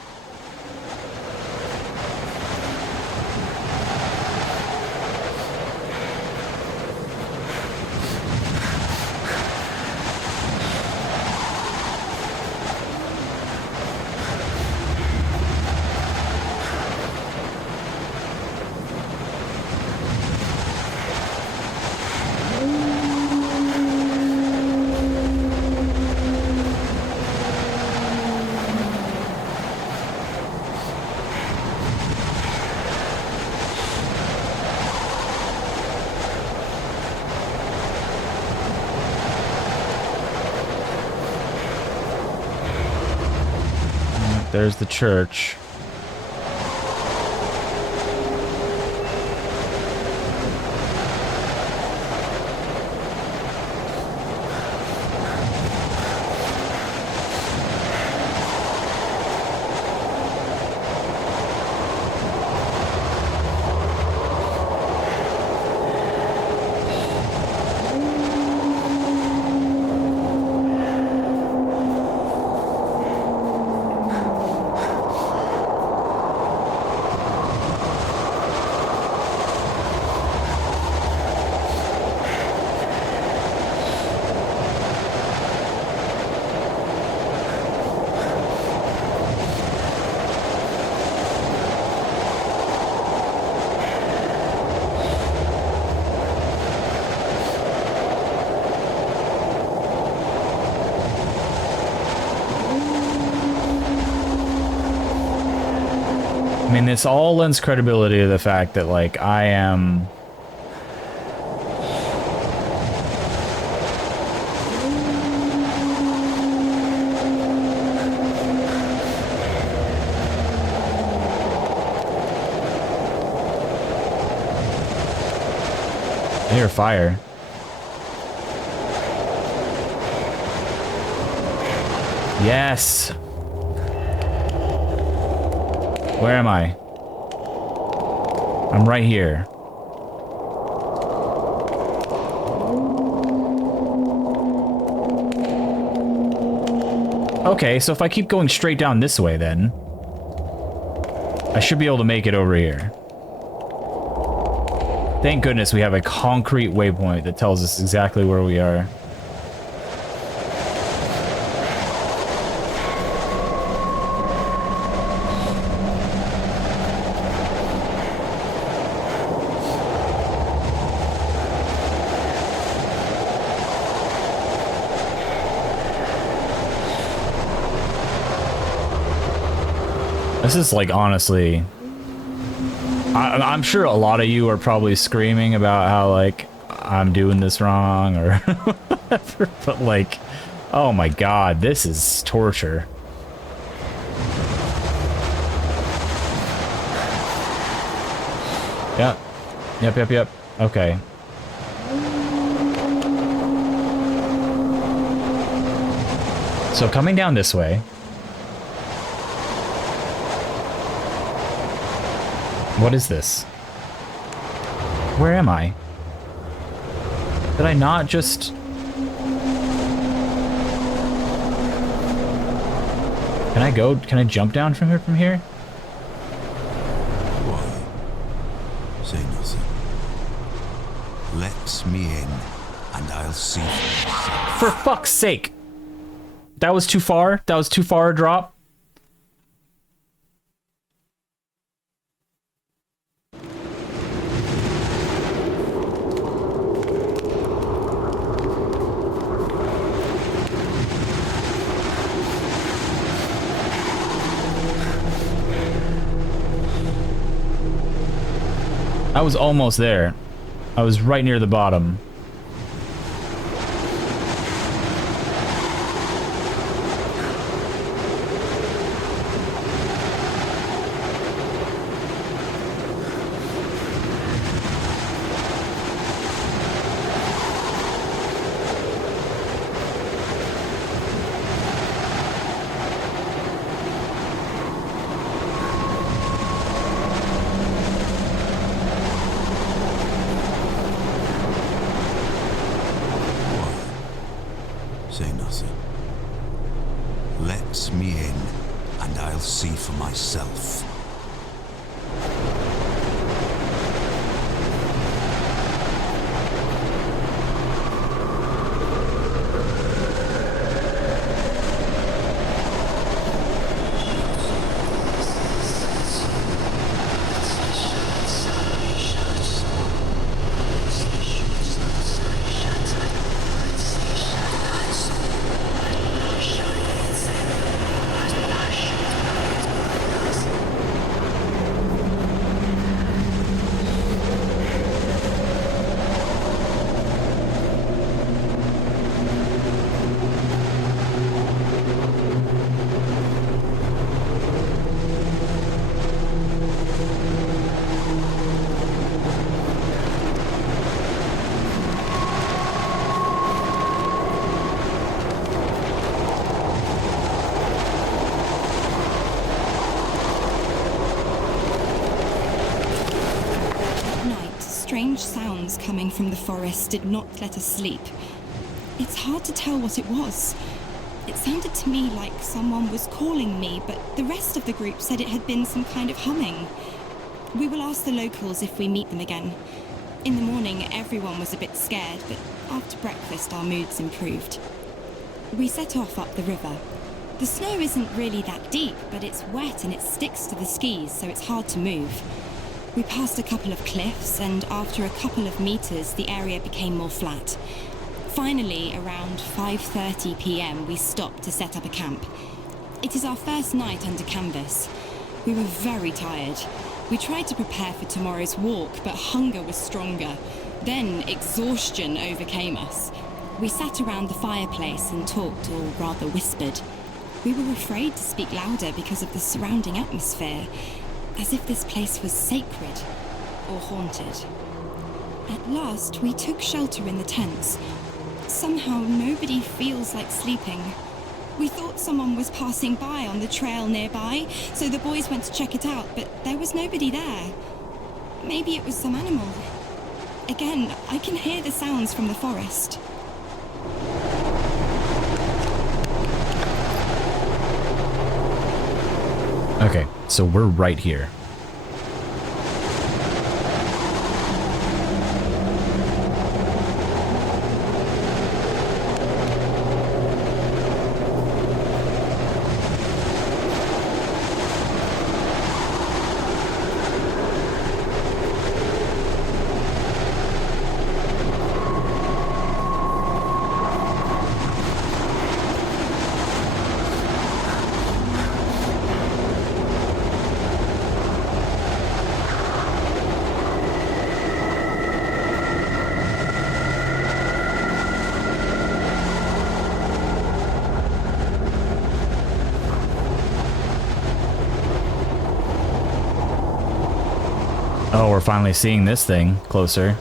There's the church. I mean, this all lends credibility to the fact that, like, I am hear fire. Yes! Where am I? I'm right here. Okay, so if I keep going straight down this way then, I should be able to make it over here. Thank goodness we have a concrete waypoint that tells us exactly where we are. This is like, honestly, I'm sure a lot of you are probably screaming about how, like, I'm doing this wrong or whatever, but, like, oh my god, this is torture. Yep. Okay. So coming down this way. What is this? Where am I? Did I not just... Can I go? Can I jump down from here? Why? Say nothing. Let me in, and I'll see for myself. For fuck's sake! That was too far? That was too far a drop? I was almost there. I was right near the bottom. Say nothing. Let me in, and I'll see for myself. Strange sounds coming from the forest did not let us sleep. It's hard to tell what it was. It sounded to me like someone was calling me, but the rest of the group said it had been some kind of humming. We will ask the locals if we meet them again. In the morning, everyone was a bit scared, but after breakfast, our moods improved. We set off up the river. The snow isn't really that deep, but it's wet and it sticks to the skis, so it's hard to move. We passed a couple of cliffs, and after a couple of meters, the area became more flat. Finally, around 5:30 p.m., we stopped to set up a camp. It is our first night under canvas. We were very tired. We tried to prepare for tomorrow's walk, but hunger was stronger. Then exhaustion overcame us. We sat around the fireplace and talked, or rather whispered. We were afraid to speak louder because of the surrounding atmosphere, as if this place was sacred or haunted. At last, we took shelter in the tents. Somehow, nobody feels like sleeping. We thought someone was passing by on the trail nearby, so the boys went to check it out, but there was nobody there. Maybe it was some animal. Again, I can hear the sounds from the forest. Okay, so we're right here. Oh, we're finally seeing this thing closer.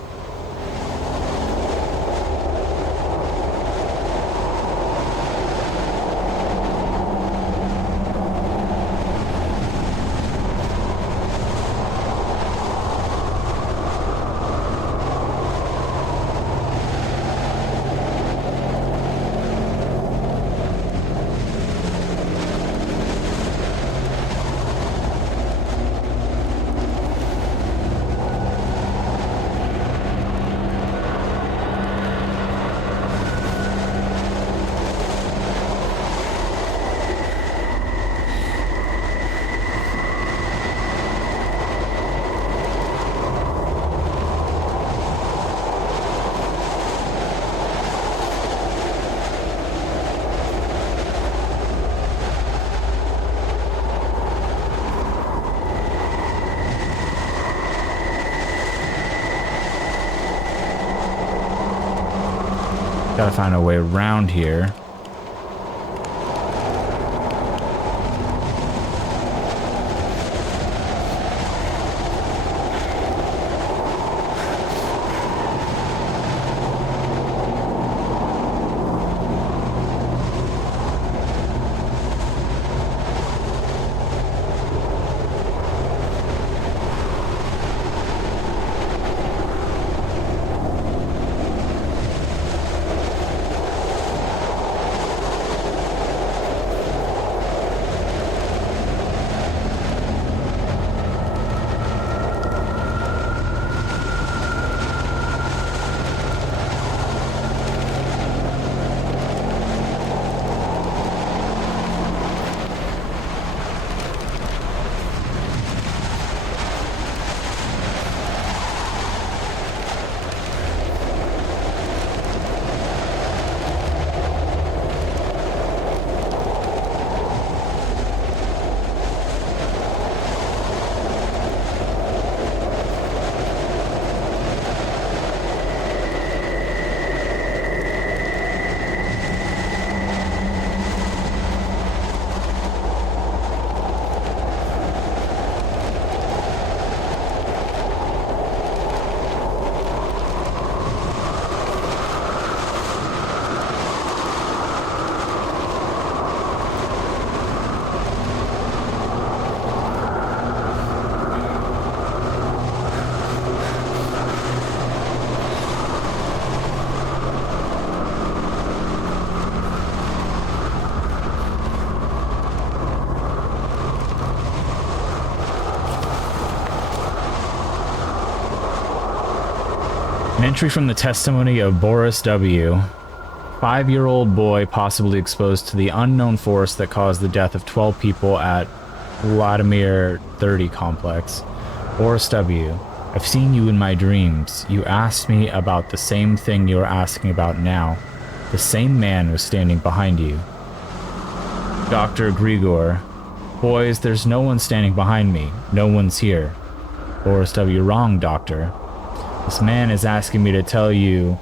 Gotta find a way around here. An entry from the testimony of Boris W., 5-year-old boy possibly exposed to the unknown force that caused the death of 12 people at Vladimir 30 complex. Boris W., I've seen you in my dreams. You asked me about the same thing you're asking about now. The same man was standing behind you. Dr. Grigor, boys, there's no one standing behind me. No one's here. Boris W., wrong, doctor. This man is asking me to tell you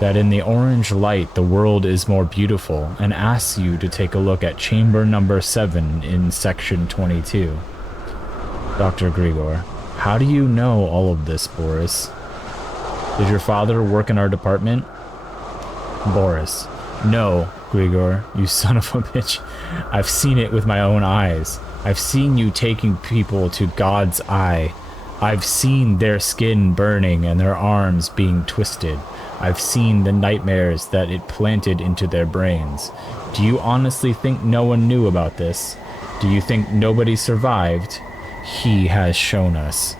that in the orange light the world is more beautiful, and asks you to take a look at chamber number 7 in section 22. Dr. Grigor, how do you know all of this, Boris? Did your father work in our department? Boris. No, Grigor, you son of a bitch. I've seen it with my own eyes. I've seen you taking people to God's eye. I've seen their skin burning and their arms being twisted. I've seen the nightmares that it planted into their brains. Do you honestly think no one knew about this? Do you think nobody survived? He has shown us.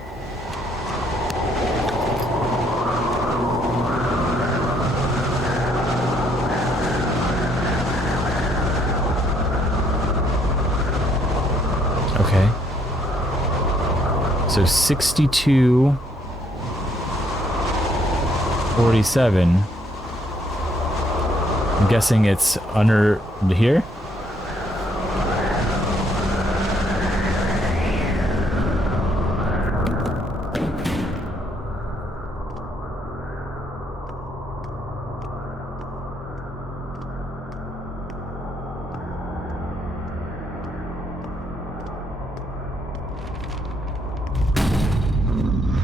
Okay. So 62, 47. I'm guessing it's under here?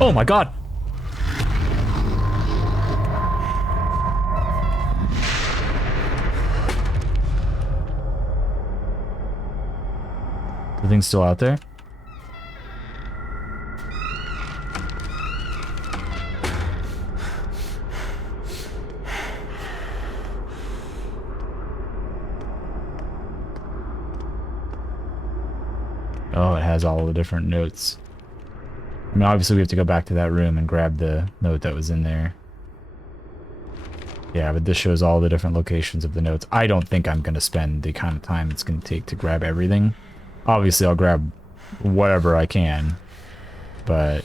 Oh my god! The thing's still out there? Oh, it has all the different notes. I mean, obviously we have to go back to that room and grab the note that was in there. Yeah, but this shows all the different locations of the notes. I don't think I'm going to spend the kind of time it's going to take to grab everything. Obviously, I'll grab whatever I can, but...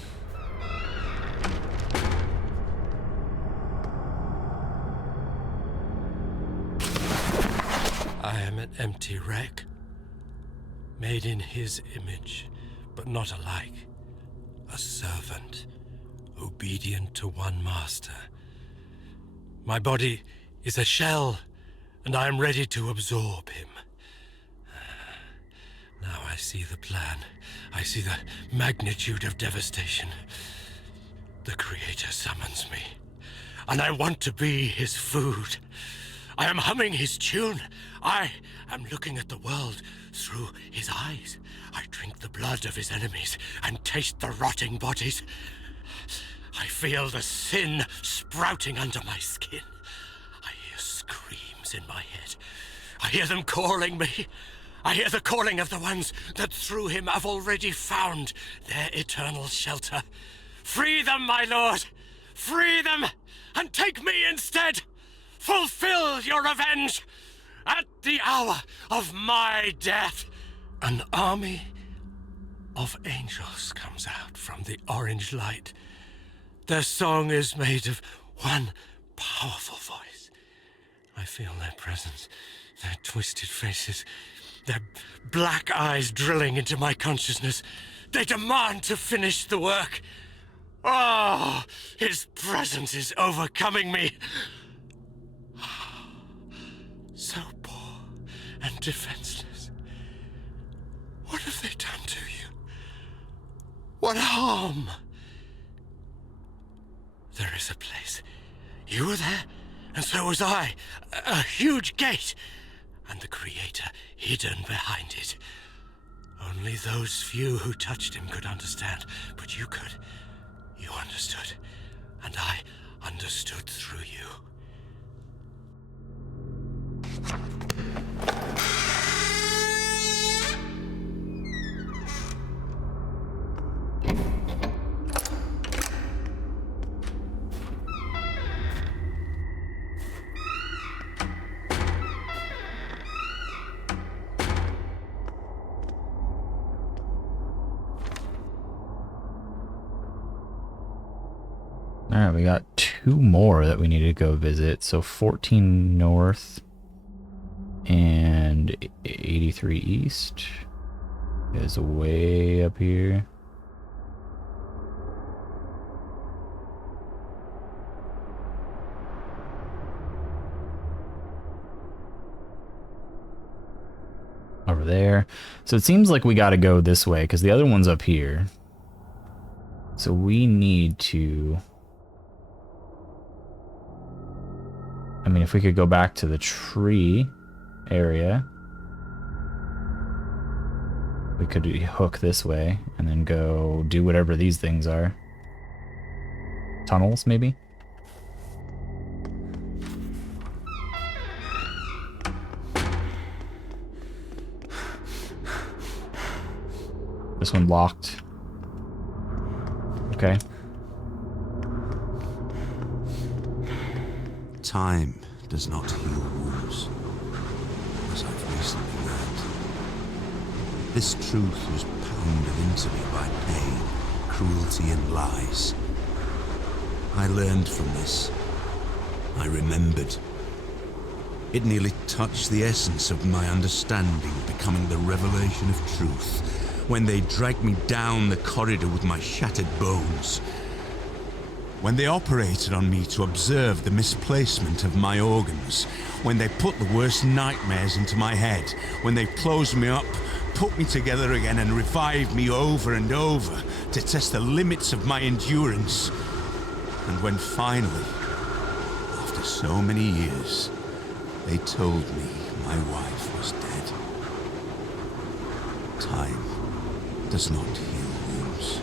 I am an empty wreck, made in his image, but not alike. A servant, obedient to one master. My body is a shell, and I am ready to absorb him. Now I see the plan. I see the magnitude of devastation. The Creator summons me, and I want to be his food. I am humming his tune. I am looking at the world through his eyes. I drink the blood of his enemies and taste the rotting bodies. I feel the sin sprouting under my skin. I hear screams in my head. I hear them calling me. I hear the calling of the ones that through him have already found their eternal shelter. Free them, my lord! Free them, and take me instead! Fulfill your revenge! At the hour of my death, an army of angels comes out from the orange light. Their song is made of one powerful voice. I feel their presence, their twisted faces, their black eyes drilling into my consciousness. They demand to finish the work. Oh, his presence is overcoming me. So poor and defenseless. What have they done to you? What harm? There is a place. You were there, and so was I. A huge gate, and the Creator hidden behind it. Only those few who touched him could understand, but you could. You understood, and I understood through you. Alright, we got 2 more that we need to go visit. So 14 north and 83 east is way up here. Over there. So it seems like we got to go this way because the other one's up here. So we need to I mean, if we could go back to the tree area, we could hook this way and then go do whatever these things are. Tunnels, maybe? This one locked. Okay. Time does not heal wounds, as I've recently learned. This truth was pounded into me by pain, cruelty, and lies. I learned from this. I remembered. It nearly touched the essence of my understanding, becoming the revelation of truth, when they dragged me down the corridor with my shattered bones. When they operated on me to observe the misplacement of my organs, when they put the worst nightmares into my head, when they closed me up, put me together again and revived me over and over to test the limits of my endurance. And when finally, after so many years, they told me my wife was dead. Time does not heal wounds.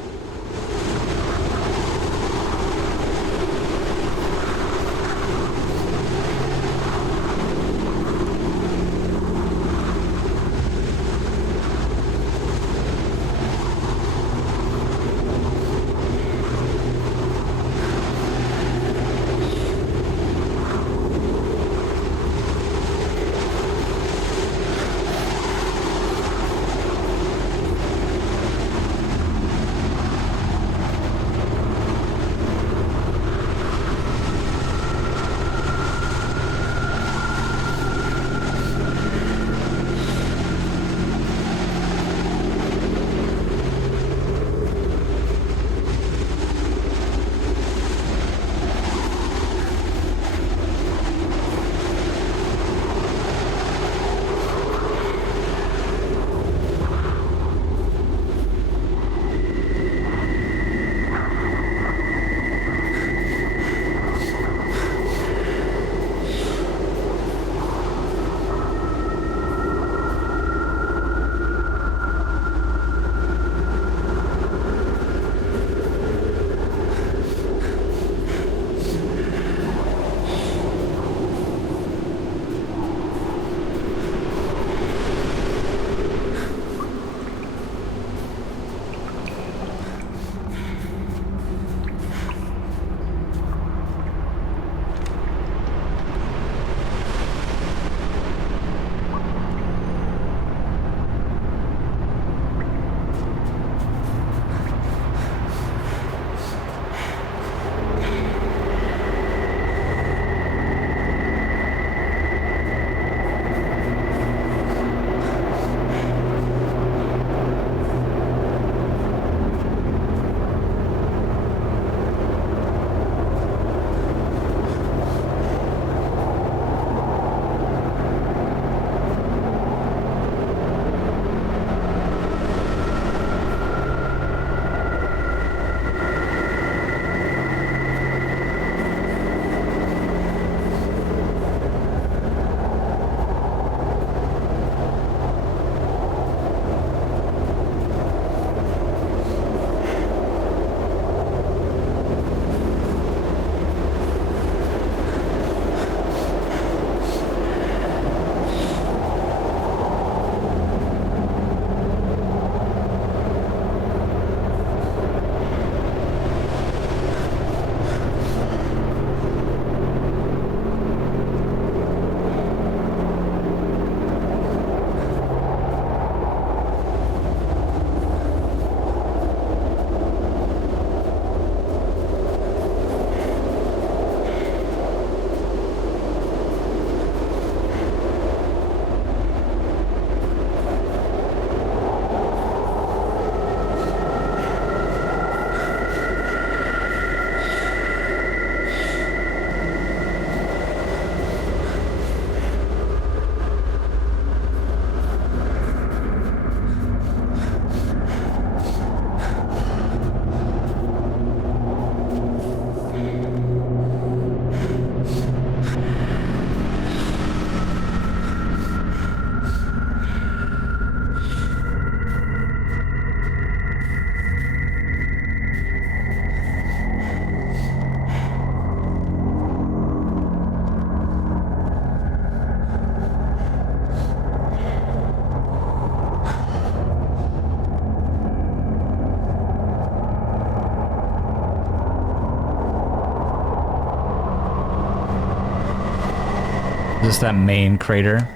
this that main crater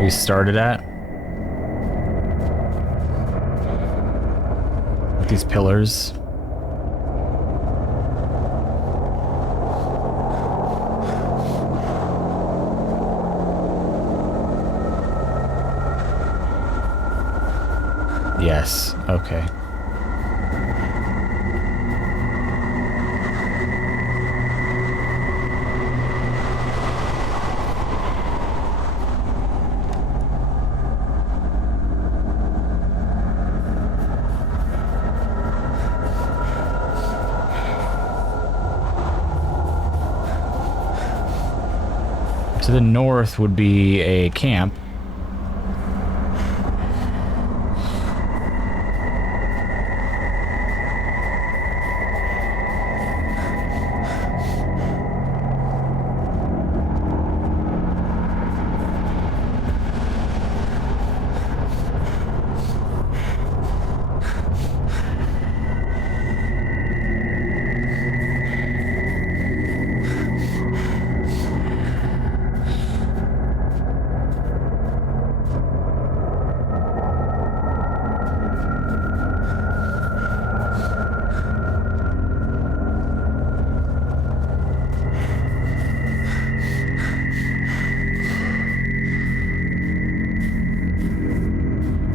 we started at? With these pillars. Yes, okay. To the north would be a camp.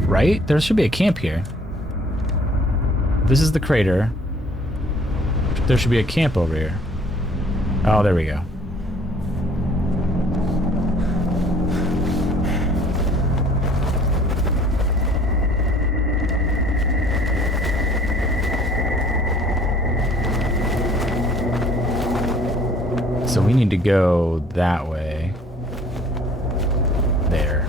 Right? There should be a camp here. This is the crater. There should be a camp over here. Oh, there we go. So we need to go that way. There.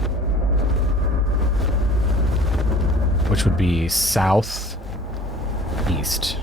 Which would be south east.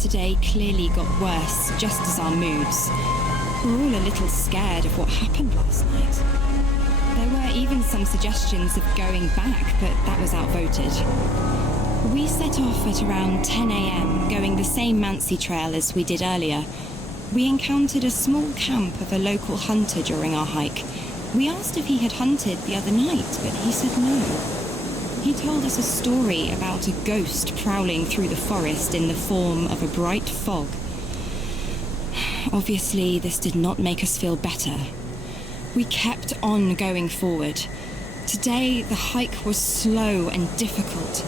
today clearly got worse, just as our moods. We're all a little scared of what happened last night. There were even some suggestions of going back, but that was outvoted. We set off at around 10 a.m., going the same Mansi trail as we did earlier. We encountered a small camp of a local hunter during our hike. We asked if he had hunted the other night, but he said no. He told us a story about a ghost prowling through the forest in the form of a bright fog. Obviously, this did not make us feel better. We kept on going forward. Today, the hike was slow and difficult.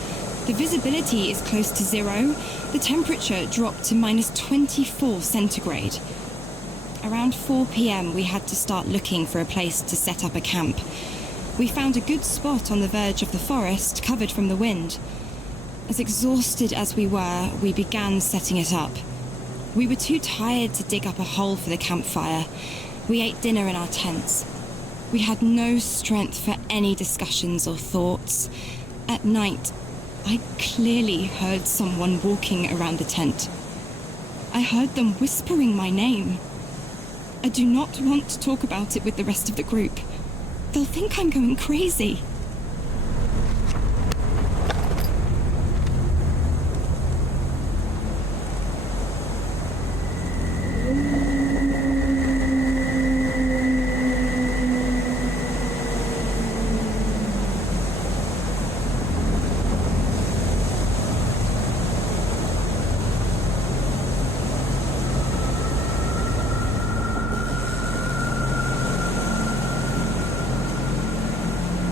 The visibility is close to zero. The temperature dropped to -24 centigrade. Around 4 p.m, we had to start looking for a place to set up a camp. We found a good spot on the verge of the forest, covered from the wind. As exhausted as we were, we began setting it up. We were too tired to dig up a hole for the campfire. We ate dinner in our tents. We had no strength for any discussions or thoughts. At night, I clearly heard someone walking around the tent. I heard them whispering my name. I do not want to talk about it with the rest of the group. They'll think I'm going crazy.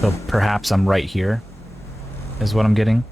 So perhaps I'm right here, is what I'm getting.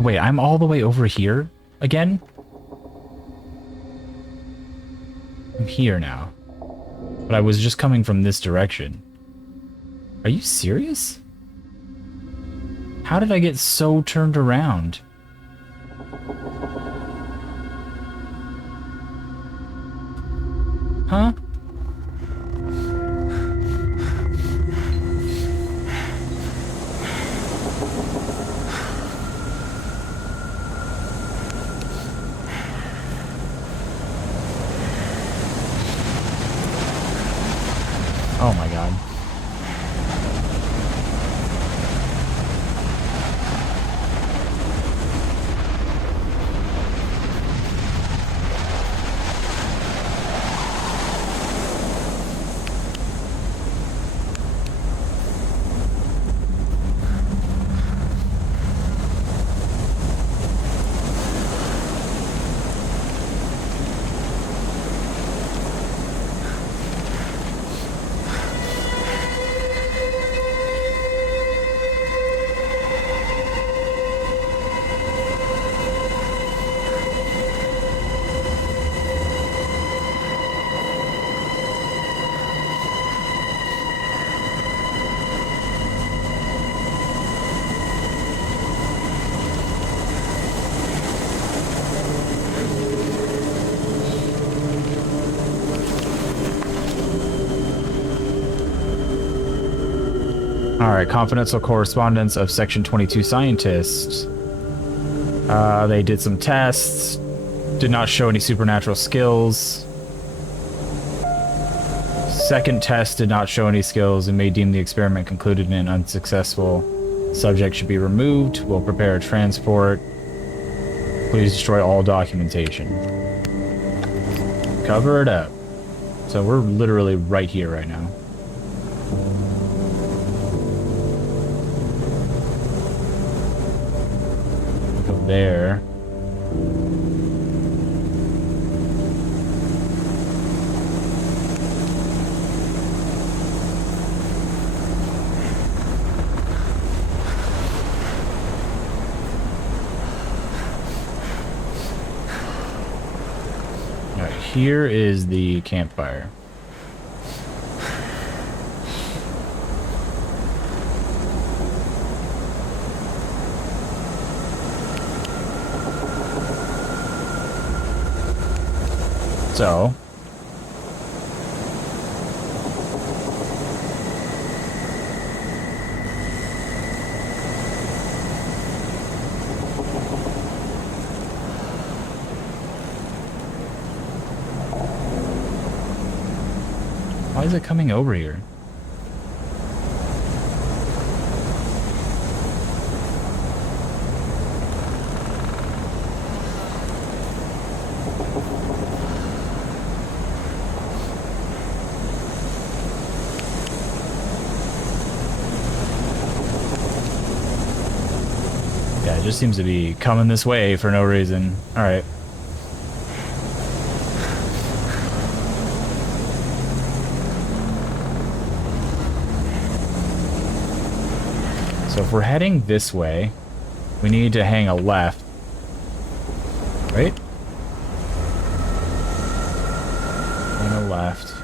Wait, I'm all the way over here again? I'm here now. But I was just coming from this direction. Are you serious? How did I get so turned around? Huh? Oh my god. Alright, confidential correspondence of Section 22 scientists. They did some tests, did not show any supernatural skills. Second test did not show any skills and may deem the experiment concluded and unsuccessful. Subject should be removed. We'll prepare a transport. Please destroy all documentation. Cover it up. So we're literally right here right now. Go there. Here is the campfire. So, why is it coming over here? Yeah, it just seems to be coming this way for no reason. Alright. So if we're heading this way, we need to hang a left. Right? Hang a left.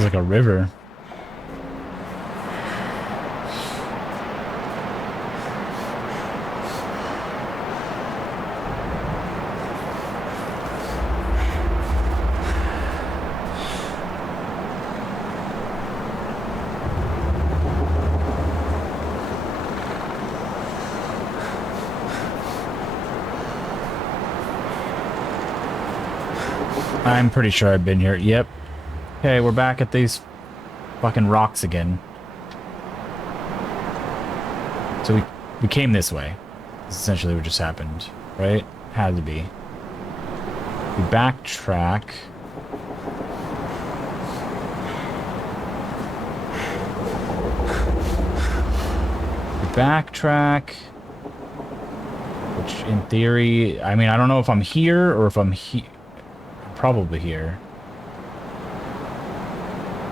Sounds like a river. I'm pretty sure I've been here. Yep. Okay, we're back at these fucking rocks again. So we came this way. That's essentially what just happened, right? Had to be. We backtrack. Which in theory, I mean, I don't know if I'm here or if I'm here. Probably here.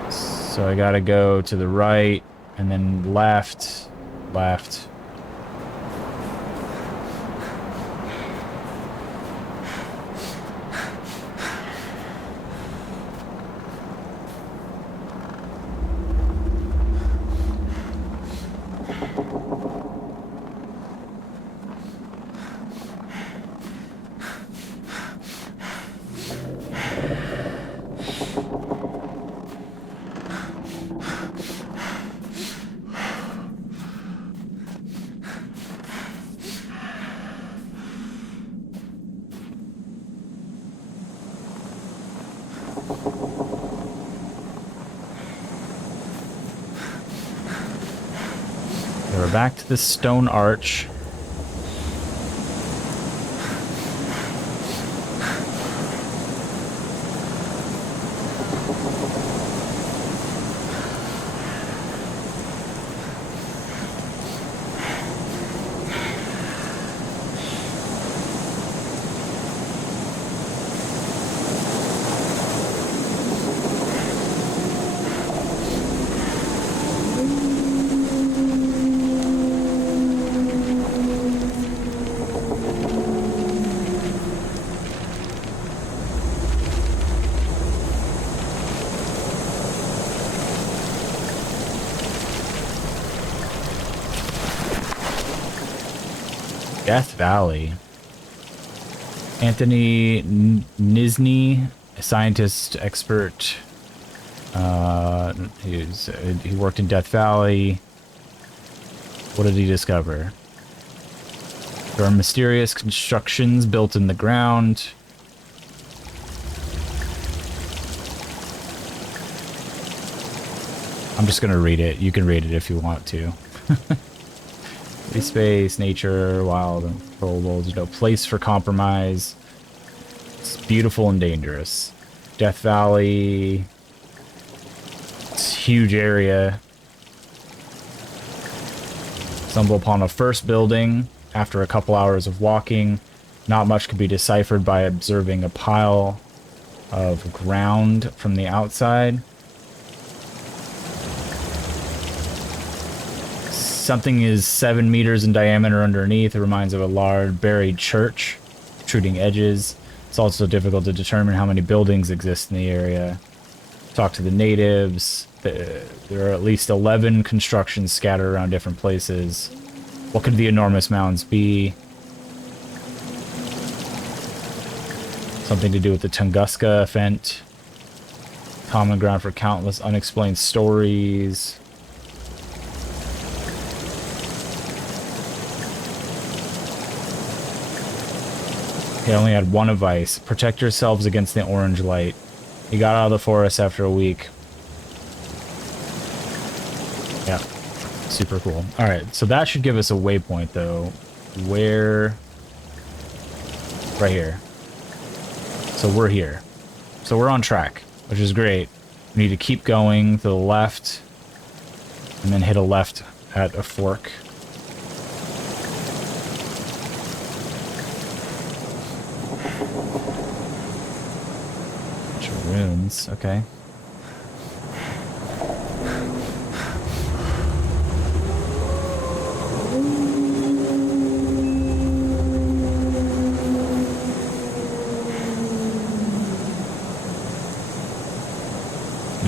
So I gotta go to the right and then left. We're back to this stone arch. Death Valley. Anthony Nizny, a scientist expert. He worked in Death Valley. What did he discover? There are mysterious constructions built in the ground. I'm just gonna read it. You can read it if you want to. Free space, nature, wild, and controllable. There's no place for compromise. It's beautiful and dangerous. Death Valley. It's a huge area. Stumble upon a first building. After a couple hours of walking, not much could be deciphered by observing a pile of ground from the outside. Something is 7 meters in diameter underneath. It reminds of a large buried church, protruding edges. It's also difficult to determine how many buildings exist in the area. Talk to the natives. There are at least 11 constructions scattered around different places. What could the enormous mounds be? Something to do with the Tunguska event. Common ground for countless unexplained stories. He only had one advice. Protect yourselves against the orange light. He got out of the forest after a week. Yeah. Super cool. Alright, so that should give us a waypoint, though. Where... Right here. So we're here. So we're on track, which is great. We need to keep going to the left. And then hit a left at a fork. Runes, okay.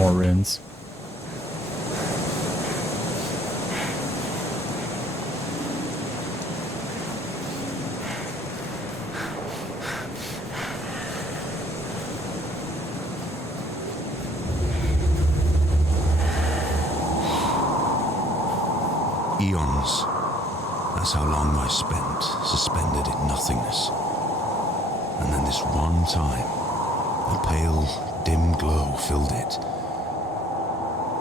more runes. Eons. That's how long I spent suspended in nothingness. And then this one time, a pale, dim glow filled it.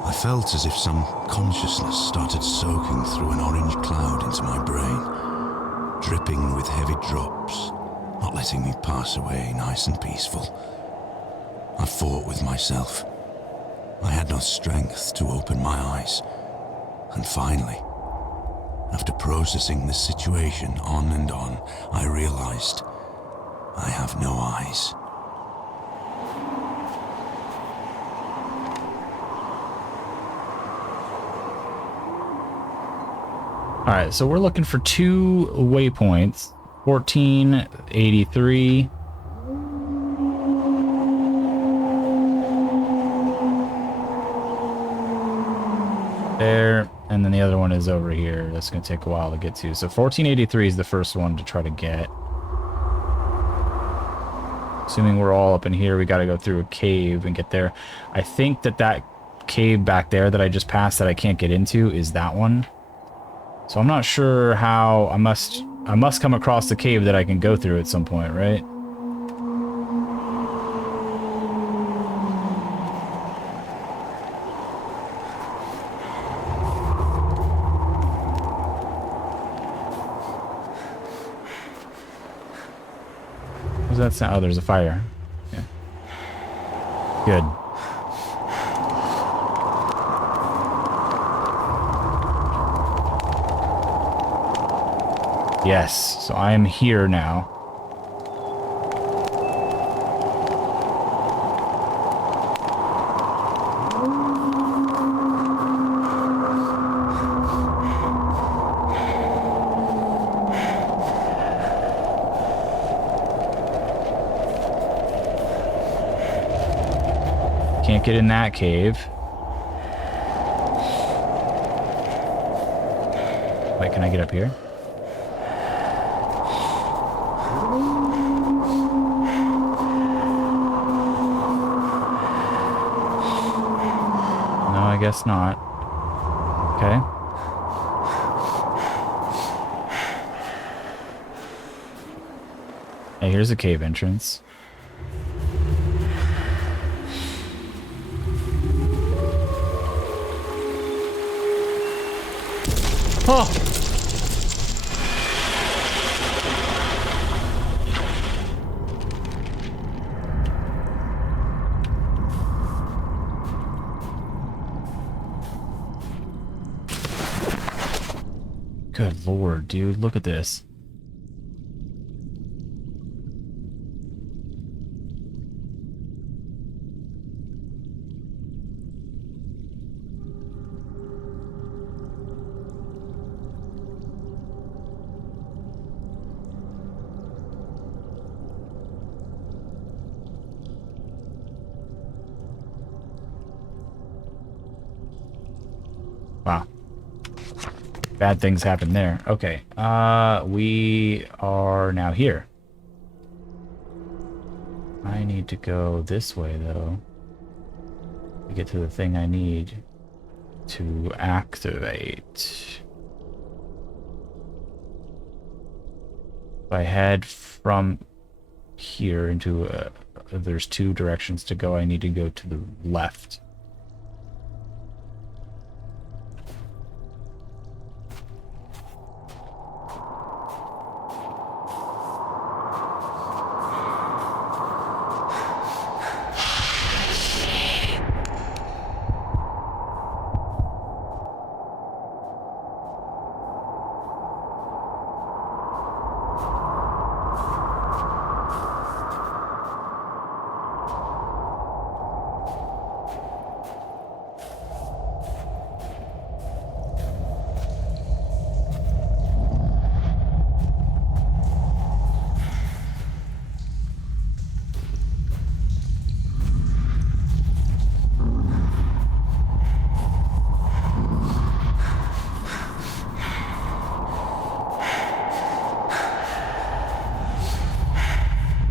I felt as if some consciousness started soaking through an orange cloud into my brain, dripping with heavy drops, not letting me pass away nice and peaceful. I fought with myself. I had no strength to open my eyes. And finally, after processing the situation on and on, I realized I have no eyes. All right, so we're looking for 2 waypoints. 1483. There, and then the other one is over here. That's going to take a while to get to. So 1483 is the first one to try to get. Assuming we're all up in here, we got to go through a cave and get there. I think that cave back there that I just passed that I can't get into is that one. So I'm not sure how. I must come across the cave that I can go through at some point, right? What does that sound? Oh, there's a fire. Yeah. Good. Yes, so I am here now. Can't get in that cave. Wait, can I get up here? I guess not. Okay. Hey, here's a cave entrance. Oh! Good lord, dude, look at this. Wow. Bad things happen there. Okay. We are now here. I need to go this way, though, to get to the thing I need to activate. If I head from here into there's 2 directions to go. I need to go to the left.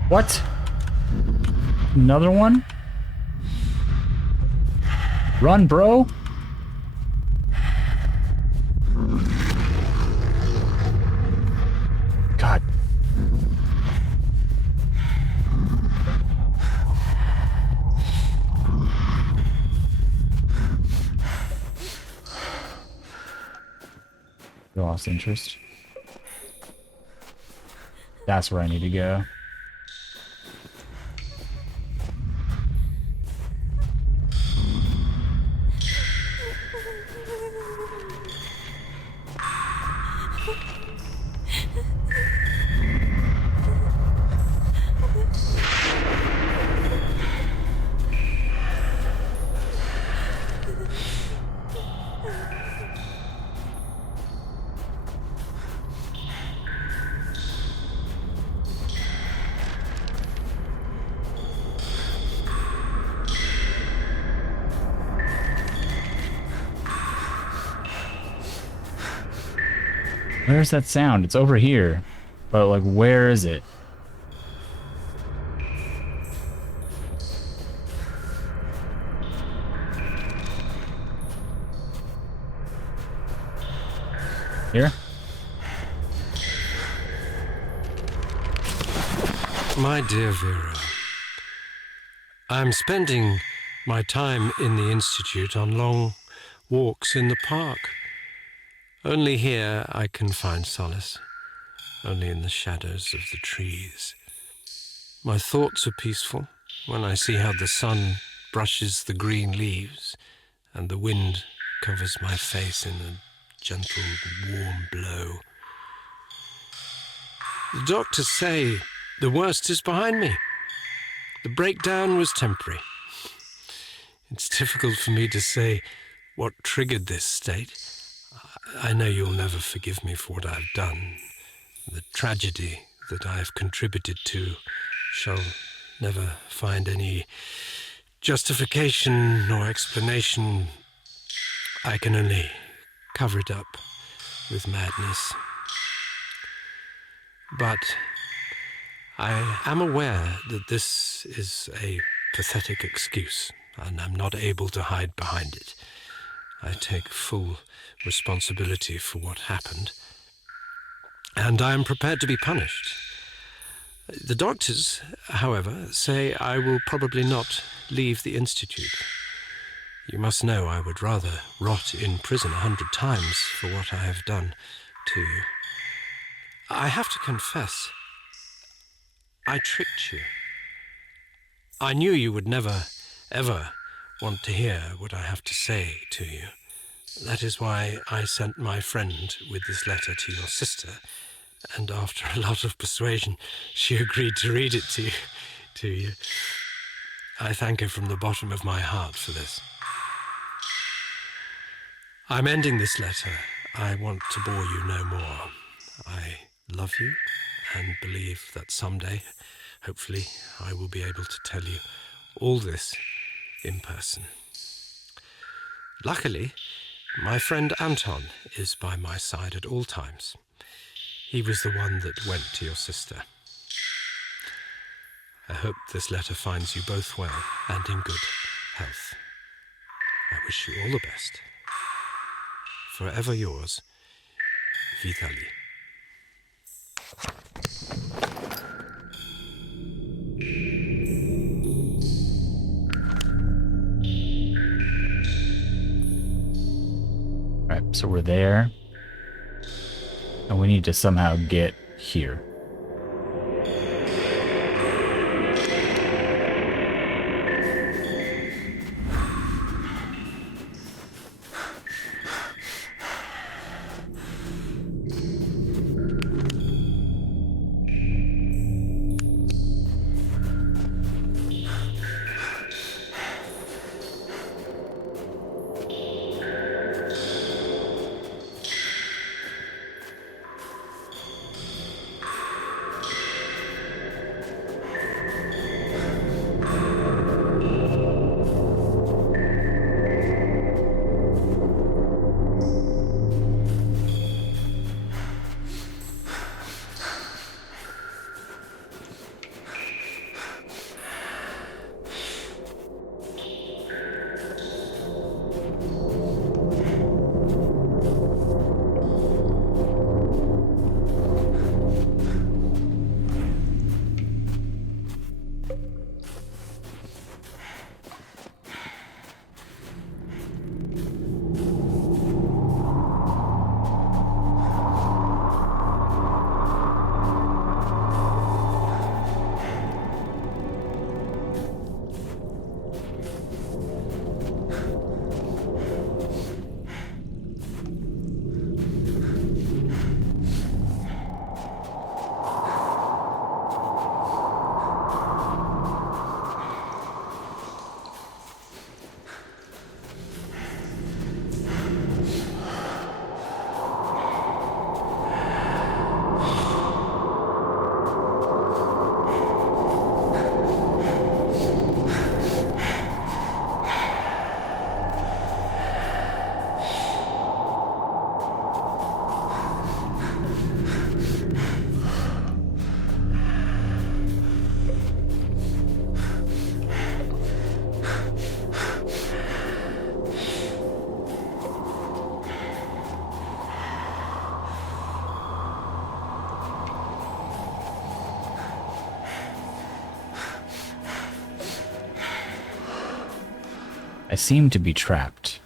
What? Another one? Run, bro! God. Lost interest. That's where I need to go. Where's that sound? It's over here. But, like, where is it? Here? My dear Vera, I'm spending my time in the Institute on long walks in the park. Only here I can find solace, only in the shadows of the trees. My thoughts are peaceful when I see how the sun brushes the green leaves and the wind covers my face in a gentle, warm blow. The doctors say the worst is behind me. The breakdown was temporary. It's difficult for me to say what triggered this state. I know you'll never forgive me for what I've done. The tragedy that I have contributed to shall never find any justification nor explanation. I can only cover it up with madness. But I am aware that this is a pathetic excuse, and I'm not able to hide behind it. I take full responsibility for what happened, and I am prepared to be punished. The doctors, however, say I will probably not leave the Institute. You must know I would rather rot in prison 100 times for what I have done to you. I have to confess, I tricked you. I knew you would never, ever want to hear what I have to say to you. That is why I sent my friend with this letter to your sister, and after a lot of persuasion, she agreed to read it to you. I thank her from the bottom of my heart for this. I'm ending this letter. I want to bore you no more. I love you and believe that someday, hopefully, I will be able to tell you all this in person. Luckily, my friend Anton is by my side at all times. He was the one that went to your sister. I hope this letter finds you both well and in good health. I wish you all the best. Forever yours, Vitaly. Alright, so we're there. And we need to somehow get here. seem to be trapped.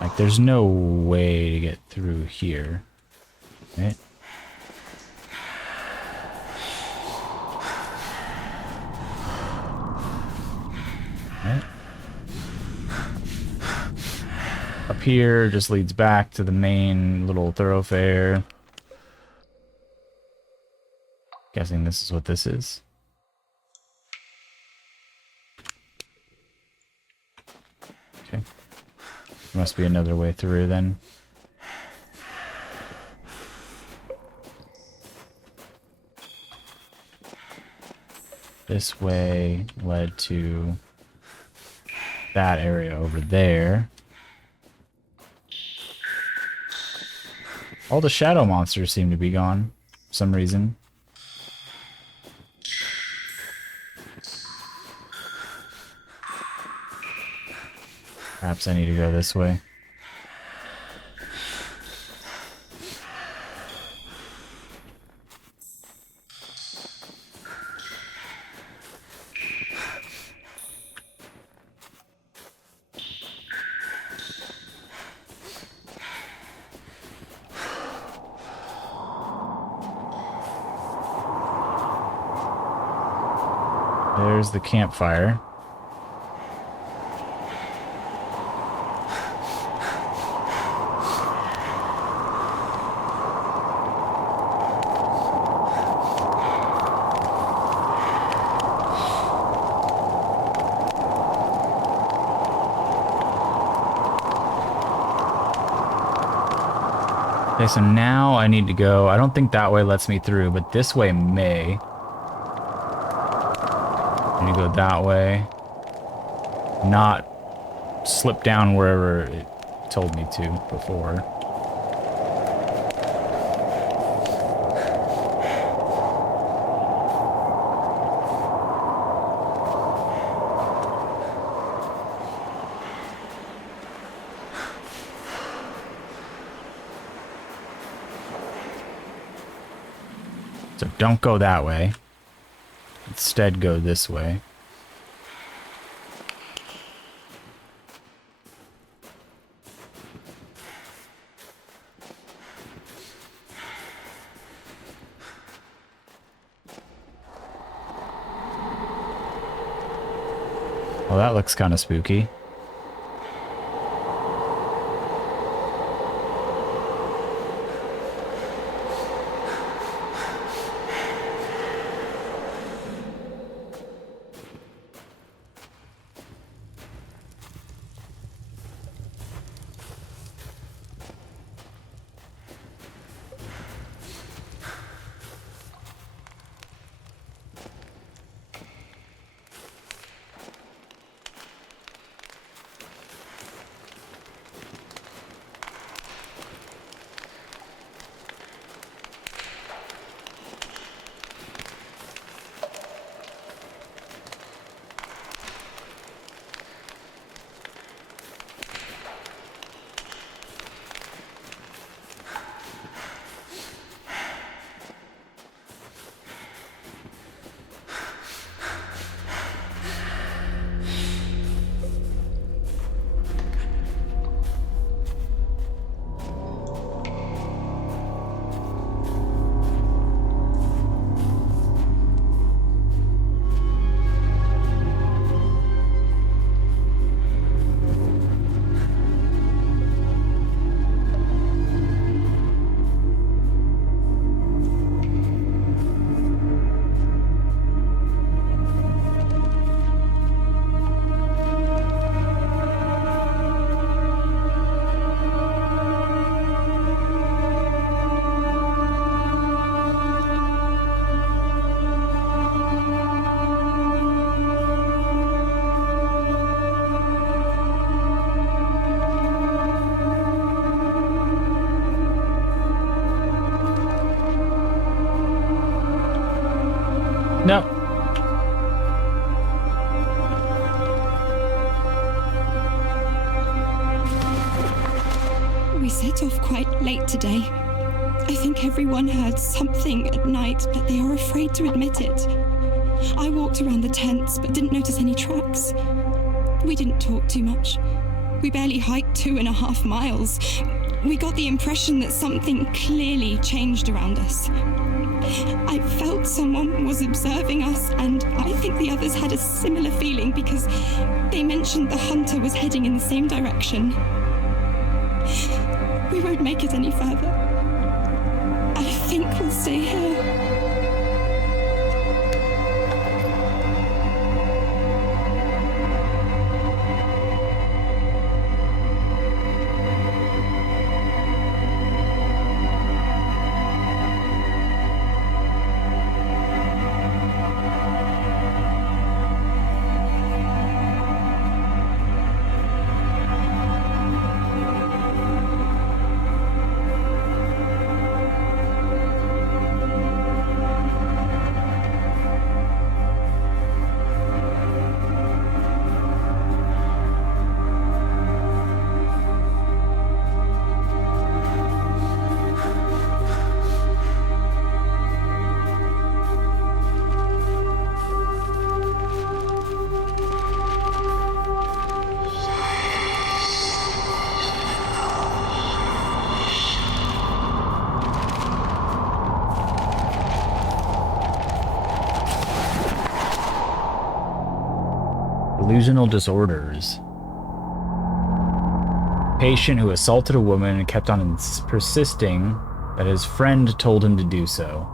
Like, there's no way to get through here, right? Right. Up here just leads back to the main little thoroughfare. Guessing this is what this is. Okay. There must be another way through then. This way led to that area over there. All the shadow monsters seem to be gone for some reason. Perhaps I need to go this way. There's the campfire. Okay, so now I need to go. I don't think that way lets me through, but this way may. I need to go that way. Not slip down wherever it told me to before. So don't go that way. Instead, go this way. Well, that looks kind of spooky. No. We set off quite late today. I think everyone heard something at night, but they are afraid to admit it. I walked around the tents, but didn't notice any tracks. We didn't talk too much. We barely hiked 2.5 miles. We got the impression that something clearly changed around us. I felt someone was observing us, and I think the others had a similar feeling because they mentioned the hunter was heading in the same direction. We won't make it any further. I think we'll stay here. Delusional disorders. Patient who assaulted a woman and kept on persisting that his friend told him to do so.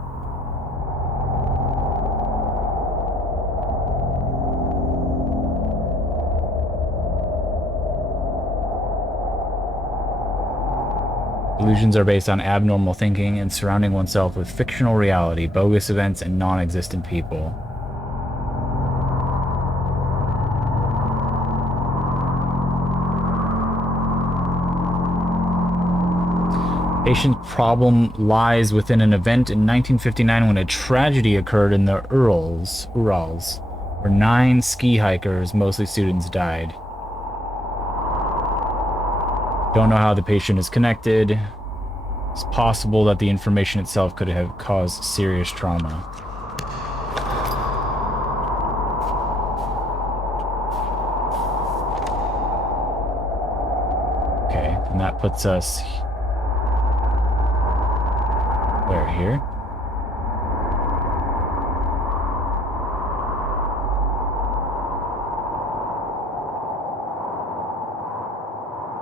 Delusions are based on abnormal thinking and surrounding oneself with fictional reality, bogus events, and non-existent people. Patient's problem lies within an event in 1959 when a tragedy occurred in the Urals, where 9 ski hikers, mostly students, died. Don't know how the patient is connected. It's possible that the information itself could have caused serious trauma. Okay, and that puts us... where, here?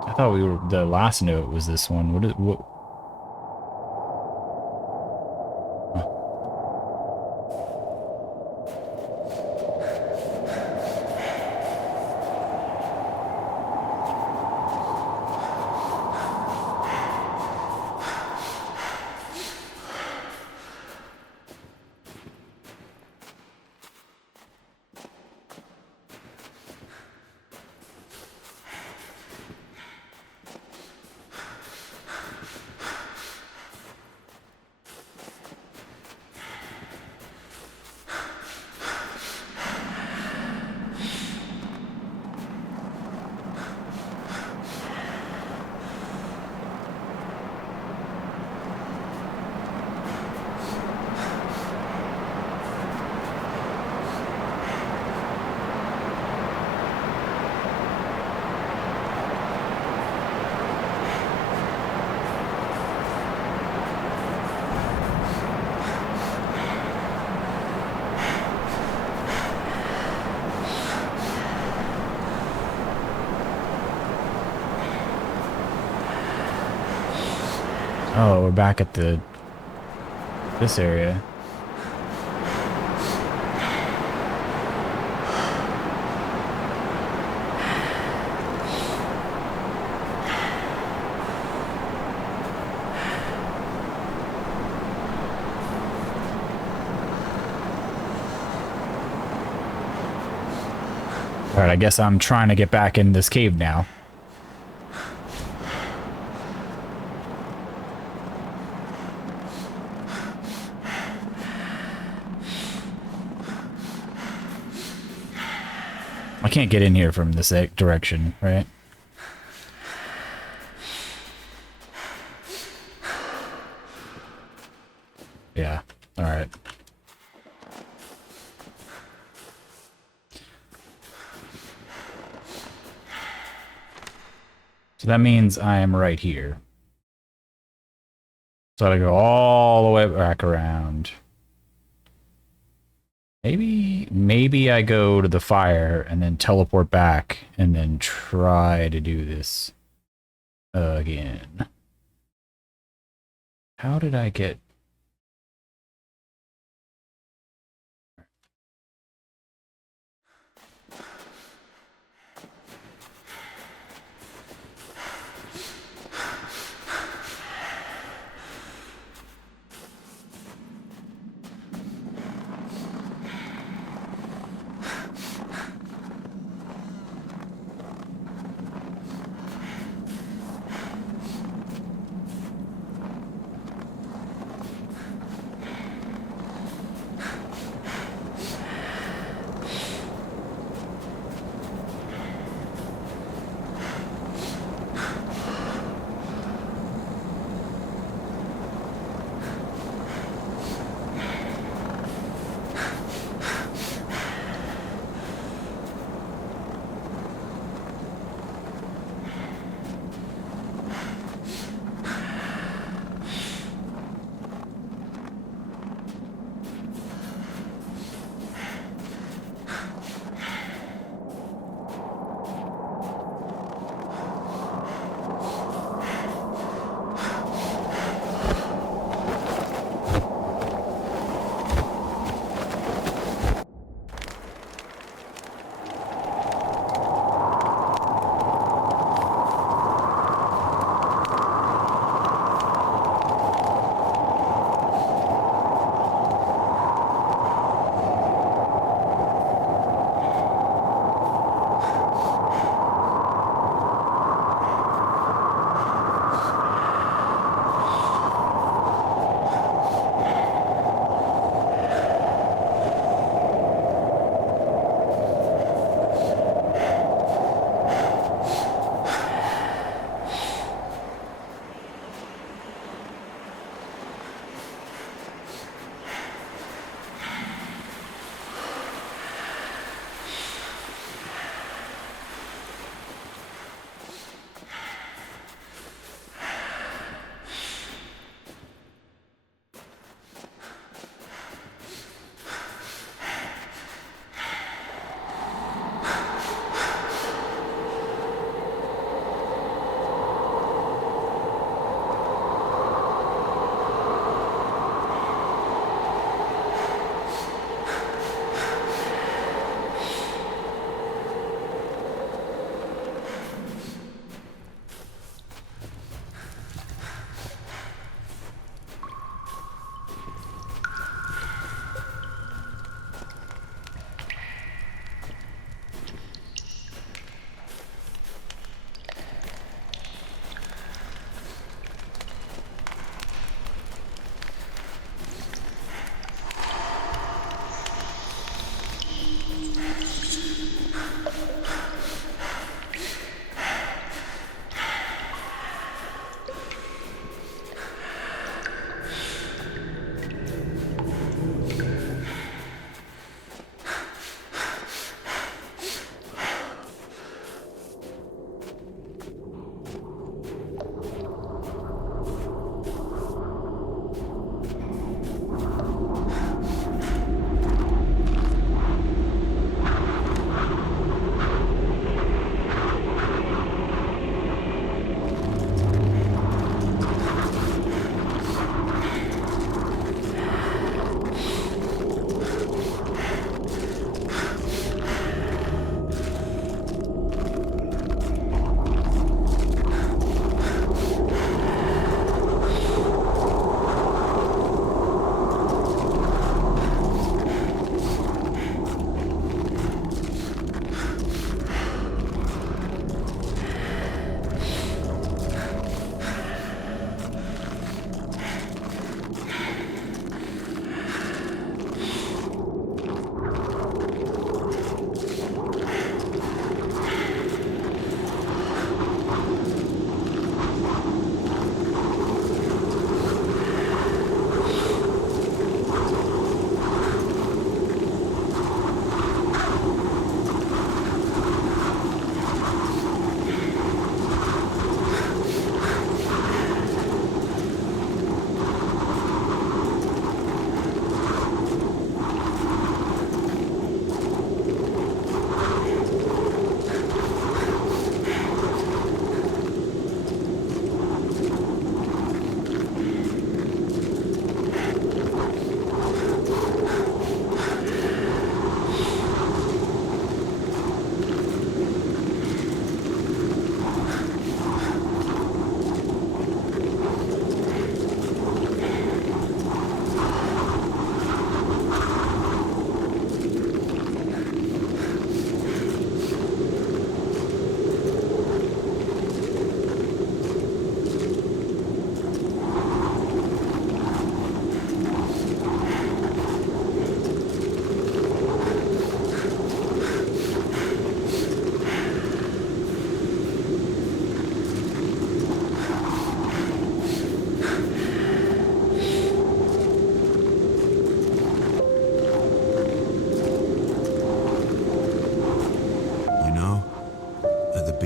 I thought we were, the last note was this one. What is, what? Oh, we're back at this area. All right, I guess I'm trying to get back in this cave now. I can't get in here from this direction, right? So that means I am right here. So I go all the way back around. Maybe I go to the fire and then teleport back and then try to do this again. How did I get...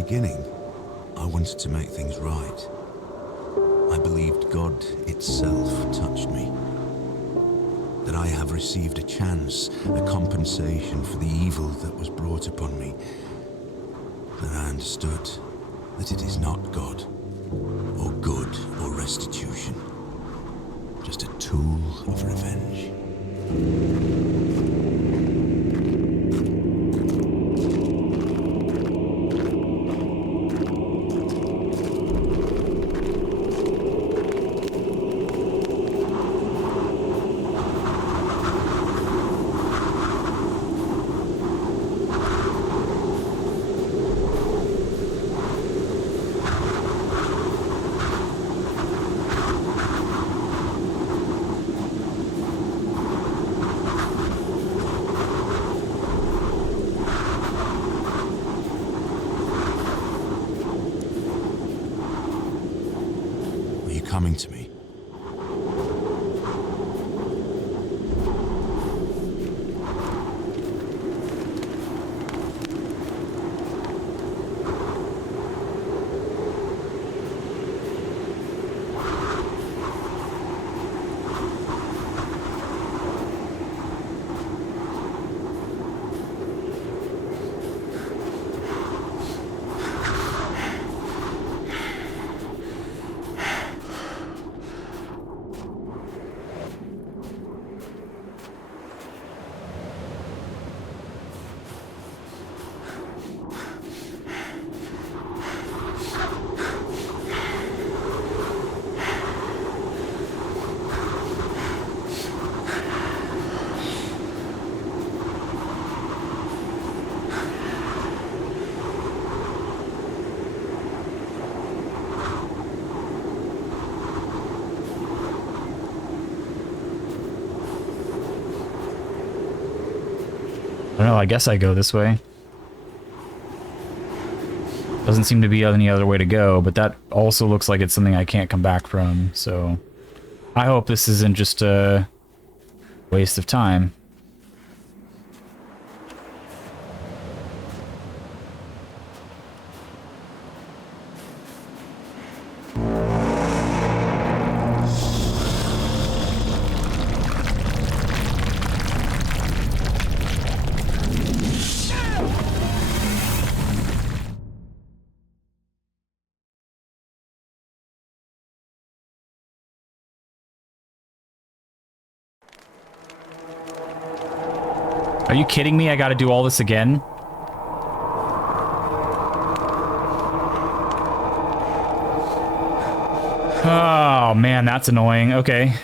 beginning, I wanted to make things right. I believed God itself touched me. That I have received a chance, a compensation for the evil that was brought upon me. Then I understood that it is not God, or good, or restitution. Just a tool of revenge. Coming to me. I don't know, I guess I go this way. Doesn't seem to be any other way to go, but that also looks like it's something I can't come back from, so... I hope this isn't just a waste of time. Are you kidding me? I gotta do all this again? Oh, man, that's annoying. Okay.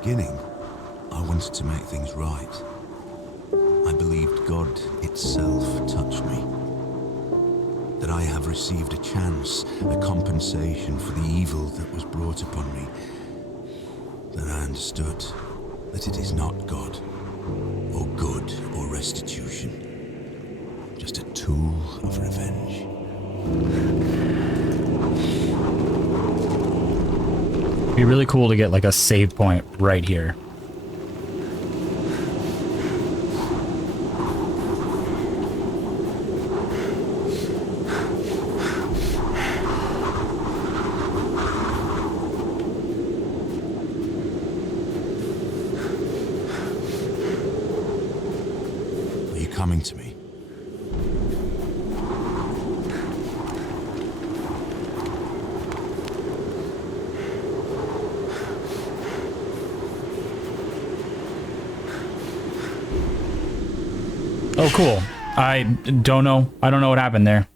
beginning, I wanted to make things right. I believed God itself touched me. That I have received a chance, a compensation for the evil that was brought upon me. That I understood that it is not God, or good, or restitution. Just a tool of revenge. It'd be really cool to get like a save point right here. Coming to me. Oh, cool. I don't know. I don't know what happened there.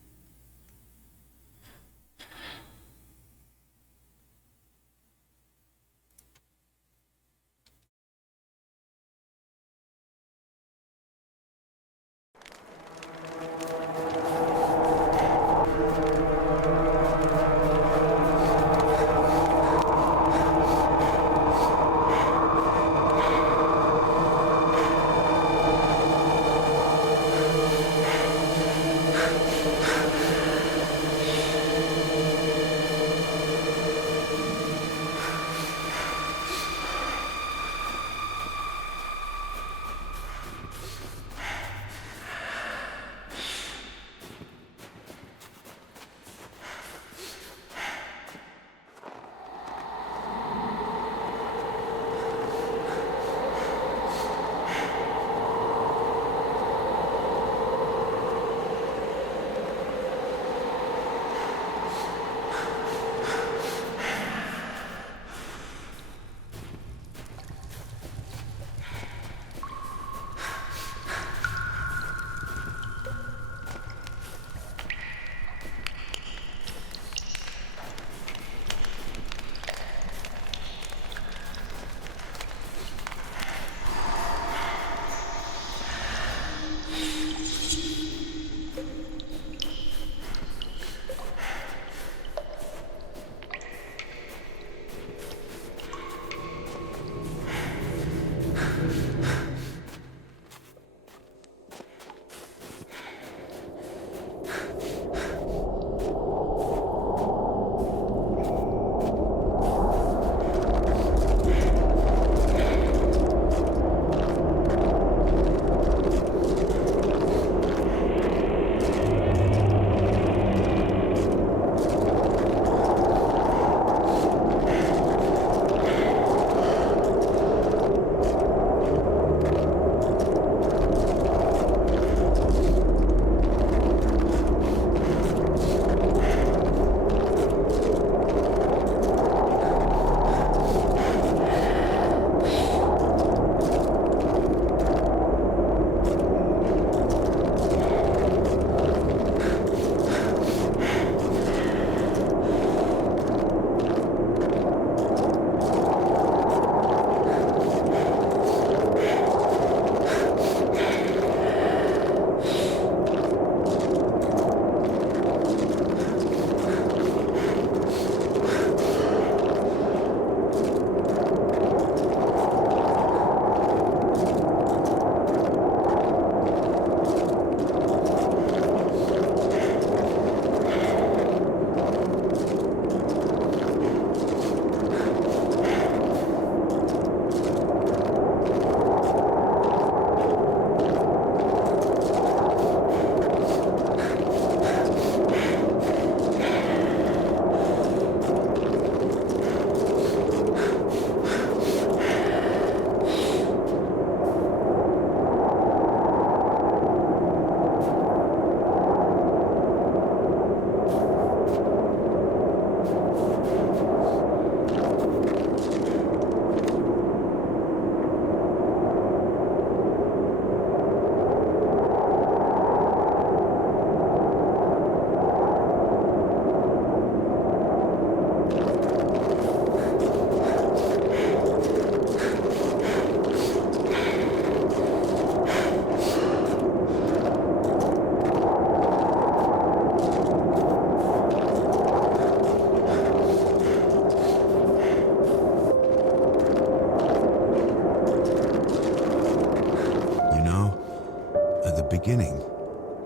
beginning,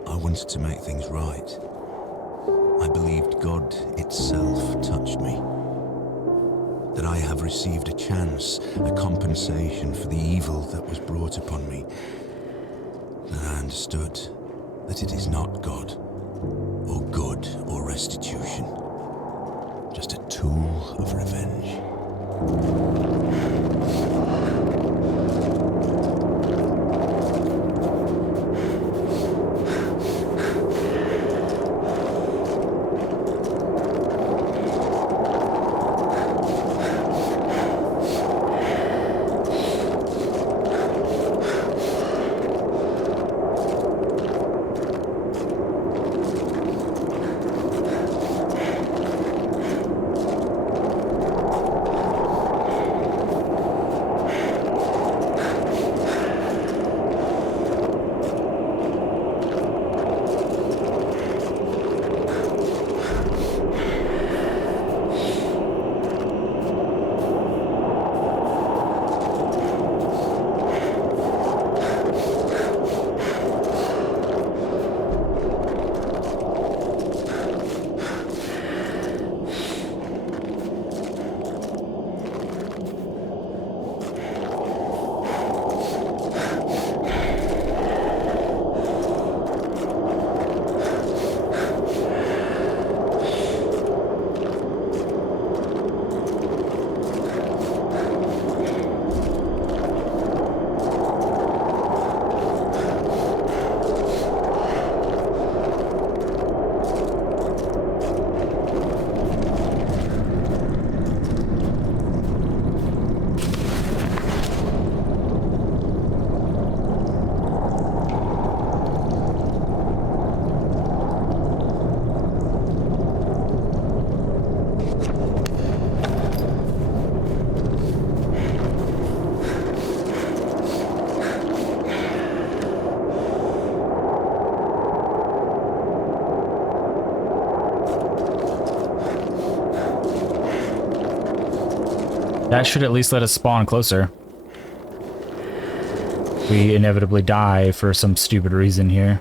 I wanted to make things right. I believed God itself touched me. That I have received a chance, a compensation for the evil that was brought upon me. Then I understood that it is not God, or good, or restitution. Just a tool of revenge. That should at least let us spawn closer. We inevitably die for some stupid reason here.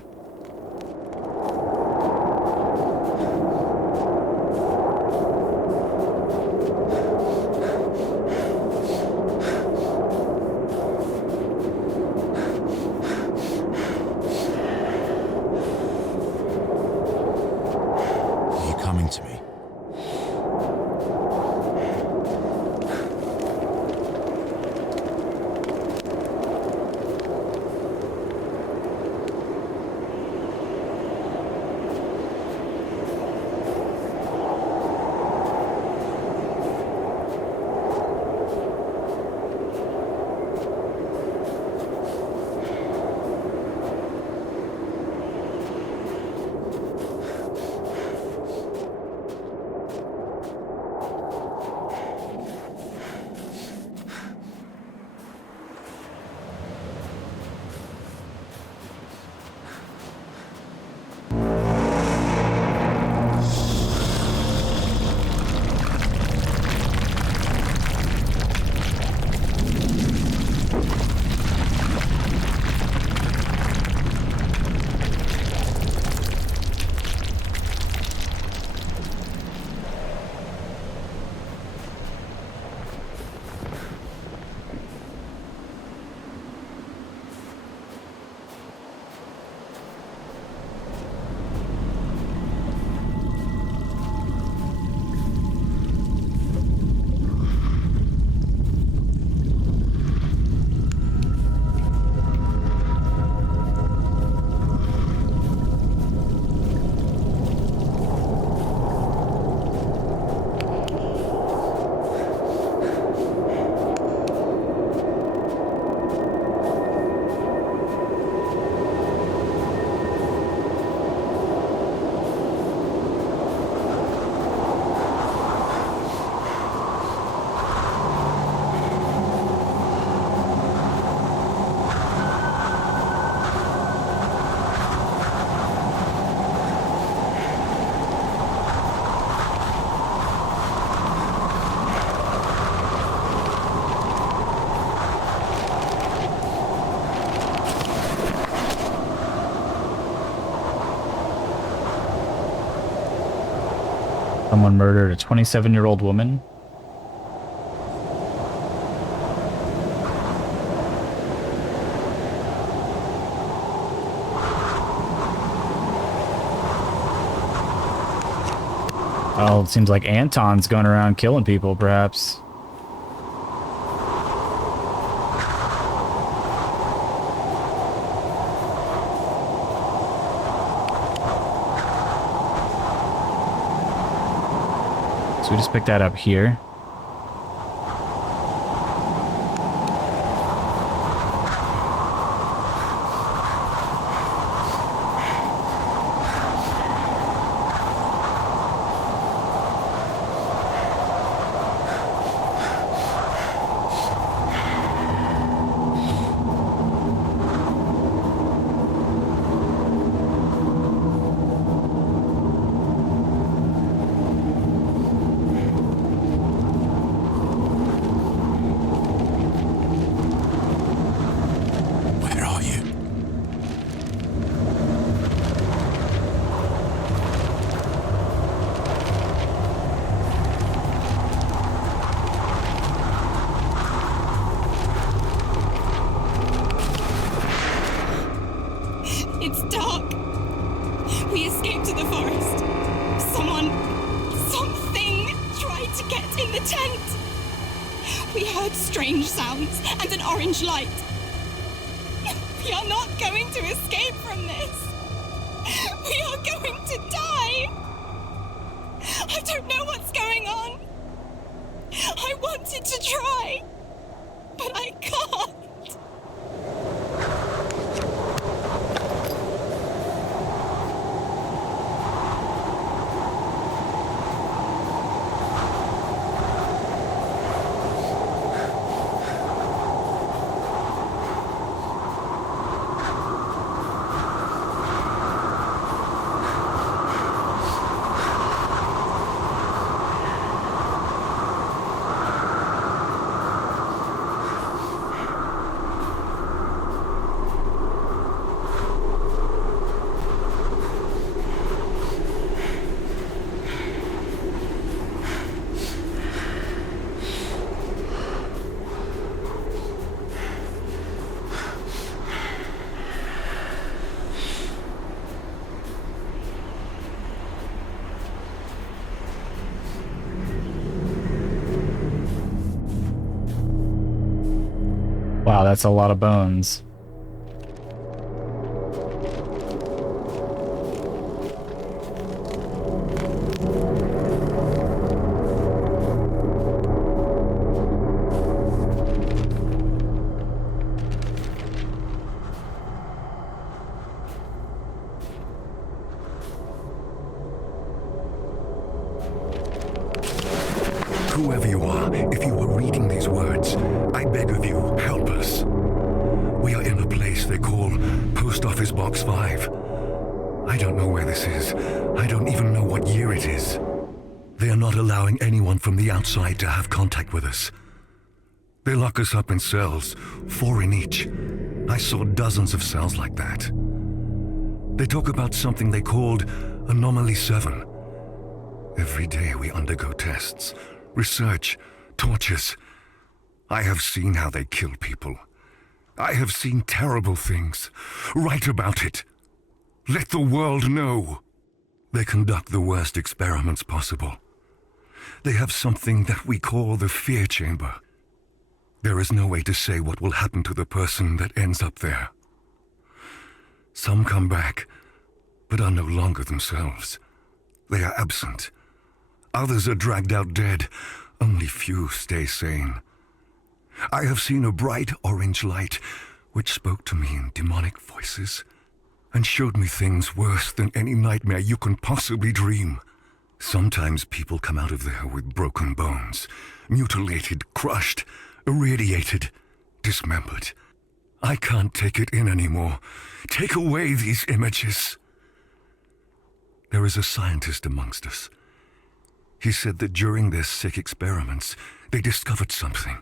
Are you coming to me? Someone murdered a 27-year-old woman. Oh, it seems like Anton's going around killing people, perhaps. So we just picked that up here. Where are you? It's dark. We escaped to the forest. Something tried to get in the tent. We heard strange sounds and an orange light. We are not going to escape from this. We are going to die. I don't know what's going on. I wanted to try, but I can't. Wow, that's a lot of bones. Whoever you are, if you are reading these words, I beg of you, help us. We are in a place they call Post Office Box 5. I don't know where this is. I don't even know what year it is. They are not allowing anyone from the outside to have contact with us. They lock us up in cells, 4 in each. I saw dozens of cells like that. They talk about something they called Anomaly 7. Every day we undergo tests, research, tortures. I have seen how they kill people. I have seen terrible things. Write about it. Let the world know. They conduct the worst experiments possible. They have something that we call the fear chamber. There is no way to say what will happen to the person that ends up there. Some come back, but are no longer themselves. They are absent. Others are dragged out dead. Only few stay sane. I have seen a bright orange light which spoke to me in demonic voices and showed me things worse than any nightmare you can possibly dream. Sometimes people come out of there with broken bones, mutilated, crushed, irradiated, dismembered. I can't take it in anymore. Take away these images. There is a scientist amongst us. He said that during their sick experiments, they discovered something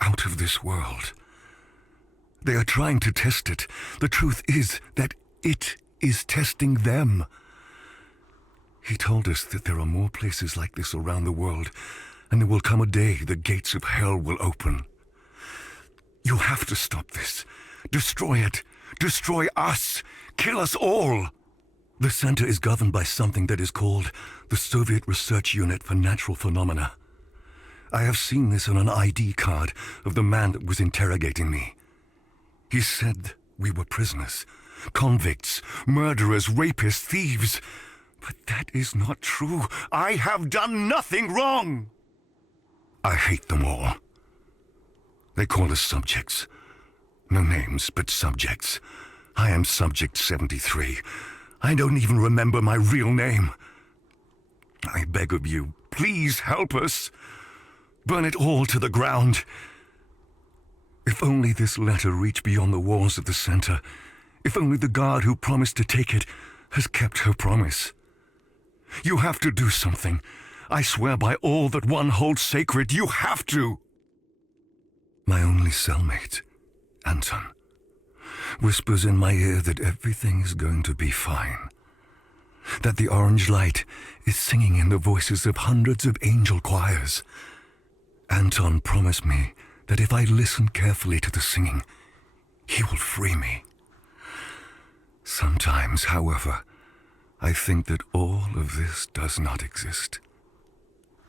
out of this world. They are trying to test it. The truth is that it is testing them. He told us that there are more places like this around the world, and there will come a day the gates of hell will open. You have to stop this. Destroy it. Destroy us. Kill us all. The center is governed by something that is called the Soviet Research Unit for Natural Phenomena. I have seen this on an ID card of the man that was interrogating me. He said we were prisoners, convicts, murderers, rapists, thieves. But that is not true. I have done nothing wrong. I hate them all. They call us subjects. No names, but subjects. I am Subject 73. I don't even remember my real name. I beg of you, please help us. Burn it all to the ground. If only this letter reached beyond the walls of the center. If only the guard who promised to take it has kept her promise. You have to do something. I swear by all that one holds sacred, you have to. My only cellmate, Anton, whispers in my ear that everything is going to be fine. That the orange light is singing in the voices of hundreds of angel choirs. Anton promised me that if I listen carefully to the singing, he will free me. Sometimes, however, I think that all of this does not exist.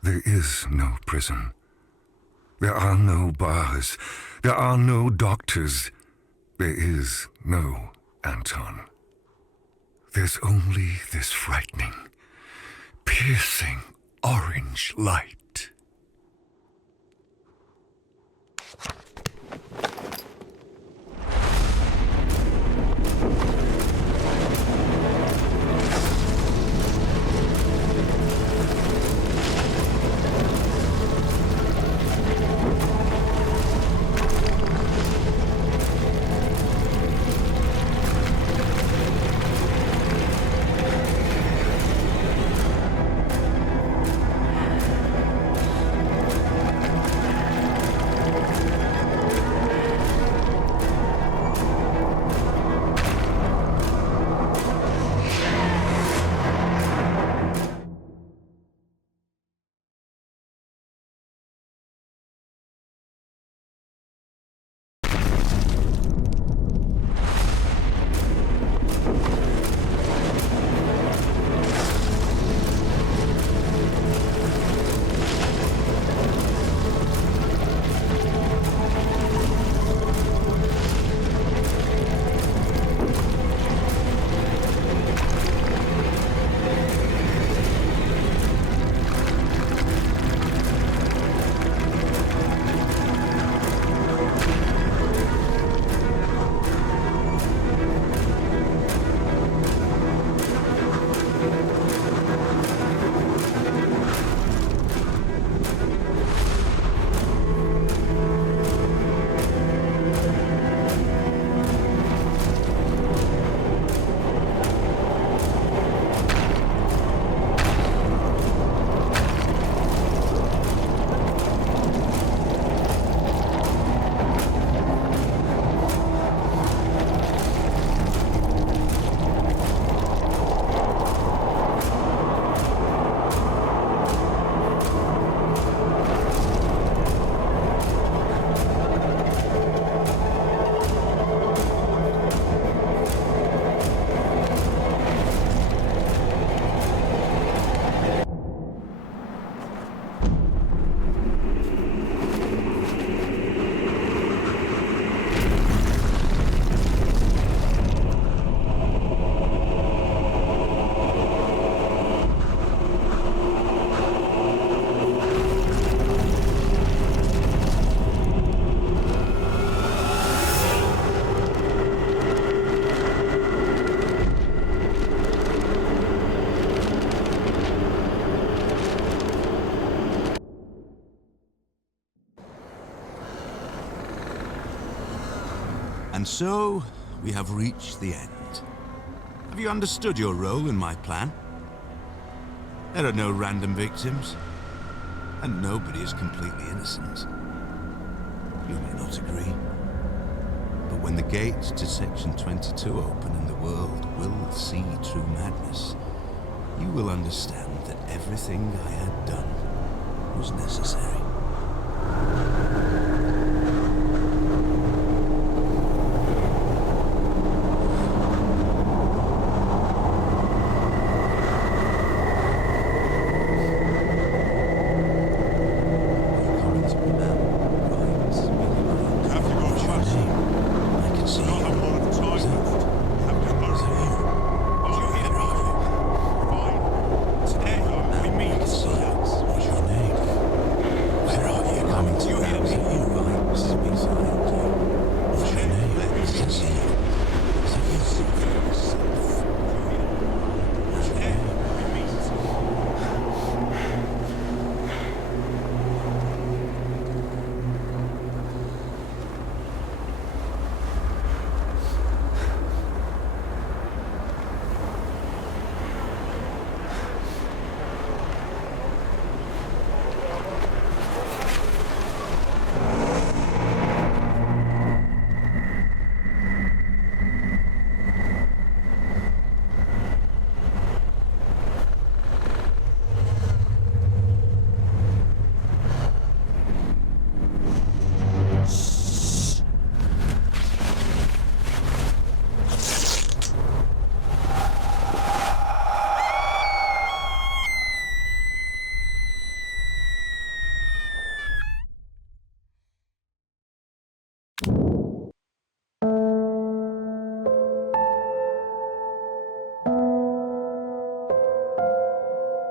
There is no prison. There are no bars. There are no doctors. There is no Anton. There's only this frightening, piercing orange light. And so, we have reached the end. Have you understood your role in my plan? There are no random victims, and nobody is completely innocent. You may not agree, but when the gates to Section 22 open and the world will see true madness, you will understand that everything I had done was necessary.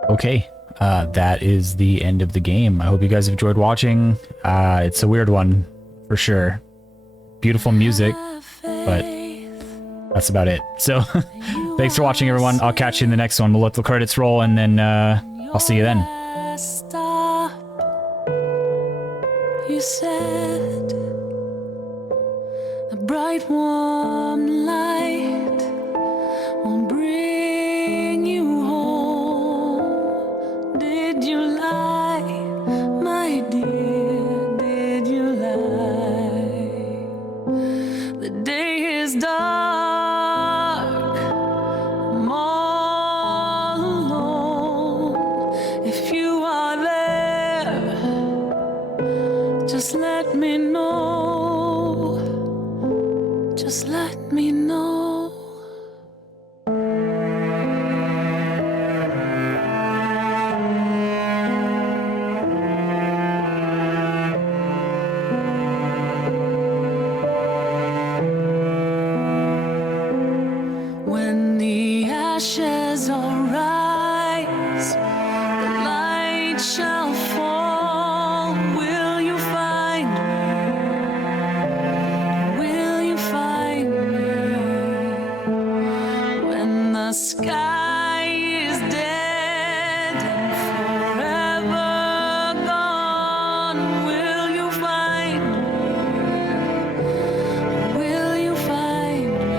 Okay, that is the end of the game. I hope you guys have enjoyed watching. It's a weird one, for sure. Beautiful music, but that's about it. So, thanks for watching, everyone. I'll catch you in the next one. We'll let the credits roll, and then I'll see you then. You said a bright warm light will bring you home. Did you lie, my dear? Did you lie? The day is dark, I'm all alone. If you are there, just let me know. Just let me know. When the ashes arise, the light shall fall. Will you find me? Will you find me? When the sky is dead and forever gone, will you find me? Will you find me?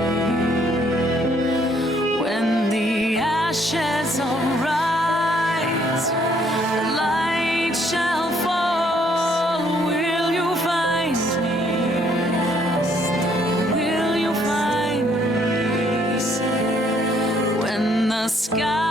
When the ashes arise, the light shall fall. Will you find me? Will you find me? When the sky